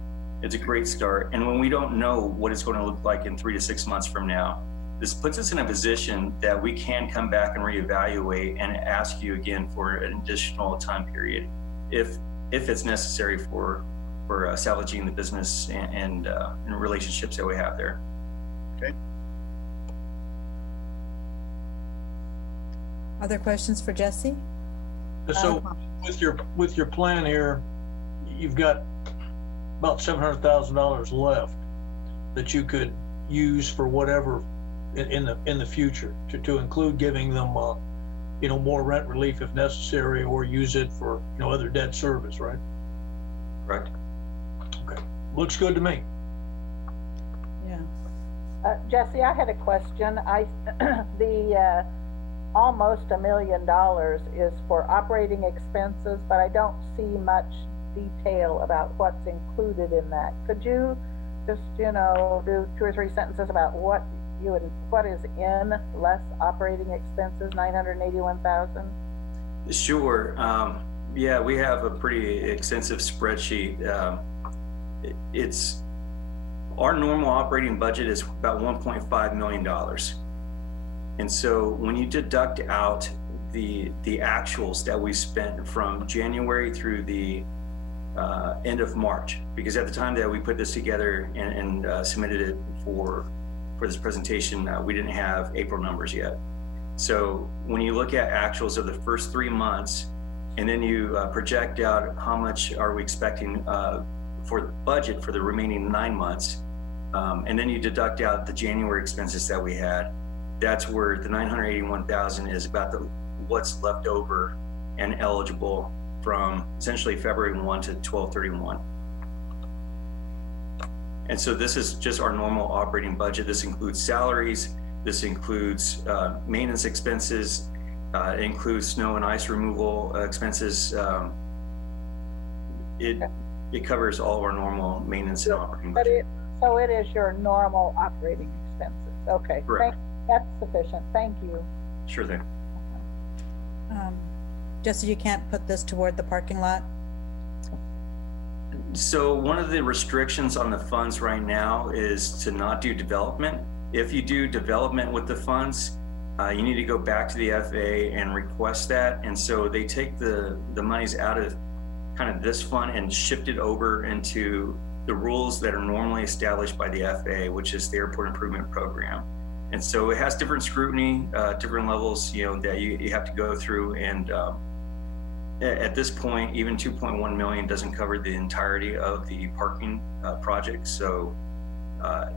It's a great start. And when we don't know what it's going to look like in 3 to 6 months from now, this puts us in a position that we can come back and reevaluate and ask you again for an additional time period if it's necessary for salvaging the business and relationships that we have there. Okay. Other questions for Jesse? So with your plan here, you've got about $700,000 left that you could use for whatever in the future to include giving them more rent relief if necessary, or use it for other debt service, right? Correct. Okay, looks good to me. Yeah. Jesse, I had a question. The almost $1 million is for operating expenses, but I don't see much detail about what's included in that. Could you just, do 2 or 3 sentences about what is in less operating expenses, $981,000? Sure. Yeah, we have a pretty extensive spreadsheet. It's our normal operating budget is about $1.5 million. And so when you deduct out the actuals that we spent from January through the end of March, because at the time that we put this together and submitted it for this presentation, we didn't have April numbers yet. So when you look at actuals of the first 3 months, And then you project out how much are we expecting for the budget for the remaining 9 months. And then you deduct out the January expenses that we had. That's where the 981,000 is about what's left over and eligible from essentially February 1 to 12/31. And so this is just our normal operating budget. This includes salaries. This includes maintenance expenses. It includes snow and ice removal expenses. It covers all of our normal maintenance and operating budget. So it is your normal operating expenses. Okay. Correct. That's sufficient. Thank you. Sure thing. Jesse, you can't put this toward the parking lot? So one of the restrictions on the funds right now is to not do development. If you do development with the funds, you need to go back to the FAA and request that. And so they take the monies out of kind of this fund and shift it over into the rules that are normally established by the FAA, which is the Airport Improvement Program. And so it has different scrutiny, different levels, that you have to go through. And at this point, even 2.1 million doesn't cover the entirety of the parking project. So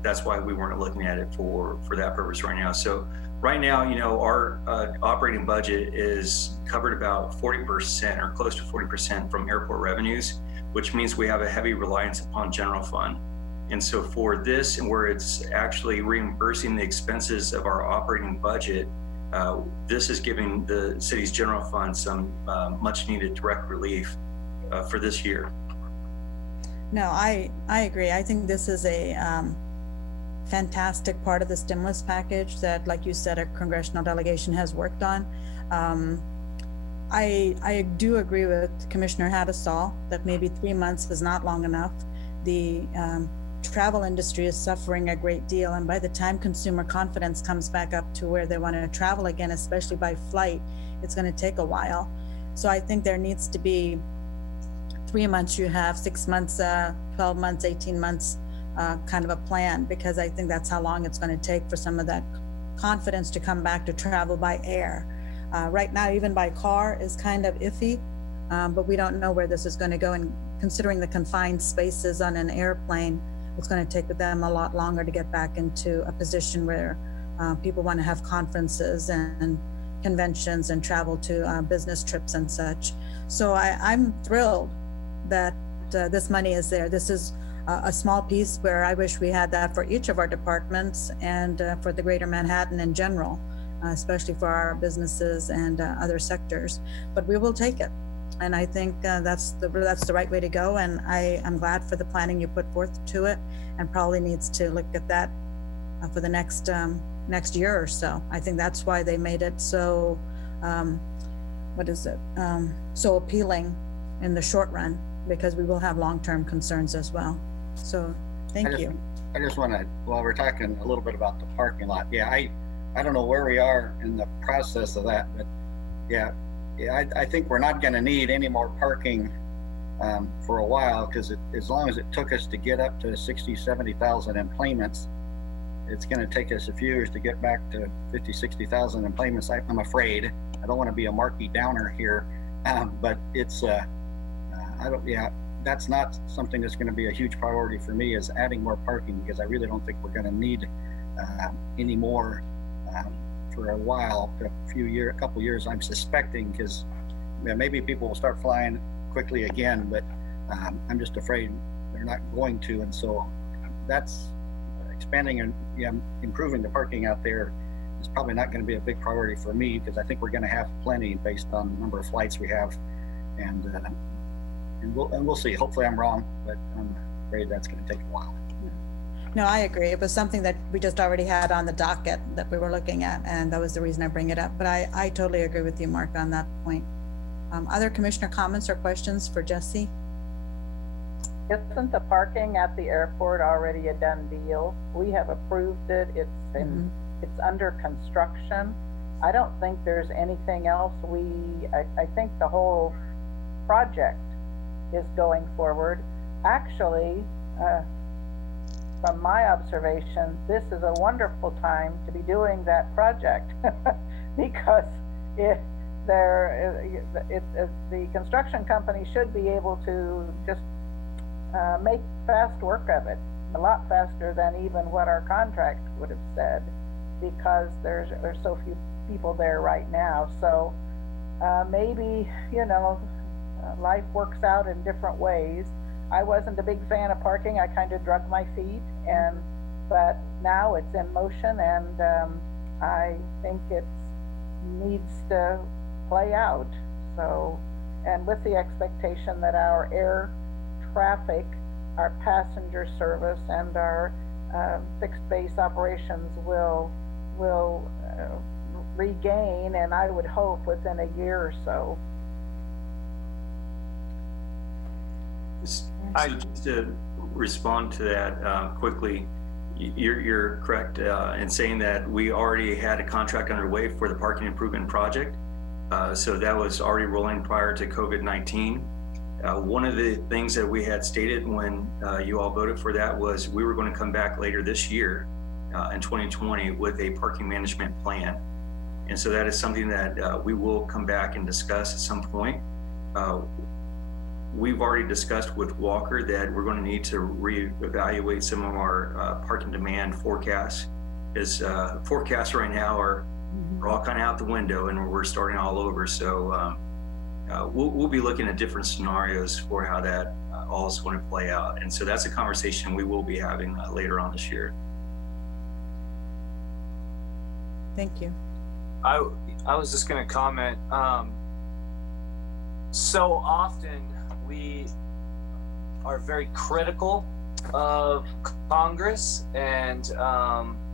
that's why we weren't looking at it for that purpose right now. So right now, our operating budget is covered about 40% or close to 40% from airport revenues, which means we have a heavy reliance upon general fund. And so for this, and where it's actually reimbursing the expenses of our operating budget, this is giving the city's general fund some much needed direct relief for this year. No, I agree. I think this is a fantastic part of the stimulus package that, like you said, a congressional delegation has worked on. I do agree with Commissioner Hattasol that maybe 3 months is not long enough. The travel industry is suffering a great deal, and by the time consumer confidence comes back up to where they want to travel again, especially by flight, it's going to take a while. So I think there needs to be 3 months, you have 6 months, 12 months, 18 months, kind of a plan, because I think that's how long it's going to take for some of that confidence to come back to travel by air. Right now, even by car is kind of iffy, but we don't know where this is going to go. And considering the confined spaces on an airplane, it's going to take them a lot longer to get back into a position where people want to have conferences and conventions and travel to business trips and such. So I'm thrilled that this money is there. This is a small piece where I wish we had that for each of our departments and for the greater Manhattan in general, especially for our businesses and other sectors, but we will take it. And I think that's the right way to go. And I'm glad for the planning you put forth to it, and probably needs to look at that for the next year or so. I think that's why they made it so, so appealing in the short run, because we will have long-term concerns as well. So thank you. I just want to, while we're talking a little bit about the parking lot, I don't know where we are in the process of that, but I think we're not going to need any more parking for a while, because as long as it took us to get up to 60, 70,000 employments, it's going to take us a few years to get back to 50, 60,000 employments. I'm afraid. I don't want to be a Marky Downer here, but it's, that's not something that's going to be a huge priority for me, is adding more parking, because I really don't think we're going to need any more for a while, a couple years, I'm suspecting, because maybe people will start flying quickly again, but I'm just afraid they're not going to. And so that's expanding and improving the parking out there is probably not going to be a big priority for me, because I think we're going to have plenty based on the number of flights we have, and we'll see. Hopefully I'm wrong, but I'm afraid that's going to take a while. No, I agree. It was something that we just already had on the docket that we were looking at, and that was the reason I bring it up. But I totally agree with you, Mark, on that point. Other commissioner comments or questions for Jesse? Isn't the parking at the airport already a done deal? We have approved it. It's under construction. I don't think there's anything else. I think the whole project is going forward. Actually, from my observation, this is a wonderful time to be doing that project because the construction company should be able to just make fast work of it, a lot faster than even what our contract would have said, because there's so few people there right now. So maybe, life works out in different ways. I wasn't a big fan of parking. I kind of drug my feet, but now it's in motion, and I think it needs to play out. So, and with the expectation that our air traffic, our passenger service, and our fixed base operations will regain, and I would hope within a year or so. So just to respond to that quickly, you're correct in saying that we already had a contract underway for the parking improvement project. So that was already rolling prior to COVID-19. One of the things that we had stated when you all voted for that was we were going to come back later this year in 2020 with a parking management plan. And so that is something that we will come back and discuss at some point. We've already discussed with Walker that we're going to need to reevaluate some of our parking demand forecasts. As forecasts right now are all kind of out the window, and we're starting all over. So we'll be looking at different scenarios for how that all is going to play out. And so that's a conversation we will be having later on this year. Thank you. I was just going to comment. So often we are very critical of Congress and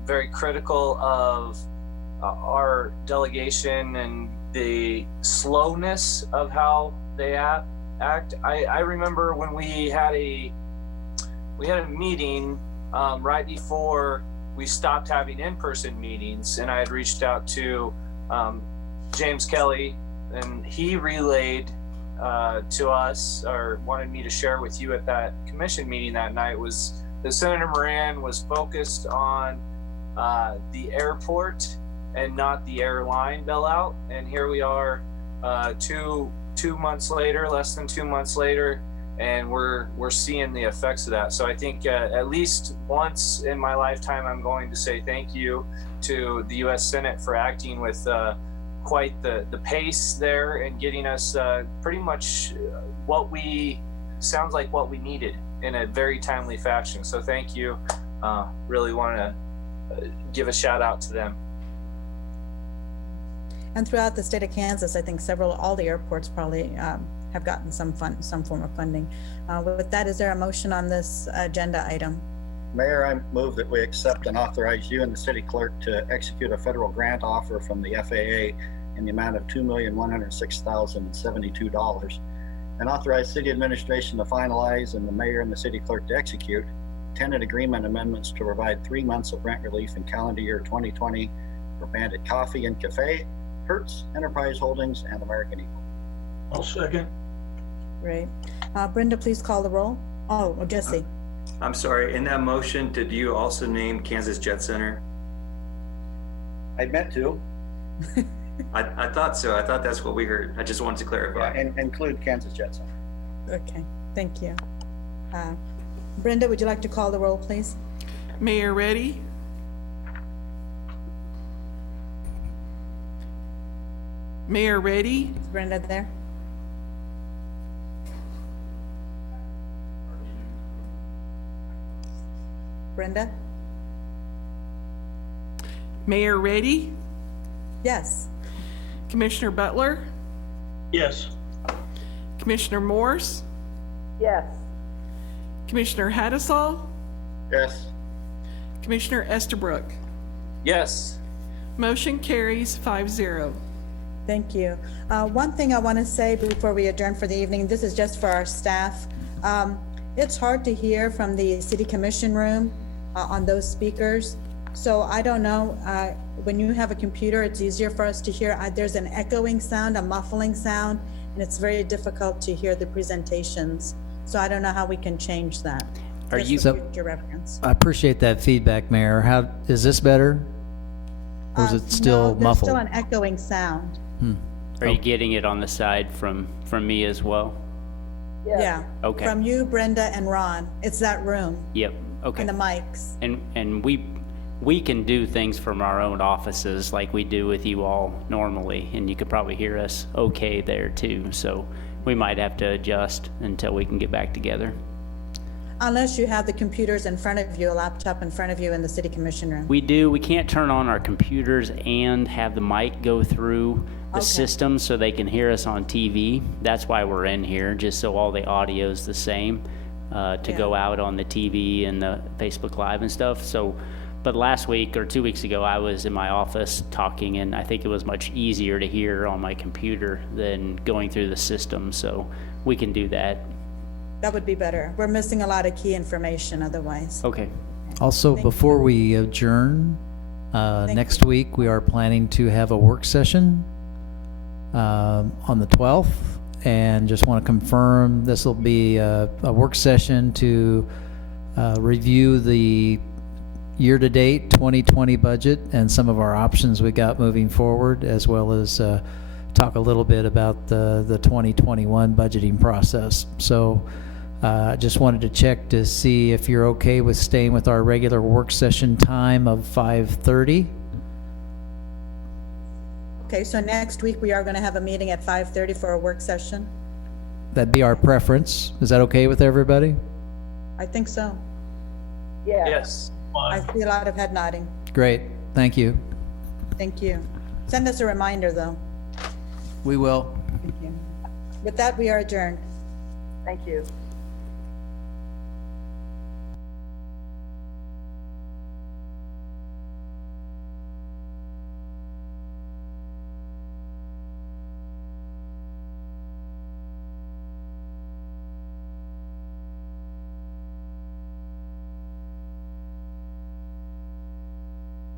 very critical of our delegation and the slowness of how they act. I remember when we had a meeting right before we stopped having in-person meetings, and I had reached out to James Kelly, and he relayed to us, or wanted me to share with you at that commission meeting that night, was that Senator Moran was focused on the airport and not the airline bailout. And here we are 2 months later, less than 2 months later, and we're seeing the effects of that. So I think at least once in my lifetime, I'm going to say thank you to the U.S. Senate for acting with quite the pace there and getting us pretty much what we needed in a very timely fashion. So thank you. Really want to give a shout out to them. And throughout the state of Kansas, I think all the airports probably have gotten some form of funding. With that, is there a motion on this agenda item? Mayor, I move that we accept and authorize you and the city clerk to execute a federal grant offer from the FAA in the amount of $2,106,072, and authorize city administration to finalize and the mayor and the city clerk to execute tenant agreement amendments to provide 3 months of rent relief in calendar year 2020 for Bandit Coffee and Cafe, Hertz Enterprise Holdings, and American Eagle. I'll second. Great. Brenda, please call the roll. Oh, Jesse. I'm sorry, in that motion, did you also name Kansas Jet Center? I meant to. I thought so. I thought that's what we heard. I just wanted to clarify. Yeah, and include Kansas Jet Center. Okay, thank you. Brenda, would you like to call the roll, please? Mayor Reddy? Mayor Reddy? Is Brenda there? Brenda? Mayor Reddy? Yes. Commissioner Butler? Yes. Commissioner Morse? Yes. Commissioner Hattasol? Yes. Commissioner Estabrook? Yes. Motion carries 5-0. Thank you. One thing I want to say before we adjourn for the evening, this is just for our staff. It's hard to hear from the city commission room on those speakers. So I don't know, when you have a computer, it's easier for us to hear. There's an echoing sound, a muffling sound, and it's very difficult to hear the presentations. So I don't know how we can change that. Are Just you for future reference? I appreciate that feedback, Mayor. How is this better? Or is it still No, there's muffled? still an echoing sound. Are you getting it on the side from me as well? Yeah. Okay. From you, Brenda, and Ron. It's that room Yep. Okay. and the mics. And we can do things from our own offices like we do with you all normally, and you could probably hear us okay there too. So we might have to adjust until we can get back together. Unless you have the computers in front of you, a laptop in front of you in the city commission room. We do. We can't turn on our computers and have the mic go through the system so they can hear us on TV. That's why we're in here, just so all the audio is the same to go out on the TV and the Facebook Live and stuff. So, but last week or 2 weeks ago, I was in my office talking, and I think it was much easier to hear on my computer than going through the system. So we can do that. That would be better. We're missing a lot of key information otherwise. Okay. Also, before we adjourn, next week, we are planning to have a work session on the 12th. And just want to confirm this will be a work session to review the year-to-date 2020 budget and some of our options we got moving forward, as well as talk a little bit about the 2021 budgeting process. So I just wanted to check to see if you're okay with staying with our regular work session time of 5:30. Okay, so next week we are going to have a meeting at 5:30 for a work session. That'd be our preference. Is that okay with everybody? I think so. Yeah. Yes. I see a lot of head nodding. Great, thank you. Thank you. Send us a reminder though. We will. Thank you. With that, we are adjourned. Thank you.